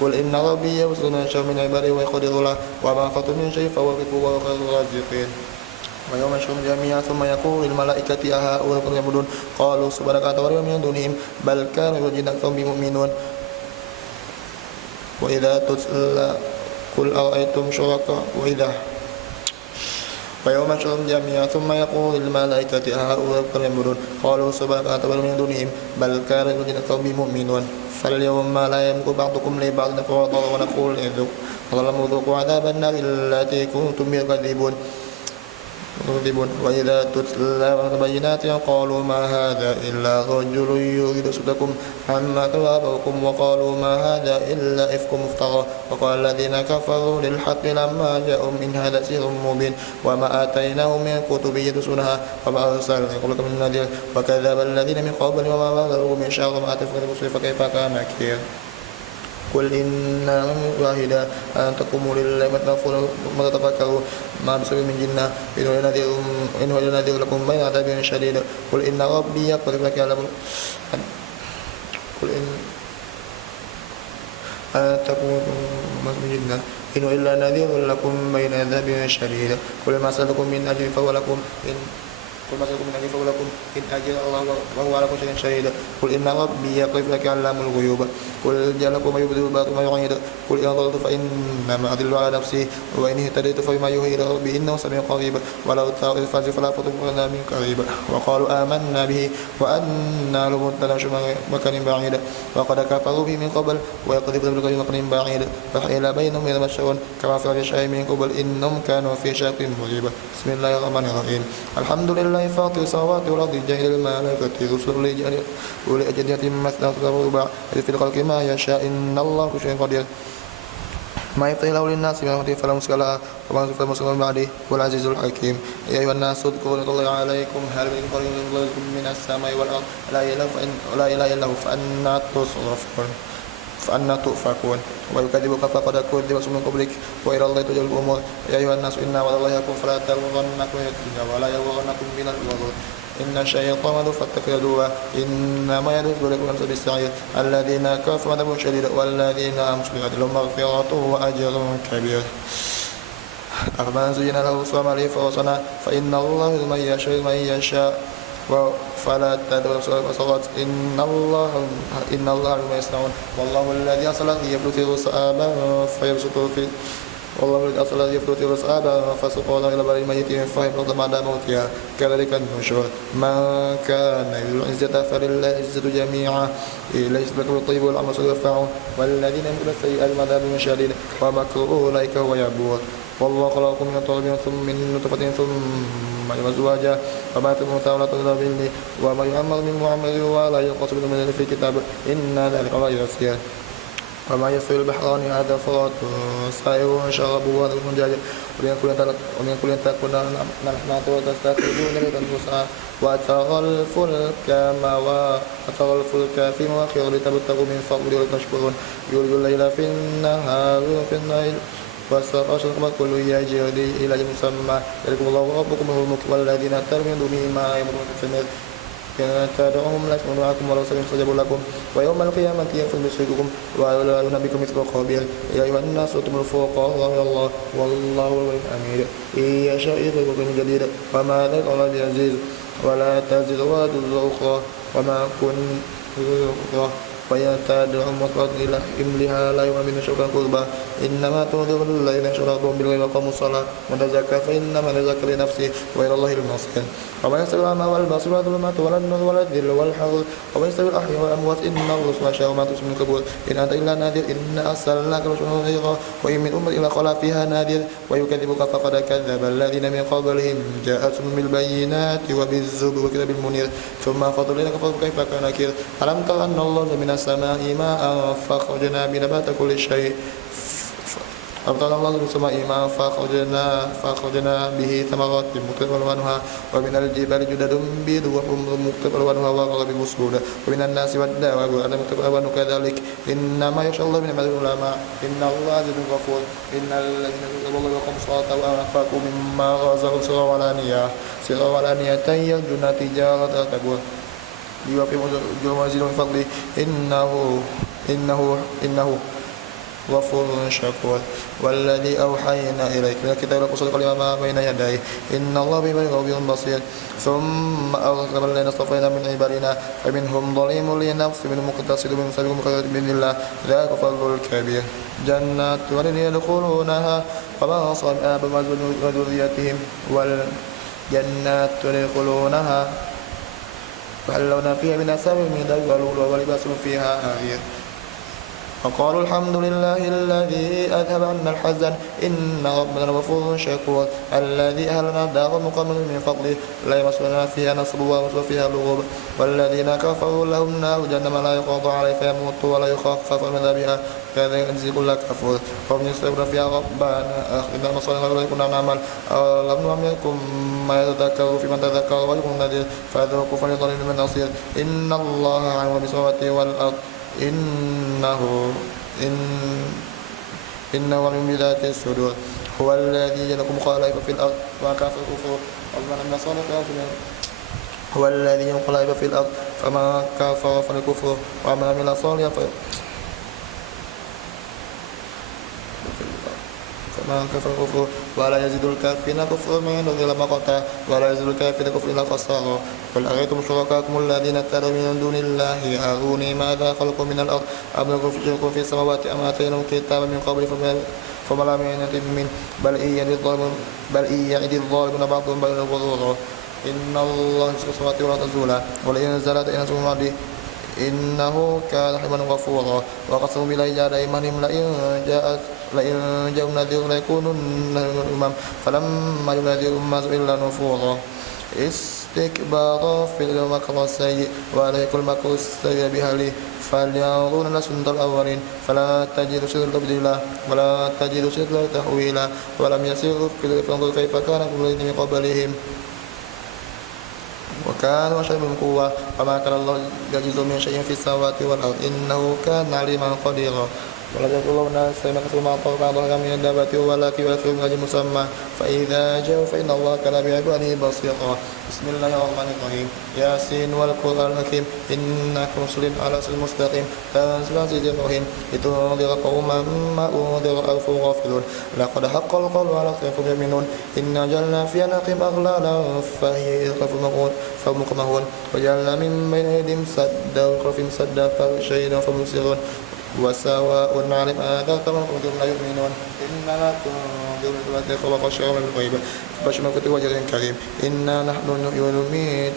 قل إن ربي يبسط من يشاء من عباده ويقدر له وما أنفقتم من شيء فهو يخلفه وهو خير الرازقين ويوم يحشرهم جميعا ثم يقول للملائكة أهؤلاء كنتم تعبدون قالوا سبحانك أنت ولينا من دونهم بل كانوا يريدون أكثرهم بهم مؤمنون وإذا تتلى قل أرأيتم شركاء ويوم يحشرهم جميعا ثم يقول للملائكة أهؤلاء كنتم تعبدون قالوا سبحانك أنت ولينا من دونهم بل كانوا يريدون أكثرهم بهم مؤمنون فاليوم لا يملك بعضكم لبعض نفعا ونقول ذوقوا عذاب النار التي كنتم به تكذبون وإذا تتلى بينات قالوا ما هذا إلا رجل يريد يصدكم عما كان آباؤكم وقالوا ما هذا إلا إفك مفترى وقال الذين كفروا للحق لما جاءهم إن هذا سحر مبين وما آتيناهم من كتب يدرسونها وما أرسلنا قبلك من نذير وكذب الذين من قبل وما بلغوا من شر ما آتيهم فكيف كان نكير قل إنا واحدا أن تقوموا لله ما تتفكروا ما بسبب من جنة إن هو ينذر لكم بين عذاب شديد قل إن ربي يقدر لك يعلم قل إن أن تقوموا من جنة إن هو إلا نذير لكم بين عذاب شديد قل ما سألكم من أجر فهو لكم قل ما سألكم من أجر فهو لكم إن أجر الله وهو على كل شيء شهيد قل إن ربي يقذف لك علام الغيوب قل جعل لكم ما يبدل الباطل ما يعيد قل إن ضللت فإنما أضل على نفسي وإن اهتديت فبما يوحي إلى ربي إنه سميع قريب ولو ترى إذ فازوا فلا تطلبنا من قريب وقالوا آمنا به وأنا لهم التناش مكان بعيد وقد كفروا به من قبل ويقذف ذلك مكان بعيد فحيل بينهم يتمشون كما فعل شيء من قبل إنهم كانوا في شك مريب بسم الله الرحمن الرحيم الحمد لله فاطر السماوات والأرض جاعل الملائكة رسلا أولي أجنحة مثنى ورباع في الخلق ما يشاء إن الله كل شيء قدير ما يفتح له للناس من رحمته فلا ممسك لها وما يمسك فلا مرسل من بعده هو العزيز الحكيم يا أيها الناس اذكروا نعمة الله عليكم هل من قريب من السماء والأرض لا إله إلا هو فأنا تؤفكون ويكذبك فقد كذب رسل من قبلك وإلى الله ترجع الأمور يا أيها الناس إن وعد الله يكون فلا تغرنكم الدنيا ولا يغرنكم من الغرور إن الشيطان فاتخذوه إنما يدعو لكم أمثال السعير الذين كفروا عذاب شديد والذين آمنوا لهم مغفرة وأجر كبير أفمن زين له سوء عمله فحسنه فإن الله يهدي من يشاء فلا تدعوا الصلاة إن الله بما يصنعون والله الذي أرسل يبلغ سحابا فيبسط في والله الذي أرسل يبلغ سحابا فسقط إلى بلد ميت فيبلغ بعد موتها كذلك النشور من كان يريد العزة فلله العزة جميعا إليه يسبق بالطيب والعمل يرفعه والذين يمكرون السيئات عذاب شديد ومكر أولئك هو يبور والله خلقكم من تراب ثم من نطفة ثم أزواجا وما تكون ولا تدرى به وما يعمر من معمر ولا ينقص من في كتاب إن ذلك لا يسير وما يسير البحران هذا فرات سائر شراب وهذا منجاج ومن كل تكون نحمة وتستخرجون لتنفسها وترى الفلك في مواخر لتبتغوا من فضله ولتشكرون يولج الليل في النهار في الليل فاستغفر كل يجري إلى مسمى ذلكم الله ربكم هو الملك والذين تدعون من دونه ما يملكون في النار إن تدعوهم لا يسمعون دعاءكم ولو سمعوا استجابوا لكم ويوم القيامة يأخذ بشرككم ولا ينبئكم مثل خبير يا أيها الناس أنتم الفقراء إلى الله والله هو الغني الحميد إن يشاء يغفركم من جديد وما ذلك على الله بعزيز ولا تزر وازرة أخرى وما كنت فيتبع مصبرا إلى إملها لا يؤمن شوكا قربا إنما تنذر الذين يشركون بالغيب وقاموا الصلاة وتزكى فإنما تزكى لنفسه وإلى الله المصير وما يستوي الأعمى والبصير ولا الظلمات ولا النور ولا الذل والحر وما يستوي الأحياء والأموات إن الله ما شاء ما تسمع القبور إن أنت إلا نذير إن أرسلناك رسولا نذيرا وإن من أمة إلا خلا فيها نذير ويكذبك فقد كذب الذين من قبلهم جاءتهم بالبينات وبالزبر وكتاب المنير ثم فضلنا كفروا كيف كان نكير ألم تر أن الله من السماء ماء فأخرجنا بنبات كل شيء أمطر الله من السماء ماء فأخرجنا به ثمرات مختلفة ألوانها ومن الجبال جدد بيض وحمر مختلفة ألوانها وغراب مسجود ومن الناس والدواب مختلفة ألوانه كذلك إنما يخشى الله من عباده العلماء إن الله عزيز غفور إن الذين كفروا وقاموا الصلاة وأنفقوا مما رزقهم سرا وعلانية يرجون تجارة تبور ليوفيهم أجورهم ويزيدهم من فضله إنه غفور شكور والذي أوحينا إليك من الكتاب لتصدق لما بين يديه إن الله بما خبير بصير ثم أغرقنا الذين اصطفينا من عبادنا فمنهم ظليم لنفسه منهم مقتصد ومنهم سابق بخيرات بإذن الله ذلك فضل الكبير جنات عدن يدخلونها ومن صلى آبائهم وذريتهم والجنات يدخلونها يحلون فيها من أساور من ذهب ولؤلؤا ولباسهم فيها حرير وقالوا الحمد لله الذي أذهب عنا الحزن إن ربنا غفور شكور الذي أهلنا دار مقام من فضله لا يمسنا فيها نصب ولا فيها لغوب والذين كفروا لهم نار جهنم لا يقضى عليه فيموت ولا يخفف من عذابها كذلك نجزي كل كفور وهم يستغفرون فيها ربنا أخرجنا من الصالحين ولا كنا نعمل ألم نعمركم ما يتذكر في من تذكر ويكون نذير فذوقوا فليضل من نصير إن الله عالم بالسماوات والأرض إنه عليم بذات الصدور هو الذي جعلكم خلائف في الأرض وما كان في الكفر ومن لم يصل هو الذي جعلكم خلائف في الأرض فما كفر فالكفر ومن لم يصل فما كفر الكفر ولا يزيد الكافرين كفر من ظل مقتا ولا يزيد الكافرين كفر إلا خسارا قل أرأيتم شركاءكم الذين اتخذوا من دون الله أروني ماذا خلقوا من الأرض أم لكم شرك في السماوات أم آتيناهم كتابا من قبل فما لم ينتم منه بل إن يعد الظالمون بعضهم بعضا غرورا إن الله يمسك السماوات والأرض تزولا ولئن زالتا إن سموا بعده إنه كان حليما غفورا وقسموا بالله جهد أيمانهم لئن جاءهم نذير ليكونن من الأمم فلما جاءهم نذير ما زادوا إلا نفورا استكبارا في الأرض ومكر السيء ولا يكن المكر السيء بأهله فلينظرن سنة الأولين فلا تجد سنة تبديلا ولا تجد سنة تحويلا ولم يسيروا في الأرض فانظروا كيف كان الذين من قبلهم وكانوا أشد منهم قوة وما كان الله يعجز من شيء في السماوات والأرض إنه كان عليما قديرا ولا تقولوا الناس ما كسبوا ما طلب بعضها من الدابة ولكن يؤخرهم أجل مسمى فإذا جاءوا فإن الله كان بعباده بصيرا بسم الله الرحمن الرحيم ياسين والقرآن الحكيم إنك مرسل على صراط مستقيم تنزيل العزيز الرحيم لتنذر قوما ما أنذر أنفسهم غافلون لقد حق القول على أكثرهم يؤمنون إنا جعلنا في أعناقهم أغلالا فهي فهم مقمحون وجعلنا من بين أيديهم سدا وخلفهم سدا فغشيناهم فهم يبصرون وسواء عليهم أنذرتهم أم لم تنذرهم لا يؤمنون إنما تنذر من خلق الشر من الغيب فبشر من كتب وجر كريم إنا نحن نحيي ونميت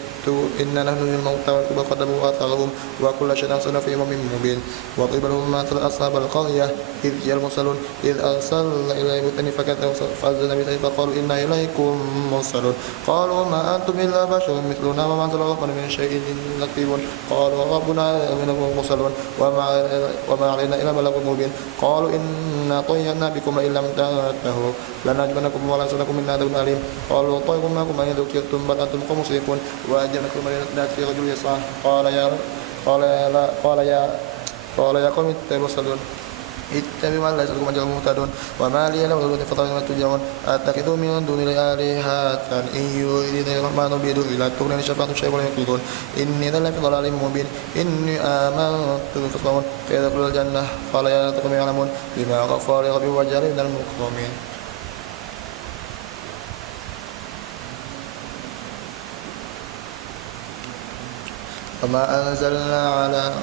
إنا نحن نحيي الموتى ونكتب قدموا آثارهم وكل شيء أحصيناه في إمام مبين واضرب لهم مثل أصحاب القرية إذ جاء المرسلون إذ أرسلنا إليهم اثنين فكذبوا فعززنا بهم فقالوا إنا إليكم مرسلون قالوا ما أنتم إلا بشر مثلنا وما أنزل الرحمن من شيء نكتبون قالوا ربنا منهم مرسلون وما علينا إلا بلاغ مبين قالوا إنا طيرنا بكم لئن لم تنتهوا لنجمنكم ولا يصلكم من عذاب أليم قالوا طيركم معكم أن ذكرتم بل أنتم قوم مسرفون وأجرناكم من في رجل يسعى قال يا قوم اتبعوا اتبعوا ما لا يسألكم أجرا مهتدون وما لي لا أعبد فطرا ما تجرون أتخذوا من دون الله آلهة إن يريدني الرحمن بضر لا تغني شفاعتهم شيئا ولا ينقذون إني إذا لفي ضلال مبين إني آمنت فاسمعون فيدخلوا الجنة قال يا ليت قومي يعلمون بما غفر لي ربي وجعلني من المكرمين وما أنزلنا على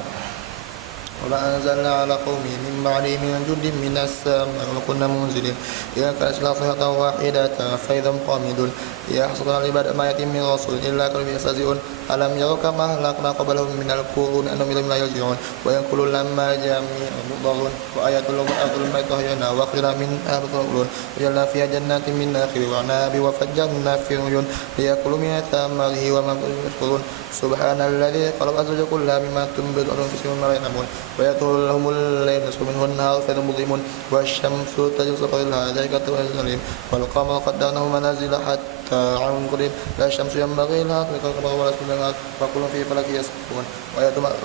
وما أنزلنا على قومه من بعده من جند من السماء وما كنا منزلين إذا كانت صيحة واحدة فإذا هم قامدون يحصدون العباد ما يأتي من رسول إلا كانوا يستهزئون ألم يروا كما أهلكنا قبلهم من القرون أنهم إليهم لا يرجعون ويقولون لما جميع مضر وآيات لهم الأرض الميت أحييناها وأخرجنا منها بطرون وجعلنا فيها جنات من نخيل وأعناب وفجرنا في عيون ليأكلوا من ثمره وما يشكرون سبحان الذي خلق الأزواج كلها مما تنبت الأرض في سماء لا يعلمون ويطول لهم الليل نصف منه النهار فإذا مظلمون والشمس تجري لصغر لها ذلك التوازن العليم والقمر قدرناه منازل حتى عن قريب لا الشمس ينبغي لها تدرك القمر ولا الشمس لها وكل في فلك يسبحون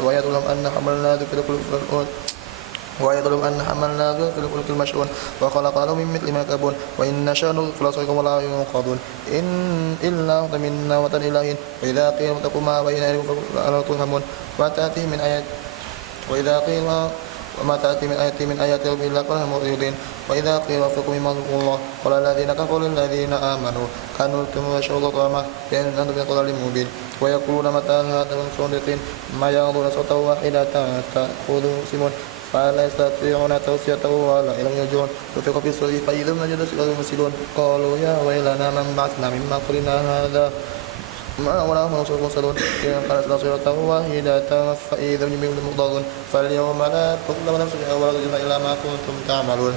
ويدعو لهم أن حملنا ذكر كل ويظلم أن حملنا ذلك الفلك المشحون وخلق لهم من مثل ما يركبون وإن نشأ نغرقهم ولا ينقذون إن إلا منا وطن إلهين وإذا قيل اتقوا ما بين أيديكم فلا تفهمون وتأتي من آيات وإذا قيل وما تأتي من آيات ربهم إلا كانوا معرضين وإذا قيل انفقوا مما رزقكم الله قال الذين كفروا للذين آمنوا كانوا يكتمون شهوة طعامه لأن أنتم في ضلال مبين ويقولون متى هذا المصدقين ما يرضون صوتا واحدة تأخذهم مسلمون فلا يستطيعون توصية ولا إلى يرجعون وفق في الصدر فإذا ما جلسوا إلى المسلمون قالوا يا ويلنا من بعثنا مما قلنا هذا ما ولا هم رسول مرسلون إن كانت نصيرة واحدة فإذا جميع مضطرون فاليوم لا تظلم نفس ولا تجزون إلا ما كنتم تعملون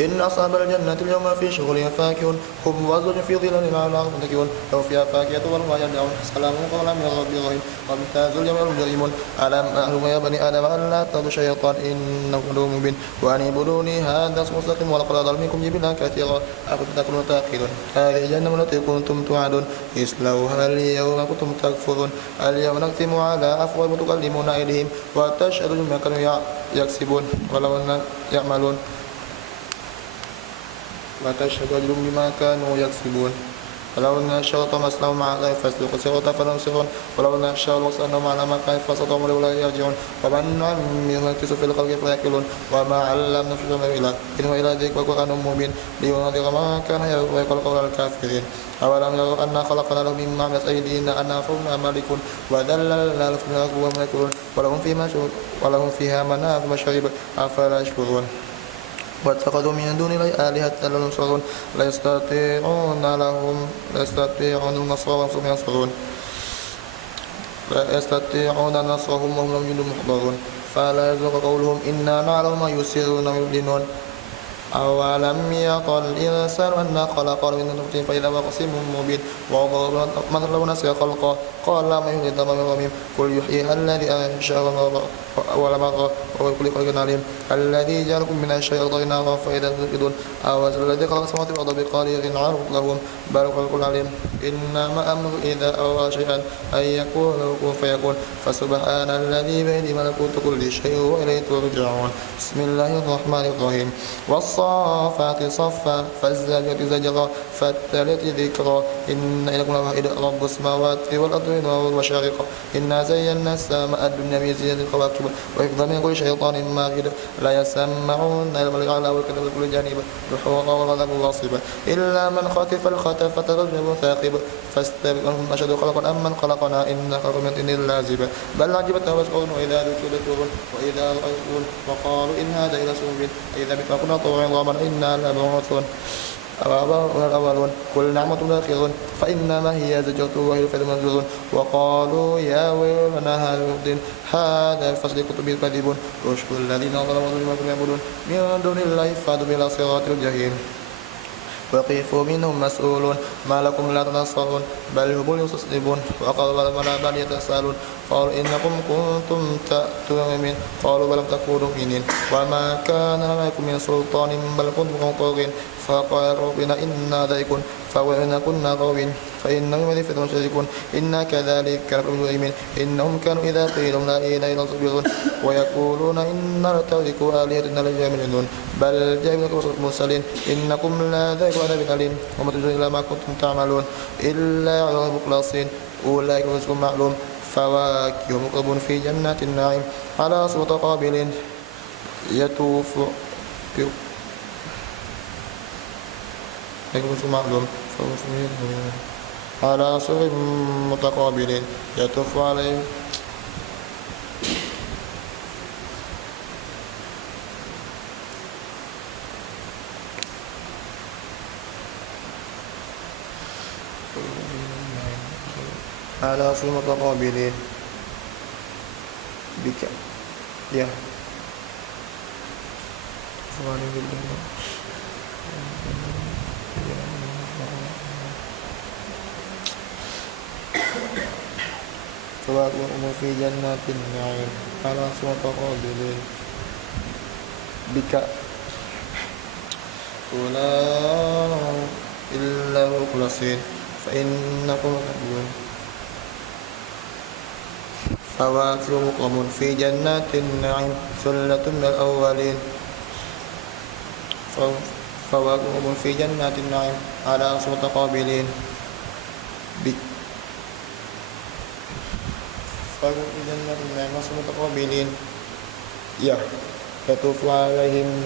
إن أصحاب الجنة اليوم في شغل فاكهون هم وأزواج في ظلال على الأرض متكئون لهم فيها فاكهة والله يدعون سلام قولا من رب رحيم وامتازوا اليوم المجرمون ألم أهلكم يا بني آدم ألا تعبدوا الشيطان إنه عدو مبين وأن اعبدوني هذا صراط مستقيم ولقد أضل منكم جبلا كثيرا أفلا تكونون تعقلون هذه جهنم التي كنتم توعدون اصلوها اليوم كنتم تكفرون اليوم نختم على أفواههم وتكلمنا أيديهم وتشهد بما كانوا يكسبون ولو يعملون وتشهد أجرهم بما كانوا يكسبون ولو نشاء طمسناهم على فاسلكوا الصراط فلنصرون ولو نشاء لوصلناهم على ما كان فسطهم ولا يرجعون ومن نعمره نكسه في الخلق فلا يأكلون وما علمنا في الجمع إله إن هو إلا ذكر وقرآن مبين لينذر ما كان يقول قول الكافرين أولم يروا أنا خلقنا لهم مما عملت أيدينا أنا فهم مالكون وذللنا لهم في الأرض وهم يأكلون ولهم فيها منافع ومشارب أفلا يشكرون واتخذوا من دون الله آلهة لا ينصرون لا يستطيعون النصر وهم ينصرون لا يستطيعون نصرهم وهم لهم جند محضرون فلا يزغ قولهم إنا نعلم ما يسرون ويعلنون أولم يقل الإنسان أنا خلقنا من نطفة فإذا هو خصيم مبين وضرب مثلا لو نسي خلقه قال لا ما يحيي العظام الرميم قل يحييها الذي أنشأها أول مرة وهو بكل خلق عليم الذي جعلكم من الشيء نارا فإذا تنفذون أوزن الذي خلق السماوات والأرض بقدير على لهم بل هو خلق عليم إنما أمره إذا أراد شيئا أن يقول له كن فيكون فسبحان الذي بيده ملكوت كل شيء وإليه ترجعون بسم الله الرحمن الرحيم والصافات صفا فالزاجرات زجرا فالتاليات ذكرا إن إليكم لواحد رب السماوات والأرض والمشارق إنا زينا السماء الدنيا بزينة الكواكب وحفظا من كل شيطان مارد لا يسمعون إلى الملك الأعلى والكتاب كل جانب دحورا والعذاب واصبا إلا من خطف الخطف فترجم ثاقب فاستبقهم أشد خلقا أم من خلقنا إن خلق من إن لازبا بل عجبت واسقون وإذا ذكروا وإذا رأوا وقالوا إن هذا إلى سوء إذا بما كنا طوعا عظاما إنا لمبعوثون أواباؤنا الأولون قل نعمة داخرون فإنما هي زجرة وهي فإذا منزلون وقالوا يا ويلنا هذا الفصل كتب الكذبون اشكر الذين ظلموا بما كانوا يعبدون من دون الله فادوا إلى صراط الجحيم وقفوا منهم مسؤولون ما لكم لا تنصرون بل هم يستسلمون وقالوا الملا بل يتساءلون قالوا إنكم كنتم تأتون من قالوا بل لم تكونوا مؤمنين وما كان معكم من سلطان بل كنتم طاغين فقال ربنا إنا ذائقون فوإنا كنا غاوين فإنهم الذين في مشركون إنا كذلك نفعل المجرمين إنهم كانوا إذا قيل لهم لا إله إلا الله يصبرون ويقولون إنا لتاركوا آلهتنا لجامعون بل جاء بكم المرسلين إنكم لا ذائقوا عذاب أليم وما تجزون إلا ما كنتم تعملون إلا على المخلصين أولئك رزق معلوم فواكه مقربون في جنات النعيم على صراط قابلين يطوف رزق معلوم على سرر متقابلين يطوف عليهم على سرر متقابلين بك يا سواء في جنات النعيم على سرر متقابلين بك ولا إلا مخلصين فإنكم تكذبون فواكه مكرمون في جنات النعيم ثلة من الأولين فواكه في جنات النعيم على سرر متقابلين فواكه في جنات النعيم على سرر متقابلين يطوف عليهم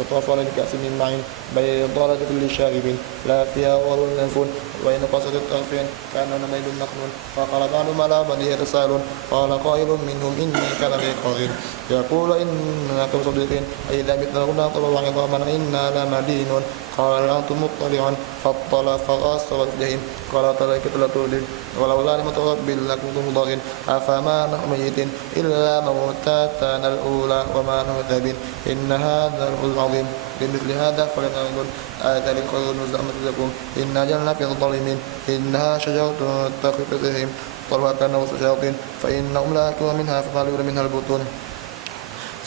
يطاف عليهم كأس من معين بيضاء لكل شارب لا فيها غول ينفون وإن قصد الطرفين كأنهن ميل مخنون فقال بعضهم على بعض يتساءلون قال قائل منهم إني كان لي قرين يقول إنكم صديقين أئذا متنا كنا ترابا عظاما إنا لمدينون قال أنتم مطلعون فاطلع فرأى سواء الجحيم قال ترى لتولد ولولا نعمة ربي لكنتم ضارين أفما نحن ميتين إلا موتاتنا الأولى وما نحن بمعذبين إن هذا الفوز العظيم بمثل هذا فليعلمون ذلك خير نزلا لكم إنا جعلنا في الظالمين إنها شجرة تخرج بهم طلعها كأنه شياطين فإنهم لا يأكلون منها فمالئون منها البطون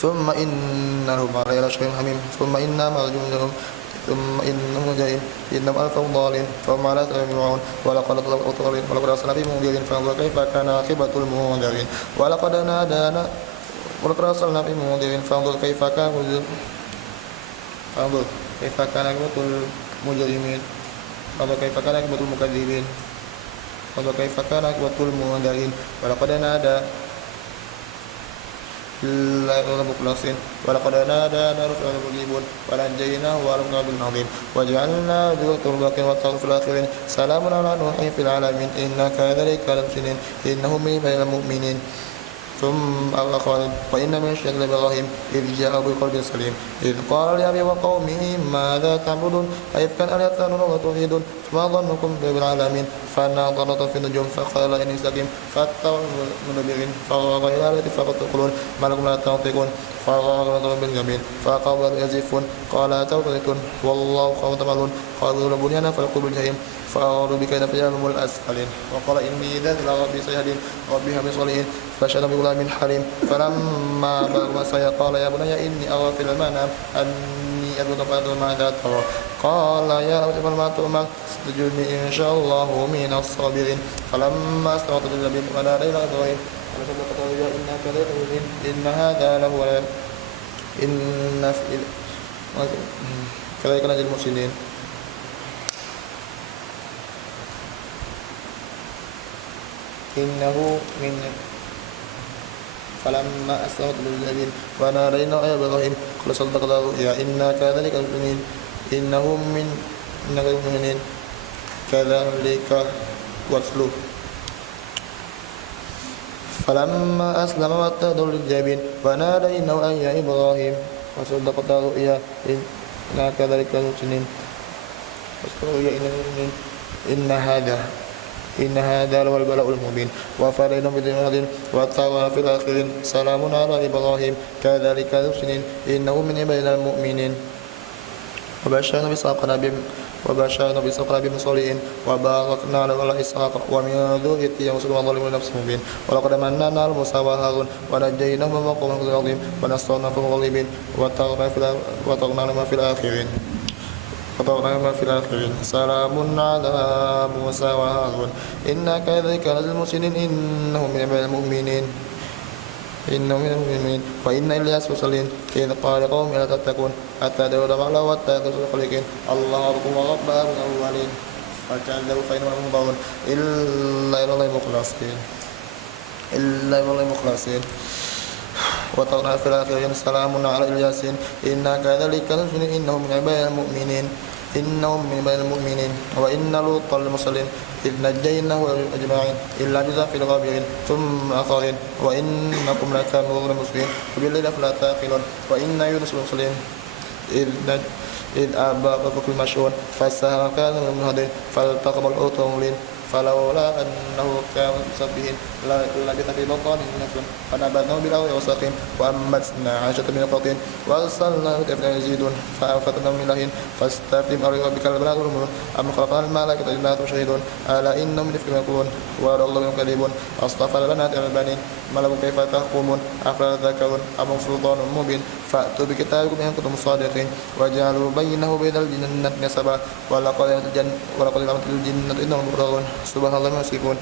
ثم إنهم على شيء حميم ثم إنا مرجونهم ثم إنهم جحيم إنهم ألفوا ضالين فهم على يجمعون ولقد أطلقوا ولقد أرسلنا في منذرين فانظر كيف كان عاقبة المنذرين ولقد نادانا ولقد أرسلنا في منذرين فانظر كيف كان عاقبة المجرمين فانظر كيف كان عاقبة المكذبين فانظر كيف كان عاقبة المنذرين ولقد نادى إلا مخلصين ولقد نادانا رسلنا مجيبون ونجيناه وألقنا بالعظيم وجعلنا ذريته الباقين والطاغوت في الآخرين سلام على نوح في العالمين إنا كذلك المحسنين إنه من بين المؤمنين ثم أخذ وإن من شيخ إبراهيم إذ جاء بقلب سليم إذ قال لأبي وقومه ماذا تعبدون أئفكا آلهة وتوحيدون فما ظنكم برب العالمين فنظرت في النجوم فقال إني سقيم فاتبعوا المدبرين فراغ إلى آلهة فقتلون ما لكم لا تنطقون فراغ باليمين فقالوا يزفون قال أتوكلتون والله خوف تعملون قالوا ربنا فلقوا بالجحيم فأرادوا بكيد فجعلهم الأسفلين وقال إني ذات ربي سيهدين ربي هب لي صالحين فشهد بغلام حليم فلما بلغ مسعي قال يا بني إني أرى في المنام أني أدعوك فأنظر ماذا ترى قال يا أبت افعل ما تؤمر ستجدني إن شاء الله من الصابرين فلما استوت الجبين ونادى إلى إبراهيم إنا كذلك إن هذا لهو إن كذلك نجزي المحسنين إنه من فلما أسلمت بالجبين ونادينا يا إبراهيم قال صدقت الرؤيا إنا كذلك المؤمنين إنه من المؤمنين كذلك واسلوب فلما أسلم واتخذوا للجبين وناديناه أن يا إبراهيم وصدقت الرؤيا إنا كذلك المؤمنين إن هذا لهو البلاء المبين وفرينا بدين واتقوا في الآخرين سلام على إبراهيم كذلك المحسنين إنه من عبادنا المؤمنين وبشرنا بإسحاق نبي صالحين وباركنا على إسحاق ومن ذريته يوسف وظالم لنفسه مبين ولقد مننا على موسى وهارون ونجيناهما من القوم الظالمين ونصرناهم في الغالبين وتركنا في الآخرين سلام على موسى وهارون إنا كذلك نجزي المحسنين إنهم من المؤمنين وإن إلياس مرسلين إذ قال قوم لا تتقون أتدعون مع الله واتخذوا الخالقين الله ربكم ورب الأولين فكذبوا فإنهم منظرون إلا إلى الله مخلصين وتركنا في الآخرين سلام على الياسين إنا كذلك نجزي إنهم من عبادنا المؤمنين إنهم من المؤمنين وإن لوطا لمرسلين إذ نجيناه أجمعين إلا جزاء في الغابرين ثم آخرين وإنكم لتأمرون المسلمين وبالليل أفلا تعقلون وإن يونس المرسلين إذ أبى بكل مشهور فساهم كان من المنهدين فالتقم الحوت مبين فلولا أنه كان مسبحين لبث في بطنه نفس فنبذناه بالأرض وسقيم وأنبتنا عشرة من القطين وأرسلناه كافرين يزيدون فأنفتنا من لهين فاستفتهم أربك البنات والمنون أم خلقنا الملائكة إنهم شهيدون ألا إنهم من إفكهم يقولون وعلى الله منهم كذبون أصطفى البنات على البنين ما لكم كيف تحكمون أفلا تذكرون أم سلطان مبين فأتوا بكتابكم إن كنتم صادقين وجعلوا بينه وبين الجنة نسبا ولقد علمت الجنة إنهم مبررون سبحان الله ما يصفون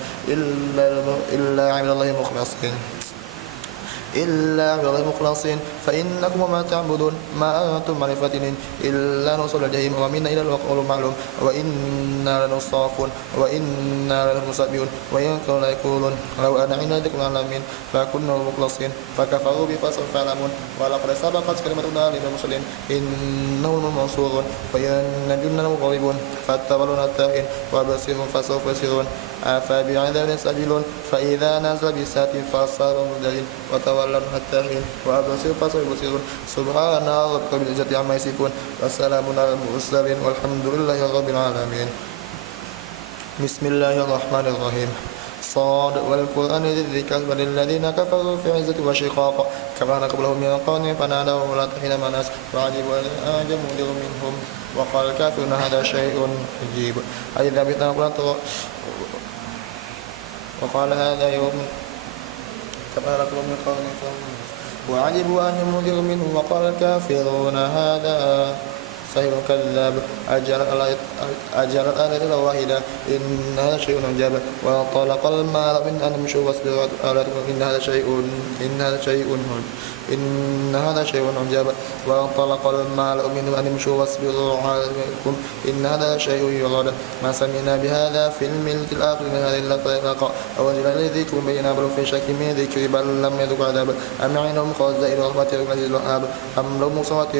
إلا عباد الله المخلصين فإنكم وما تعبدون ما أنتم معرفتين إلا نوصل الجحيم ومنا إلى الوقت المعلوم وإنا لنصافون وإنا لنسبحون وإن كانوا لا يقولون لو أنا عندنا ذكر العالمين فكنا مخلصين فكفروا بي فسوف يعلمون ولقد سبقت كلمتنا للمرسلين إنهم المنصورون وإن جندنا مغلبون فاتبعوا التائهين وبصرهم فسوف يسيرون أفبعذابنا يستعجلون فإذا نزل بساعة فصاروا مدلين وتولوا حتى حين وأبصروا فسوف يبصرون سبحان ربك رب العزة عما يصفون وسلام على المرسلين والحمد لله رب العالمين. بسم الله الرحمن الرحيم. صاد والقرآن ذي الذكر بل الذين كفروا في عزة وشقاق كما قبلهم من القرن فنادوا ولا تحين مناس وعجبوا أن أعجبوا منهم وقال الكافرون هذا شيء عجيب أئذا متنا وقال هذا يوم كما قبلهم من القرن وعجبوا أن ينذروا منهم وقال الكافرون هذا سحر كذاب أجل الآلة الواحدة إن هذا شيء عجاب وطلق المال من أن يمشوا واصبروا آلاتكم إن هذا شيء عجاب وطلق المال من أن يمشوا واصبروا آلاتكم إن هذا شيء يراد ما سمعنا بهذا في الملة الآخر من هذه اللقاء أوجل الذكر بينا بل في شك من ذكر بل لم يذق عذاب أم عندهم خزائن رحمة العزيز الوهاب أم لهم السماوات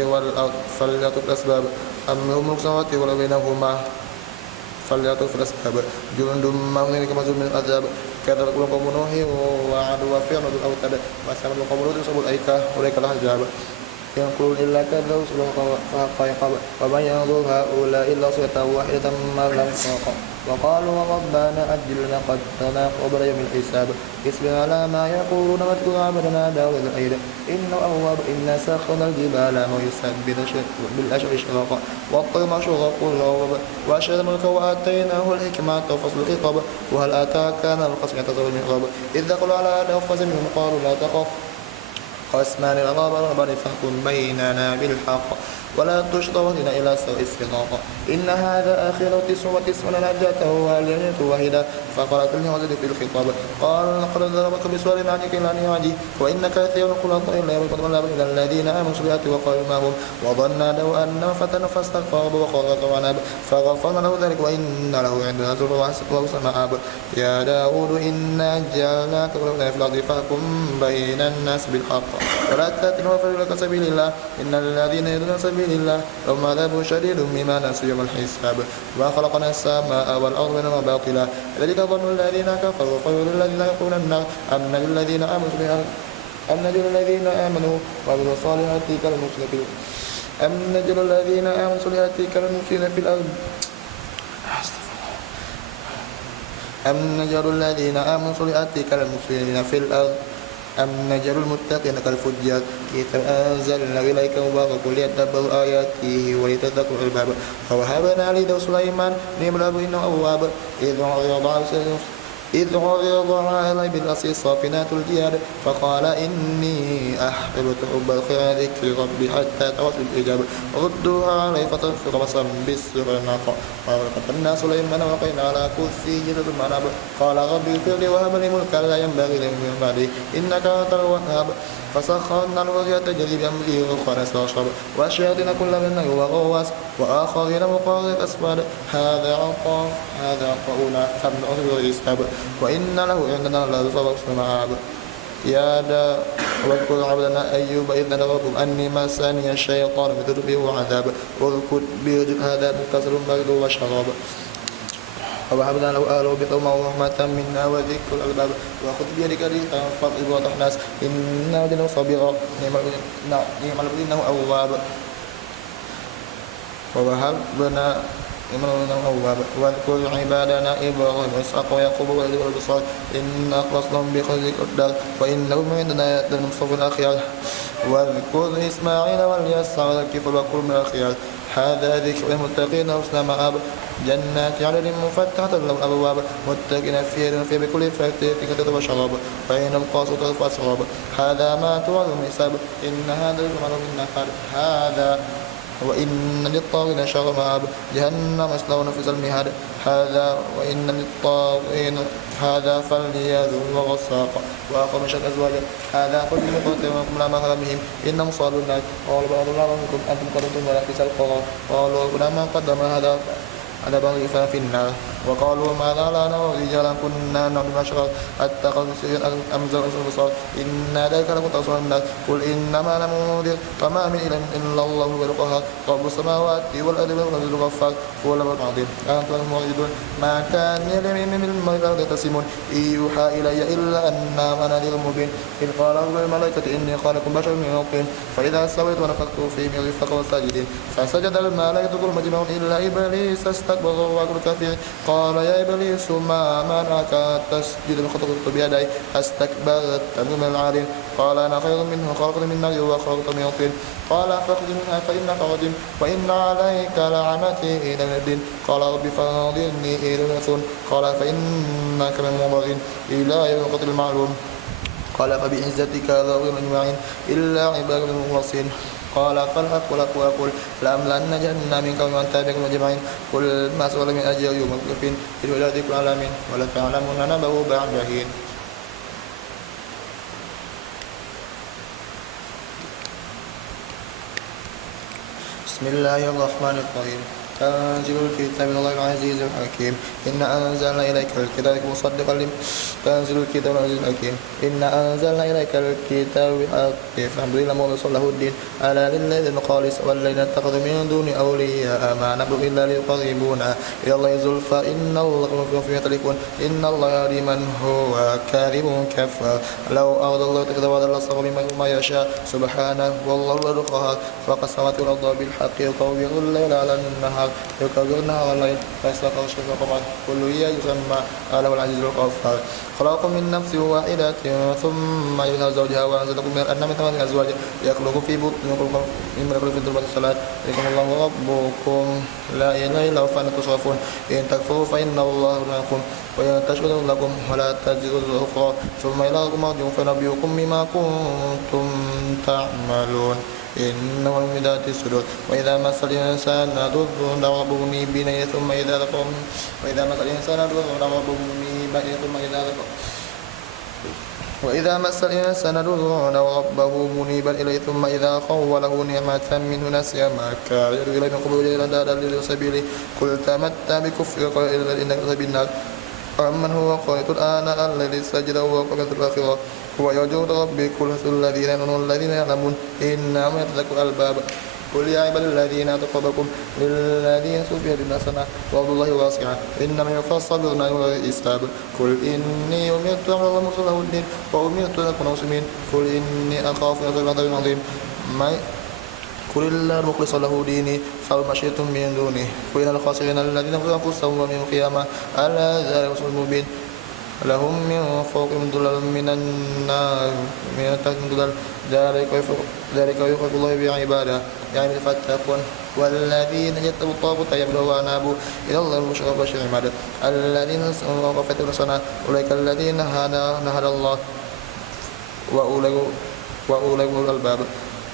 والأرض فليأتوا بالأسباب أم لهم السماوات ولا بينهما فليأتوا في الأسباب جند ما هنالك مزول من العذاب كذلك قوم نوح وعاد وفرعون بالأوتاد وثمود وقوم لوط أصحاب الأيكة أولئك الأحزاب ينقلون إلا كذبوا رسلهم فحق عقاب ومن ينظر هؤلاء إلا صيحة واحدة ما لم تسبق وقالوا ربنا أجل لنا قدنا قبل يوم الحساب اصبر على ما يقولون واذكر عبدنا داود الأيد إنه أواب إنا سخرنا الجبال ويسبح بالأشر شرقا والطير مشروقا كل أواب وأشهد الملك وآتيناه الحكمة وفصل الخطاب وهل أتاك الخصم يتصور من غاب إذ دخلوا على أنفسهم منهم قالوا لا تخف قسمان الغاب ربنا فاحكم بيننا بالحق ولا تشطرنا إلى سوء الصراط إن هذا آخر 99 نجاة واليمين واحدة فقالت الهمزة في الخطاب قال لقد ضربك بسؤال عنك إلى أن يعدي وإن كثير الخلطاء إلا يبقى إلى الذين آمنوا سبحانه وقالوا ما هم وظنا لو أنه فتن فاستغفر وخرج وناب فغفرنا له ذلك وإن له عندنا زلفى وحسن مآب يا داود إنا جعلناك ملكا في الأرض فاحكم بين الناس بالحق ولا تتبعوا سبيل سبيل الله إن الذين يدعون سبيل الله لهم عذاب شديد بما نسوا يوم الحساب وخلقنا السماء والأرض بينهما باطلا ذلك ظن الذين كفروا فيقول الذين يقولون النار أم نجعل الذين آمنوا وعملوا الصالحات كالمفسدين أم نجعل الذين آمنوا الصالحات كالمفسدين في الأرض أم نجعل الذين آمنوا الصالحات كالمفسدين في الأرض أم نجعل المتقين كالفجار كتاب أنزلنا إليك مبارك ليدبروا آياته وليتذكروا الألباب ووهبنا لداود سليمان نعم الأب إنه أواب إذ عرض علي بالأصل الصافنات الجياد فقال إني أحببت حب الخير ذكر ربي حتى توصل الإجابة ردوها علي فتنفق بصرا بالسر الناقة قال قتلنا سليمان وقينا على كرسيه جلد المناب قال ربي اغفر لي وهب لي ملكا لا ينبغي لي من بعدي إنك أنت الوهاب فسخرنا الوحي تجري بأمره رخاء وشرب والشياطين كل من وغواص وآخرين مقارب أسباب هذا عطاؤنا فابن أصبر الإسحاب وإن له عندنا لزبر مآب يا دا واذكر عبدنا أيوب إذ نادى ربه أني مسني الشيطان بضر وعذاب واذكر برجل هذا متصل برد وشراب ووهبنا له أهله بقومه ورحمة منا وذكر الألباب وخذ بيدك ريحا فاضرب وتحناس إنه دين صبيرا نعم العبد إنه أواب ووهبنا إمرنا أواب واذكر عبادنا إبراهيم وإسحاق ويعقوب والأسباط والأبصار إنا أخلصناهم بخير الدار وإنهم عندنا للمصطفى الأخيار واذكر إسماعيل واليسع والكفر وكل من الأخيار هذا ذكر للمتقين وحسن مآب جنات عدن مفتحة لهم الأبواب متكئين فيها بكل فاكهة وشراب فإن القاسطة فأسراب هذا ما توعد من حساب إن هذا الجمال من نحر هذا وإن للطاغين شر مآب جهنم يصلون في المهاد هذا وإن للطاغين هذا فليذوقوا غساق وآخر من شر أزواجه هذا فليقاتلوا منكم لا مخرج بهم إنهم صالوا النار قالوا بعض الله منكم أنتم قدرتم ولا في القرى قالوا ربنا ما قدم هذا على بغي في النار وقالوا ماذا لا نرى رجالا كنا نعبد الأشرار أتخذوا سريا أم زرعوا البصار إنا ذلك لمتعصر الناس قل إنما أنا منذر وما من إله إلا الله هو القهار رب السماوات والأرض والعزيز الغفار هو الأمر العظيم أنتم المعرضون ما كان لي من الملائكة يقتسمون إن يوحى إلي إلا أنما أنا نذير مبين إذ قال رب الملائكة إني خالق بشر من طين فإذا سويت ونفخت فيه من روحي فقعوا ساجدين فسجد الملائكة كلهم أجمعون إلا إبليس استكبر وكبر كافر قال يا إبليس ما منعك تسجد لما خلقت بيدي أستكبرت أم من العالين قال أنا خير منه خلقتني من نار وخلقته من طين قال فاخرج منها فإنك رجيم وإن عليك لعنتي إلى يوم الدين قال رب فانظرني إلى يوم يبعثون قال فإنك من المنظرين إلى يوم القتل المعلوم قال فبعزتك لأغويهم أجمعين إلا عبادك المخلصين قال فالحق لك وأقول لأملأن جهنم منك ومن تبعكم أجمعين قل ما سؤال من أجر يوم المكلفين إذ ولا ذكر العالمين ولا تعلمون نبأه بعد حين بسم الله الرحمن الرحيم تنزيل الكتاب من الله العزيز الحكيم إن أنزلنا إليك الكتاب مصدقا تنزيل الكتاب من العزيز الحكيم إن أنزلنا إليك الكتاب بالحق فالحمد لله مخلصا له الدين ألا للذين خالص والذين اتخذوا من دون أولياء ما نعبد إلا ليقربونا إلى الله زلفى إن الله غفور فيما يختلفون إن الله يهدي من هو كاذب كفار لو أراد الله اتخذ ولدا لاصطفى مما يشاء سبحانه والله الواحد القهار خلق السماوات والأرض بالحق يكور الليل على النهار يكبر النهار والليل فيستقر الشمس والقمر كل يسمى آله العزيز الغفار خلق من نفس واحدة ثم يجعل زوجها وأنزل لكم من الأنعام ثمانية أزواج يخلق في بطونكم مما يخلق في ظلمات الصلاة ذلكم الله ربكم لا إله إلا هو فأنتم تصرفون إن تكفروا فإن الله يغنيكم وإن تشهدوا لكم ولا تزر أخرى ثم إلى ربكم مرجعكم فينبئكم بما كنتم تعملون إنه من ذات الصدور وإذا مس الإنسان ضر دعا ربه منيبا ثم إذا ذكر وإذا مس الإنسان ضر دعا ربه منيبا ثم إذا ذكر وإذا مس الإنسان ضر دعا ربه منيبا إليه ثم إذا خوله نعمة منه نسي ما كان يدعو إليه من قبل إلى دار سبيله قل تمتع بكفرك إنك سبيل النار أمن هو قانت آناء الليل ساجدا وقانت الآخرة هو يرجو ربي كل الذين آمنوا الذين يعلمون إنهم يتذكرون الألباب قل يا عباد الذين أتقبلكم للذين سوفي للنسنة وعبد الله واسعا إنما يوفى الصابرون غير حساب قل إني أمرت أن أعبد الله له الدين وأمرت أن أكون مسلمين قل إني أخاف أن عذاب عظيم قل الله المخلص له ديني فما شئتم من دونه وإن الخاسرين الذين خسروا أنفسهم وهم يوم القيامة ألا ذلك رسول مبين لهم من فوقهم ظلال من النار من تحتهم ظلال ذلك يخرج الله بعباده يعني فاتقون والذين يتقوا الطاغوت يبلغوا وأنابوا إلى الله المشرك بشر عباده الذين وقفتوا الحسنى أولئك الذين هدى الله وأولئك أولو الألباب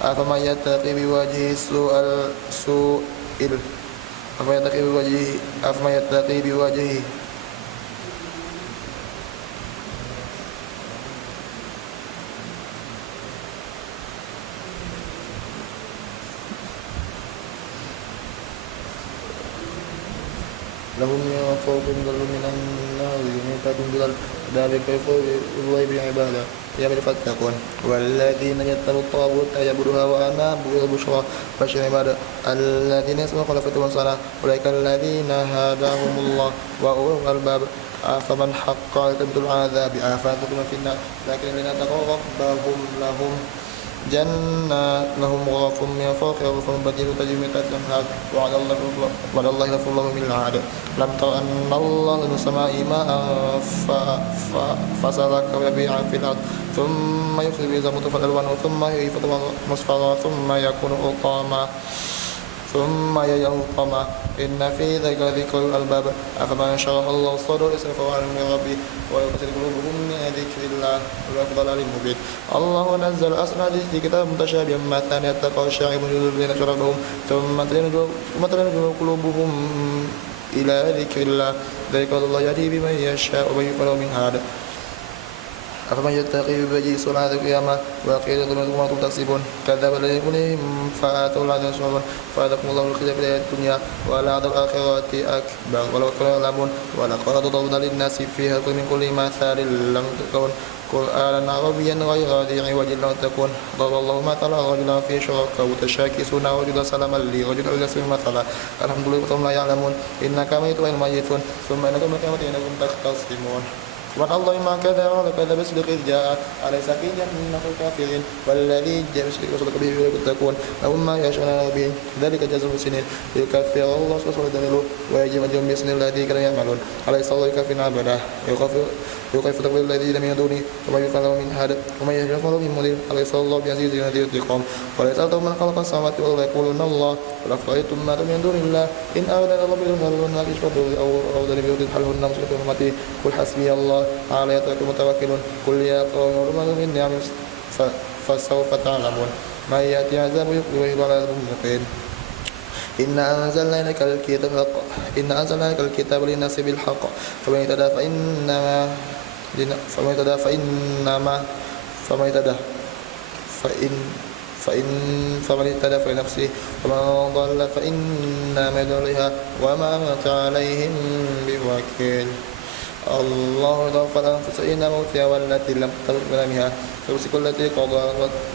أفمن يتقي بوجهه أفمن يتقي بوجهه لهم من فوقهم ظل من النار من تحتهم ظلال ذلك يخرج الله بعباده أيام فاتقون والذين يتبعون الطاغوت يعبدوها وأنابوا إلى البشرى بشر عباد الذين يسمعون قول فتوى صلاة أولئك الذين هداهم الله وأولو الألباب فمن حق على العذاب آفاتكم في النار لكن الذين اتقوا ربهم جنات لهم غرف من فوقها غرف بديل تجري من تحتها الأنهار وعلى الله غفور له من العاد لم تر أن الله من السماء ماء فسلكه ينبوع في الأرض ثم يخرج به زمرة فالألوان ثم يهيج مصفرا ثم يكون حطاما إن في ذلك ذكر الألباب أفمن شرح الله صدره للإسلام فهو على من ربه ويقتل قلوبهم من ذكر الله والأفضل المبين الله نزل أحسن الحديث كتاب متشابها مثانية تقشعر من جلود الذين شربهم ثم تلين قلوبهم إلى ذكر الله ذلك الله يهدي بمن يشاء ومن يضلل من هذا أفمن يتقي بوجهه سوء العذاب القيامة وقيل لهم ما كنتم تكسبون كذب الذين قبلهم فآتوا العذاب يصبرون فأذاقهم الله الخزي في الحياة الدنيا ولعذاب الآخرة أكبر ولو كانوا يعلمون ولقد ضربنا للناس في هذا من كل مثال لم تكن قرآنا عربيا غير ذي عوج لم تكن ضرب الله مثلا رجلا في شركاء متشاكسون رجلا سلما لرجل يسمع مثلا الحمد لله وهم لا يعلمون إنك ميت وإنهم ميتون ثم إنكم القيامة إنكم تختصمون سبحان الله ما كذب وكذب بصدق إذ جاء أليس في جنة الكافرين والذي جاء بصدق وصدق به يتقون لهم ما يشاءون به ذلك جزاء المحسنين ليكفر الله سوء دليله ويجب أجرهم بإذن الله الذي كانوا يعملون أليس الله يكفي عبده يكفر تقبل الذين من دونه وما يقال له من هذا وما يهجر الله من مدير أليس الله بعزيز الذي ينتقم وليس ألتم من خلق السماوات والأرض يقولون الله ولأفرأيتم ما من دون الله إن أردنا الله بهم لا كشف أو أردنا بهم حلهن مسلك أمتي قل حسبي الله على يتوكل المتوكلون قل يا قوم اعبدوا من نعم فسوف تعلمون من يأتي عذاب يقبل على عذاب مقيم إن أنزلنا إليك الكتاب للناس بالحق فمن اهتدى فلنفسه ومن ضل فإنما يضل عليها وما أنت عليهم بوكيل الله يتوفى الأنفس حين موتها والتي لم تمت بمنامها ويمسك التي قضى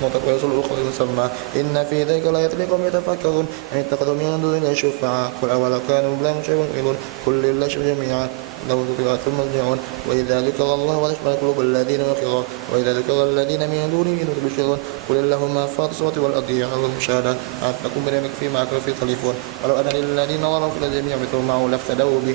موتها ويرسل الأخرى إلى مسمى إن في ذلك لآيات لقوم يتفكرون أن اتخذوا من دون الله شفعاء قل أولو كانوا لا يعلمون قل لله جميعا له ذكرى ثم يرجعون وإذا ذكر الله وتشمل قلوب الذين يخرون وإذا ذكر الذين من دونه يبشرون قل اللهم فاطر السماوات والأرض يعلم الشهادة أنكم بنعمك فيما كانوا فيه يختلفون ولو أن للذين ظلموا في الأرض جميعا مثل معه لافتدوا به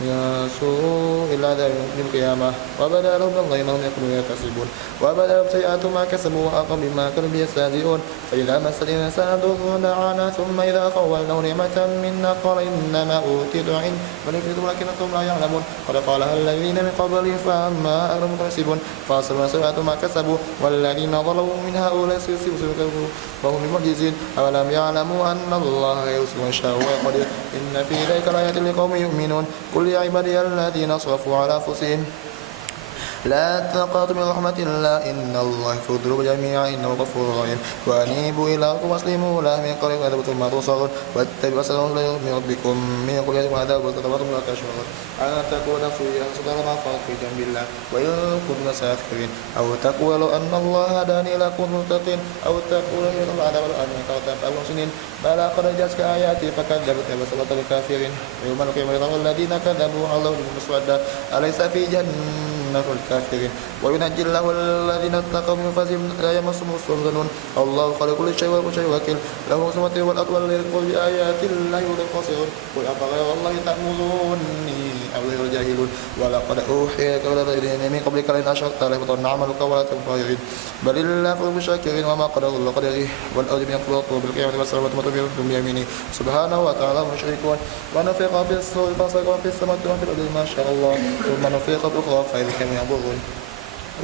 من سوء العذاب يوم القيامة وبدا لهم الله ما هم يكونون يكسبون وبدا لهم سيئات ما كسبوا وحاق بما كانوا به يستهزئون فإذا مس الإنسان ضر دعانا ثم إذا خولناه نعمة منا قال إنما أوتيت عند ونفرد ولكنكم لا يعلمون قد قالها الذين من قبلهم فأما أهلهم يكسبون فأصبحوا سيئات ما كسبوا والذين ظلموا من هؤلاء سيصيبهم وهم بمعجزين أولم يعلموا أن الله يرزق من شاء ويقدر إن في ذلك لآيات لقوم يؤمنون قل يا عبادي الذين أسرفوا على أنفسهم لا تقنطوا من رحمة الله إن الله يغفر الذنوب جميعا إنه غفور رحيم وأنيبوا إلى ربكم وأسلموا له من قبل أن تبتم ما تبصرون واتبعوا سبيل من ربكم من قبل يأتيكم عذاب وتتبعتم لا تشعرون أن تكون نفسي أنصت ما فرط في جنب الله وإن كنتم ساخرين أو تقولوا أن الله هداني لكنتم متقين أو تقولوا إن العذاب الآن فأبوا سنين بلى قد جاءتك آياتي فكذبت فسبت الكافرين يوم القيامة يرى الذين كذبوا على الله مسودا أليس في جنة الكافرين وينجي الله الذين اتقوا من فزهم لا يمسهم السوء الله خلق كل شيء وكل شيء وكيل له السماوات والأرض والذي يكفر بآيات الله ولا يخسرون قل أفغير الله تأمروني أو غير الجاهلون ولقد أوحي إليك والذين من قبلك لئن أشركت ليحبطن عملك ولا تكن خاسرين بل الله خير الشاكرين وما قدر الله قدره والأرض بينقبض بالقيامة والسماوات مطوية بيمينه سبحانه وتعالى مشركون ونفخ في الصور فصعق في السماوات وفي الأرض ما شاء الله ثم نفخ أخرى فإذا كانوا ينظرون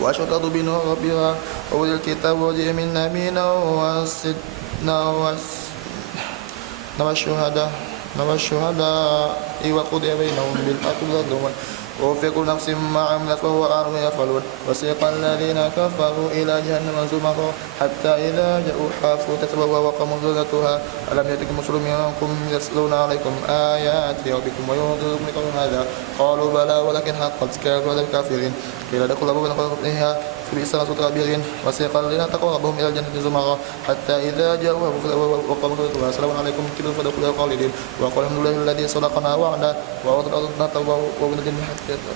وأشهد بنور ربها وأولي الكتاب وجيء من نبينا والشهداء وقضي بينهم بالحق والظلم ووفي كل نفس ما عملت وهو أعلم يفعلون وسيق الذين كفروا إلى جهنم زمرا حتى إذا جاءوا حافوا تتبوى وقاموا زلتها ألم يأتكم رسل منكم يتلون عليكم آيات ربكم وينذركم لقوم هذا قالوا بلى ولكن حقت كافرون الكافرين قيل ادخلوا أبواب قبلها فبئس مثوى الكافرين وسيق الذين اتقوا ربهم إلى الجنة زمرا حتى إذا جاءوها وقالوا سلام عليكم ادخلوا فادخلوها خالدين وقال الحمد لله الذي صدقنا وعده وأرض الأرض نتوبة وبلد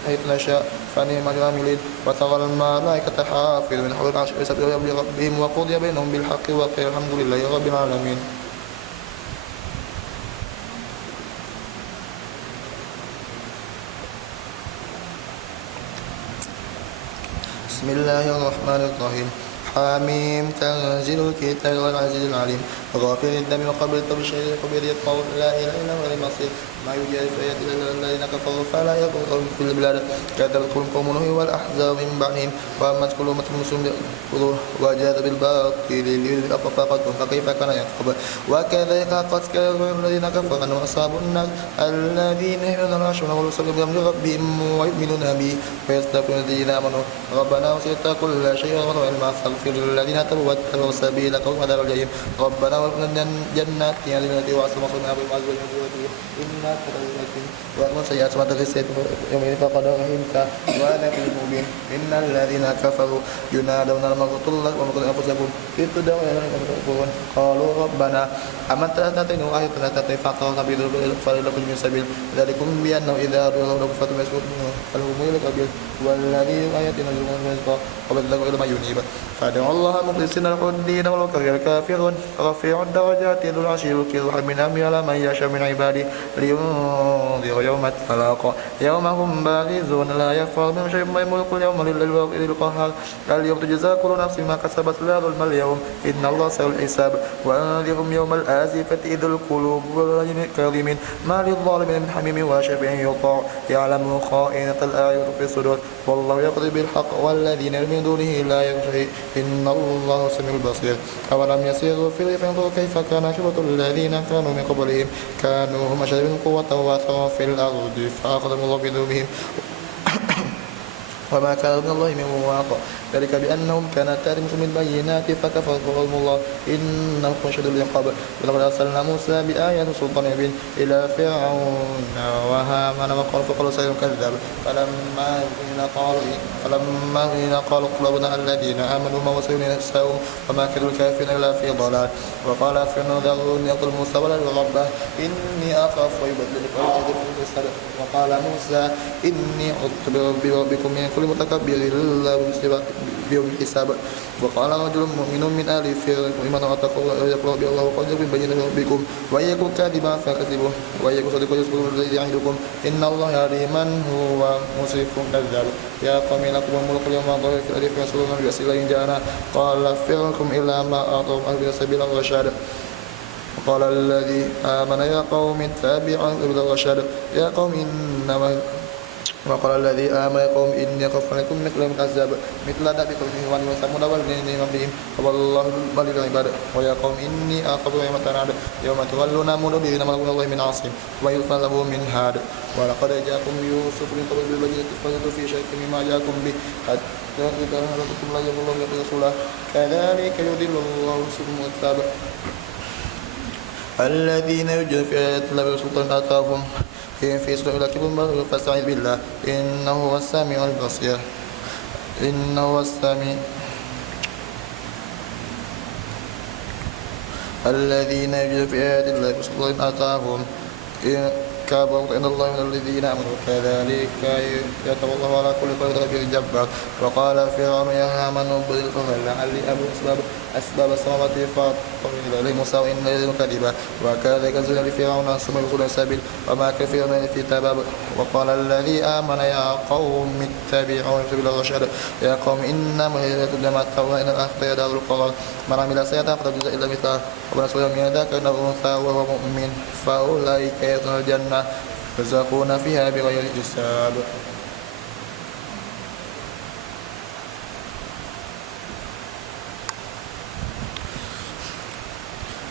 حيث نشاء فنعم العاملين وترى الملائكة حافظين من حول العرش يسبحون بربهم وقضي بينهم بالحق وقيل الحمد لله رب العالمين. بسم الله الرحمن الرحيم حميم تنزيل الكتاب العزيز العليم غافر الذنب وقبل التوب الشهيد قبل القول لا اله الا هو المصير ما يجادل في ايات الله الذين كفروا فلا يغرهم في البلاد كذبت قوم نوح والاحزاب من بعدهم وامت كل امه مسلم وجاء بالباطل ليذل فقدهم فكيف كان يعقوب وكذلك قد كذب الذين كفروا انهم اصحاب النار الذين يحملون العرش والرسل بامر ربهم ويؤمنون به ويستغفرون الذين امنوا ربنا وسعت كل شيء وعلما فاغفر للذين تابوا واتبعوا سبيلك وعذاب الجحيم ربنا وارزقنا جنات التي وعدتم وصلنا بالمعزوم إنا كذلك وأما سيئات ما تغسل يومين فقد رحمت وأنا في المبين إن الذين كفروا ينادون المغفرة الله ومغفرة أنفسكم ابتدوا يكفرون قالوا ربنا أمتنا تاتين وآيتنا تاتين فقرنا بذنوبهم فلكم من سبيل ذلكم بأنه إذا أدعوا له كفرتم يسكتون فلهم ملك أبيض والذي آياتنا يرزقون رزقا وبلغوا إلى ما ينيب فادعوا الله مخلصين له الدين ولو كره الكافرون رفيع الدرجات ذو العرش يلقي الروح من أمره على من يشاء من عباده لينذر يوم التلاق يوم هم بارزون لا يخفى منهم شيء الملك اليوم لله القهار اليوم تجزى كل نفس ما كسبت لا ظلم اليوم إن الله سريع الحساب وأنذرهم يوم الآزفة إذ القلوب كاظمين ما للظالمين من حميم وشفيع يطاع يعلم خائنة الأعين في الصدور والله يقضي بالحق والذين من دونه لا يرجعون إن الله سميع البصير أولم يسيروا في الأرض فينظروا كيف كان عاقبة الذين كانوا من قبلهم كانوا هم أشد منهم قوة وأثروا في الأرض فأخذهم الله بذنوبهم وما كان من الله من واق ذلك بأنهم كانت تأتيهم بالبينات فكفرهم الله إنه شديد العقاب ولقد أرسلنا موسى بآيات سلطان مبين إلى فرعون وهامان وقال فقالوا سيد كذاب فلما قالوا قلوبنا الذين آمنوا ما وسيون نفسهم وما كانوا الكافرين إلا في ضلال وقال فرعون ذروني يقتل موسى ولا ربه إني أخاف ويبدل وقال موسى إني عذت بربكم من كل متكبر إلا بيوم الحساب وقال رجل مؤمن من آل فرعون ومن اتقوا يقول بالله وقد يبين ربكم ويكون كاذبا فكذبوه ويكون صديقا يصبر الذي يعدكم إن الله يهدي من هو مسرف كذاب يا قوم لكم الملك اليوم ظهر في الأرض فيسألون بأس الله إن جاءنا قال فرعكم إلا ما أعطوا أهل سبيل الرشاد وقال الذي آمن يا قوم اتبعوا سبيل الرشاد يا قوم إنما وقال الذي آمن يا قوم إني أخاف عليكم مثل من العذاب مثل دأب قوم نوح وثمود والذين من قبلهم والله بليغ العباد ويا قوم إني أخاف يوم تناد يوم تولون مدبرين ما لكم الله من عاصم وما يؤمن له من هاد ولقد جاءكم يوسف من قبل بالبينات فزدتم في شك مما جاءكم به حتى إذا هلكتم لا يضل الله رسوله كذلك يضل الله سبحانه وتعالى الذين يجدون في آيات الله بسلطان آتاهم إن في سورة الكبر فاستعذ بالله إنه هو السميع البصير إنه هو السميع الذين يجدون في آيات الله بسلطان آتاهم كبر عند الله من الذين آمنوا كذلك يتوب الله على كل قول غفير جبار وقال فرعون يا هامان ابن القمر لعلي أبلغ أسباب السماوات فأطلع إليه موسى وإن يزيد كذبا وكذلك زين لفرعون ثم يرسل السبيل وما كان فرعون في تباب وقال الذي آمن يا قوم اتبعوا سبيل الرشاد يا قوم إنما الهداية إنما التقوى إن الأخطاء دار القرار من عمل سيئة فلا يجزى إلا مثلها ومن أسوأ من ذاك إنه أنثى وهو مؤمن فأولئك يدخلون الجنة يرزقون فيها بغير حساب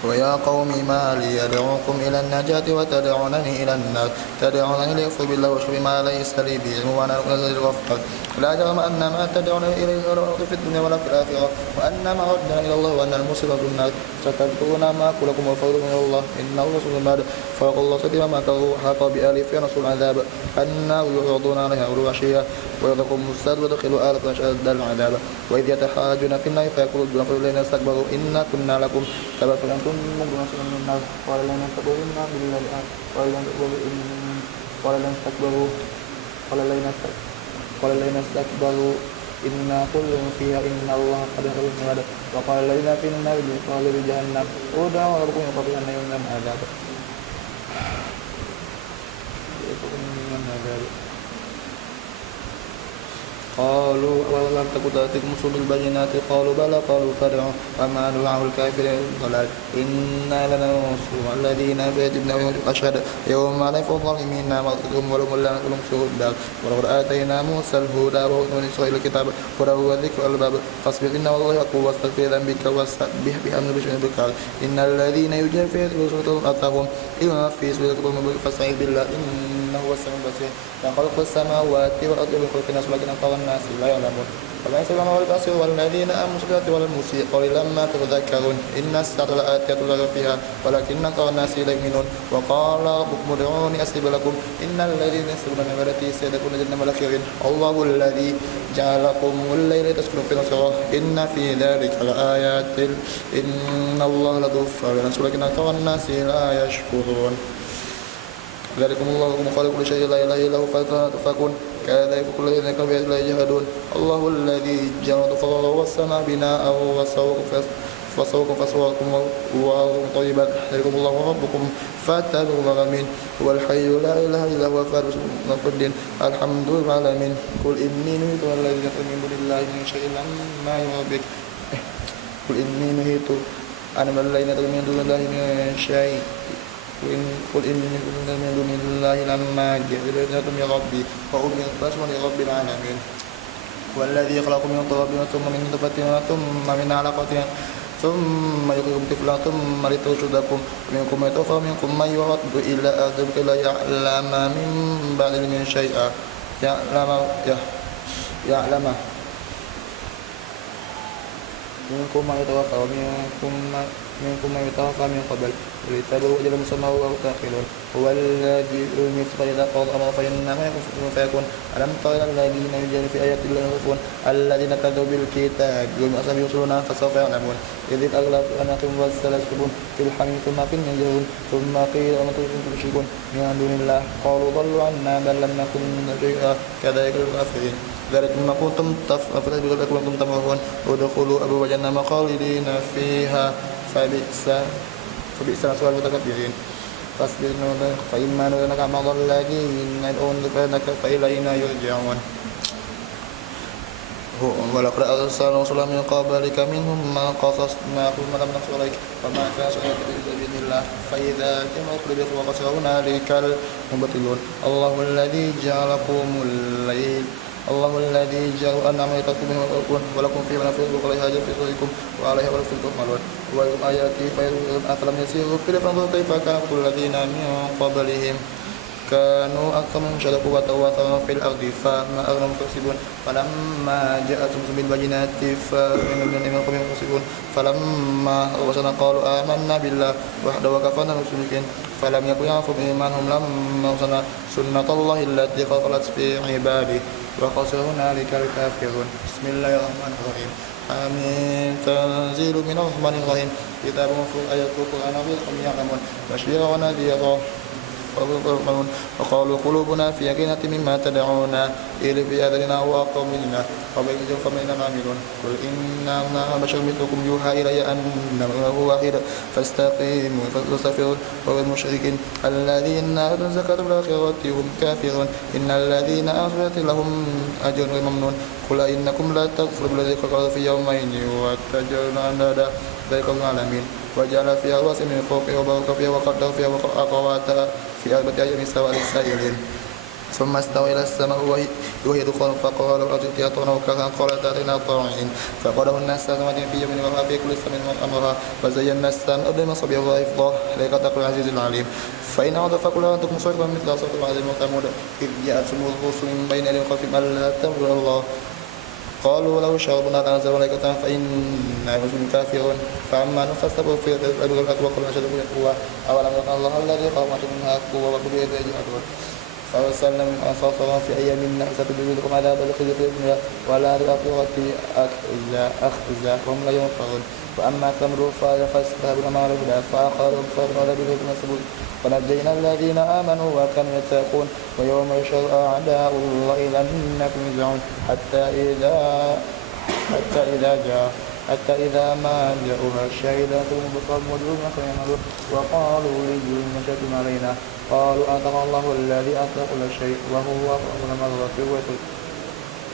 ويا قوم ما لي أدعوكم إلى النجاة وتدعونني إلى النار تدعونني لأكفر بالله وأشرك ما ليس لي به علم وأنا أنزل الغفار لا جرم أن ما تدعونني إليه غير في الدنيا ولا في الآخرة وأن ما ردنا إلى الله وأن المصير في النار ستذكرون ما أقول لكم والفضل من الله إن الله رسول بعد فوق الله سبيل ما كرهوا حاق بآله في نصر العذاب النار يعرضون عليها غدوا وعشيا ويذوقهم الساد ويدخلوا آلة أشد العذاب وإذ يتحاجون في النار فيقول الذين استكبروا إنا كنا لكم تبع فأنتم مجرمون من النار قال لن يستكبروا إنا بالله قال لن يستكبروا إنا كل فيها إن الله قد خلق المواد وقال الذين في النار بقال جهنم ادعوا ربكم يخفف عنا يوما من عذاب قالوا ولم تكن تأتيكم رسل بالبينات قالوا بلى قالوا فادعوا وما دعاء الكافرين ضلال إنا لننصر الذين بيدنا أشهد يوم لا ينفع الظالمين نعمتهم ولهم اللعنة لهم سوء الدار ولقد آتينا موسى الهدى وبني إسرائيل الكتاب هدى وذكر الباب فاصبر إن والله يقول واستغفر ذنبك وسبح بحمد ربك إن الذين يجادلون في رسلهم أتاهم إلى في سورة فاستعذ بالله إنه هو السميع البصير خلق السماوات والأرض بخلق الناس ولكن أكثر الناس لا يعلمون ولا يسمعون والبصير والذين آمنوا بالصلاة والمسيء قليلا ما تتذكرون إن الساعة لآتية لا ريب فيها ولكن أكثر الناس لا يؤمنون وقال ربكم ادعوني أستجب لكم إن الذين يستكبرون عن عبادتي سيدخلون جهنم داخرين الله الذي جعلكم الليل تسكنون فيه نصرا إن في ذلك لآيات إن الله لذو فضل ولكن أكثر الناس لا يشكرون ذلكم الله خالق كل شيء لا إله إلا هو فكن كذلك كل الذين كانوا بآيات الله يجحدون الله الذي جعل الأرض والسماء بناء وسوكم فسواكم وأرض طيبا ذلكم الله ربكم فاتبعوا الظالمين هو الحي لا إله إلا هو فارس الدين الحمد لله العالمين قل إني نهيت الذين من دون الله من شيء لما يربك قل إني نهيت أن الذين من دون الله من شيء قل إني من دون الله لما جئتم يا ربي فأولي القسم لرب العالمين والذي خلقكم من تراب ثم من نطفة ثم من علقة ثم يخرجكم طفلا ثم لترشدكم منكم من يتوفى منكم من يرد إلى أرض لا يعلم من بعد علم شيئا يعلم منكم من يتوفى منكم من يتوفى من قبل ولتبلغوا أجل مسمى وتأخرون هو الذي يمسك إذا قضى أمرا فإنما يكون فيكون ألم تر إلى الذين يجادلون في آيات الله يخرجون الذين كذبوا بالكتاب يوم أصحاب يرسلون فسوف يعلمون إذ الأغلب أناقهم والسلاسل في الحميم ثم في النجوم ثم قيل وما كنتم تشركون من دون الله قالوا ضلوا عنا بل لم نكن شيئا كذلك الكافرين ذلك ما كنتم كنتم تمرون ادخلوا أبواب جهنم خالدين فيها فبئس مثوى المتكبرين فاصبر فإما نرينك بعض الذين ندعونك فإلينا يرجعون ولقد أرسلنا رسلا من قبلك منهم من قصصنا ثم لم نقص عليك فما كان سؤالك بإذن الله فإذا جمع القلوب وقصر هنالك المبطلون الله الذي جعلكم الليل الله الذي جعل أنعم عليكم ولكم فيه منافع وعليها أجر في صدوركم وعليها ولكم تحملون ولكم آياتي أفلم يسيروا في الأرض كيف كان الذين من قبلهم كانوا أكثر منهم شركوا وتواصوا في الأرض فما أغنوا مكسبون فلما جاءتهم بالبينات فمنهم مكسبون فلما وصلنا قالوا آمنا بالله وحده وكفرنا بالمشركين فلم يكن ينفعهم إيمانهم لما وصلنا سنة الله التي خلت في عباده وخسر هنالك الكافرون بسم الله الرحمن الرحيم آمين تنزيل من الرحمن الرحيم كتاب مفروض آيات القرآن بالقوم يعلمون بشيرا ونذيرا وقالوا قلوبنا في يقينة مما تدعونا إلى في أذننا وقومنا وبين فمنا عاملون قل إنما بشر مثلكم يوحى إلي أنه واحد فاستقيموا فاستغفروا والمشركين الذين آتوا الزكاة بالآخرة هم كافرون إن الذين آخرت لهم أجر ممنون قل إنكم لا تغفروا بالذي قال في يومين وتجعلون أندادا ذلك العالمين وجعل فيها رواسي من فوقها وبارك فيها وقدر فيها وأقواتها في 4 أيام سواء للسائلين ثم استوى إلى السماء وهي دخان فقال أتيتها طوعا وكرها قالت أتينا طاعين فقالهن السماوات في يوم وما في كل سماء أمرها فزينا السماء الدنيا مصابيح وحفظا لقد العزيز العليم فإن عاد فكلها أنتم صيغا مثل صوت العزيز وثمود إذ جاءتهم الرسل من بين يديهم وخلفهم ألا تعبدوا الله قالوا لو شاء ربنا لأنزل ملائكة فإنا بهم كافرون فأما من فاستكبروا في الأرض الأكبر قل أشد من قوة أولم يكن الله الذي خلق منها قوة وكل يده أكبر فأرسلنا من أنصافهم في أيام نحسة بجودكم عذاب الخزي في الدنيا ولا الآخرة أخزى وهم لا ينصرون وأما ثمود فاستهبوا ما الهدى فأخذهم صابرا ولا بهم السبل ونجينا الذين آمنوا وكانوا يتقون ويوم يحشر أعداء الله إلى النار يوزعون حتى إذا ما جاءوها شهدت بصرهم وجوههم فيعملون وقالوا لجلودهم شهدتم علينا قالوا أنطق الله الذي أنطق كل شيء وهو أخبر مرة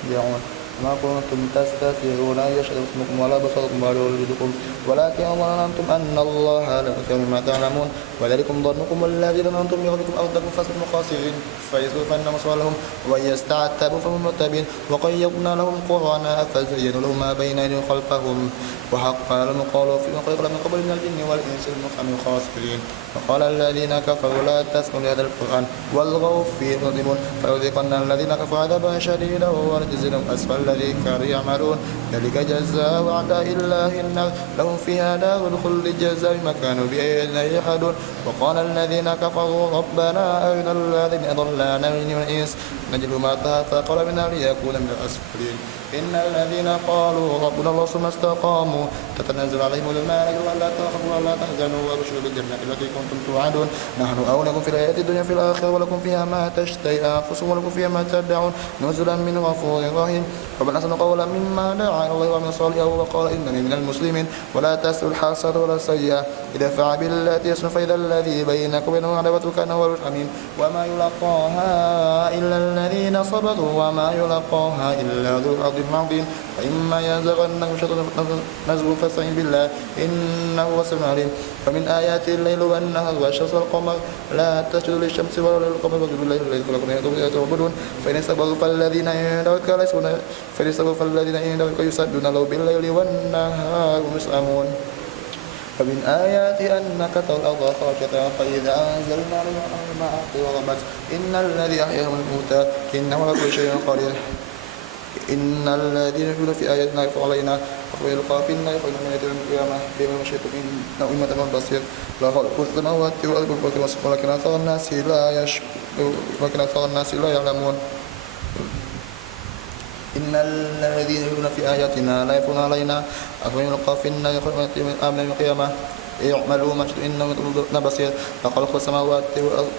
يرجعون ما كنتم تستترون أن يشهد اسمكم ولا بصركم ولا وجودكم ولكن ظننتم أن الله لا يغفر مما تعلمون وذلكم ظنكم الذي ظننتم بربكم أردكم فأصبحوا خاسرين فيسوفن مصوالهم وإن يستعتبوا فهم متبين وقيضنا لهم قرآنا فزينوا لهم ما بين أيديهم خلفهم وحق لهم القول فيما خلق من قبل من الجن والإنس فهم خاسرين وقال الذين كفروا لا تسمعوا لهذا القرآن والغوا فيه معرضون فيذيقن الذين كفروا عذابا شديدا ونجزيهم أسفل الذي كانوا يعملون ذلك جزاء أعداء الله النار لهم فيها دار الخلد جزاء بما كانوا بآياتنا يجحدون وقال الذين كفروا ربنا أرنا الذين أضلانا من الإنس نجد ما فقال منا ليكون من الأسفلين إن الذين قالوا ربنا الله ثم استقاموا تتنزل عليهم الملائكة ولا تخافوا ولا تحزنوا وابشروا بالجنة التي كنتم توعدون نحن أولياءكم في الحياة الدنيا في الآخرة ولكم فيها ما تشتهي أنفسكم ولكم فيها ما تدعون نزلا من غفور رحيم ومن أحسن قولا مما دعا إلى الله ومن صالحا وقال إنني من المسلمين ولا تسأل الحسنة ولا السيئة ادفع بالتي يحسن فإذا الذي بينك وبينه عداوة كأنه ولي حميم وما يلقاها إلا الذين صبروا وما يلقاها إلا ذو حظ عظيم فإما ينزغنك شيطان نزغ فاستعن بالله إنه هو السميع العليم ومن آيات الليل والنهار والشمس والقمر لا تسجدوا للشمس ولا للقمر واسجدوا لله الذي خلقهن تعبدون فإن استكبروا فالذين عند ربك لا يسجدون فإن استكبروا فالذين عند ربك يسبحون له بالليل والنهار هم يسأمون فمن آياته أنك ترى الأرض خاشعة فإذا أنزلنا عليها الماء وربت إن الذي أحياهم الموتى إنه على كل شيء قدير إن الذين يؤمنون في آياتنا يكفرون علينا ويلقى في النار فإنهم يأتون القيامة بما مشيت إنه إمة بصير لا خلق السماوات والأرض ولكن أكثر الناس لا يعلمون إن الذين يؤمنون في آياتنا لا يكفرون علينا ويلقى في النار فإنهم آمن يوم القيامة اعملوا ما شئتم إنه بصير لخلق السماوات والأرض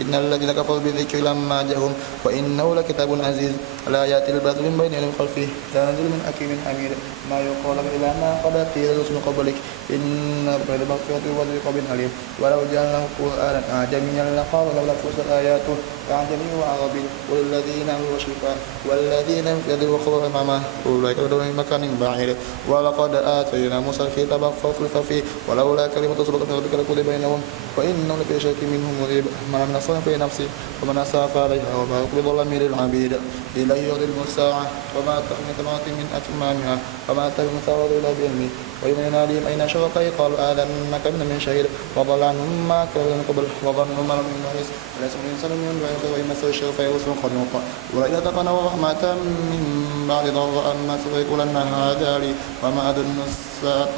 إن الذين كفروا بالذكر لما جاءهم وإنه لكتاب عزيز لا يأتي الباطل من بين يديه خلفه تنزل من حكيم حميد ما يقال إلا ما قد قيل من قبلك إن بين المغفرة والرزق عليم ولو جعلناه قرآنا أعجميا لقالوا لولا فصلت آياته أعجمي وعربي والذين هو شفاء والذين يدعوا وخبر معه أولئك يدعون من مكان بعيد ولقد آتينا موسى الكتاب فاختلف فيه ولولا كلمة سبقت من ربك لقضي بينهم وإنهم لفي شك منه مريب ما من أصلا في نفسي ومن أساف عليها وما يقبض ظلم للعبيد إليه يغلب الساعة وما تحمل ثمرات من أكمامها وما تهب ثمرة إلا بعلمه ويوم يناديهم أين شركائي قالوا آذنك من شهيد وضل عنهم ما كانوا من قبل وظنوا ما لم يحس وليس من إنسان من بعيد وإن مسه الشر فيئوس قنوط وإذا تقنوا رحمة من بعد ضراء الناس فيقولن هذا لي وما أظن الساعة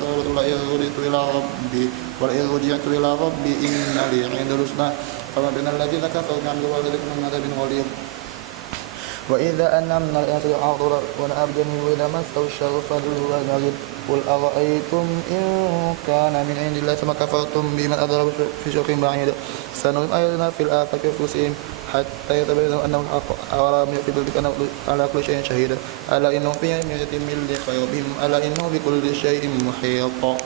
لئن رجعت إلى ربي إن لي عند الحسنى فما بين الذين كفروا عن ذلك من عذاب غليظ وإذا أنعمنا على الأرض ونأبدني وإذا مسه الشر فذو نجد قل أرأيتم إن كان من عند الله ثم كفرتم بمن أضرب في شوك بعيد سنريهم آياتنا في الآفاق وأنفسهم حتى يتبين أنه الحق أولم يكن بك أنه على كل شيء شهيد ألا إنه في يمين من لقى بهم ألا إنه بكل شيء محيط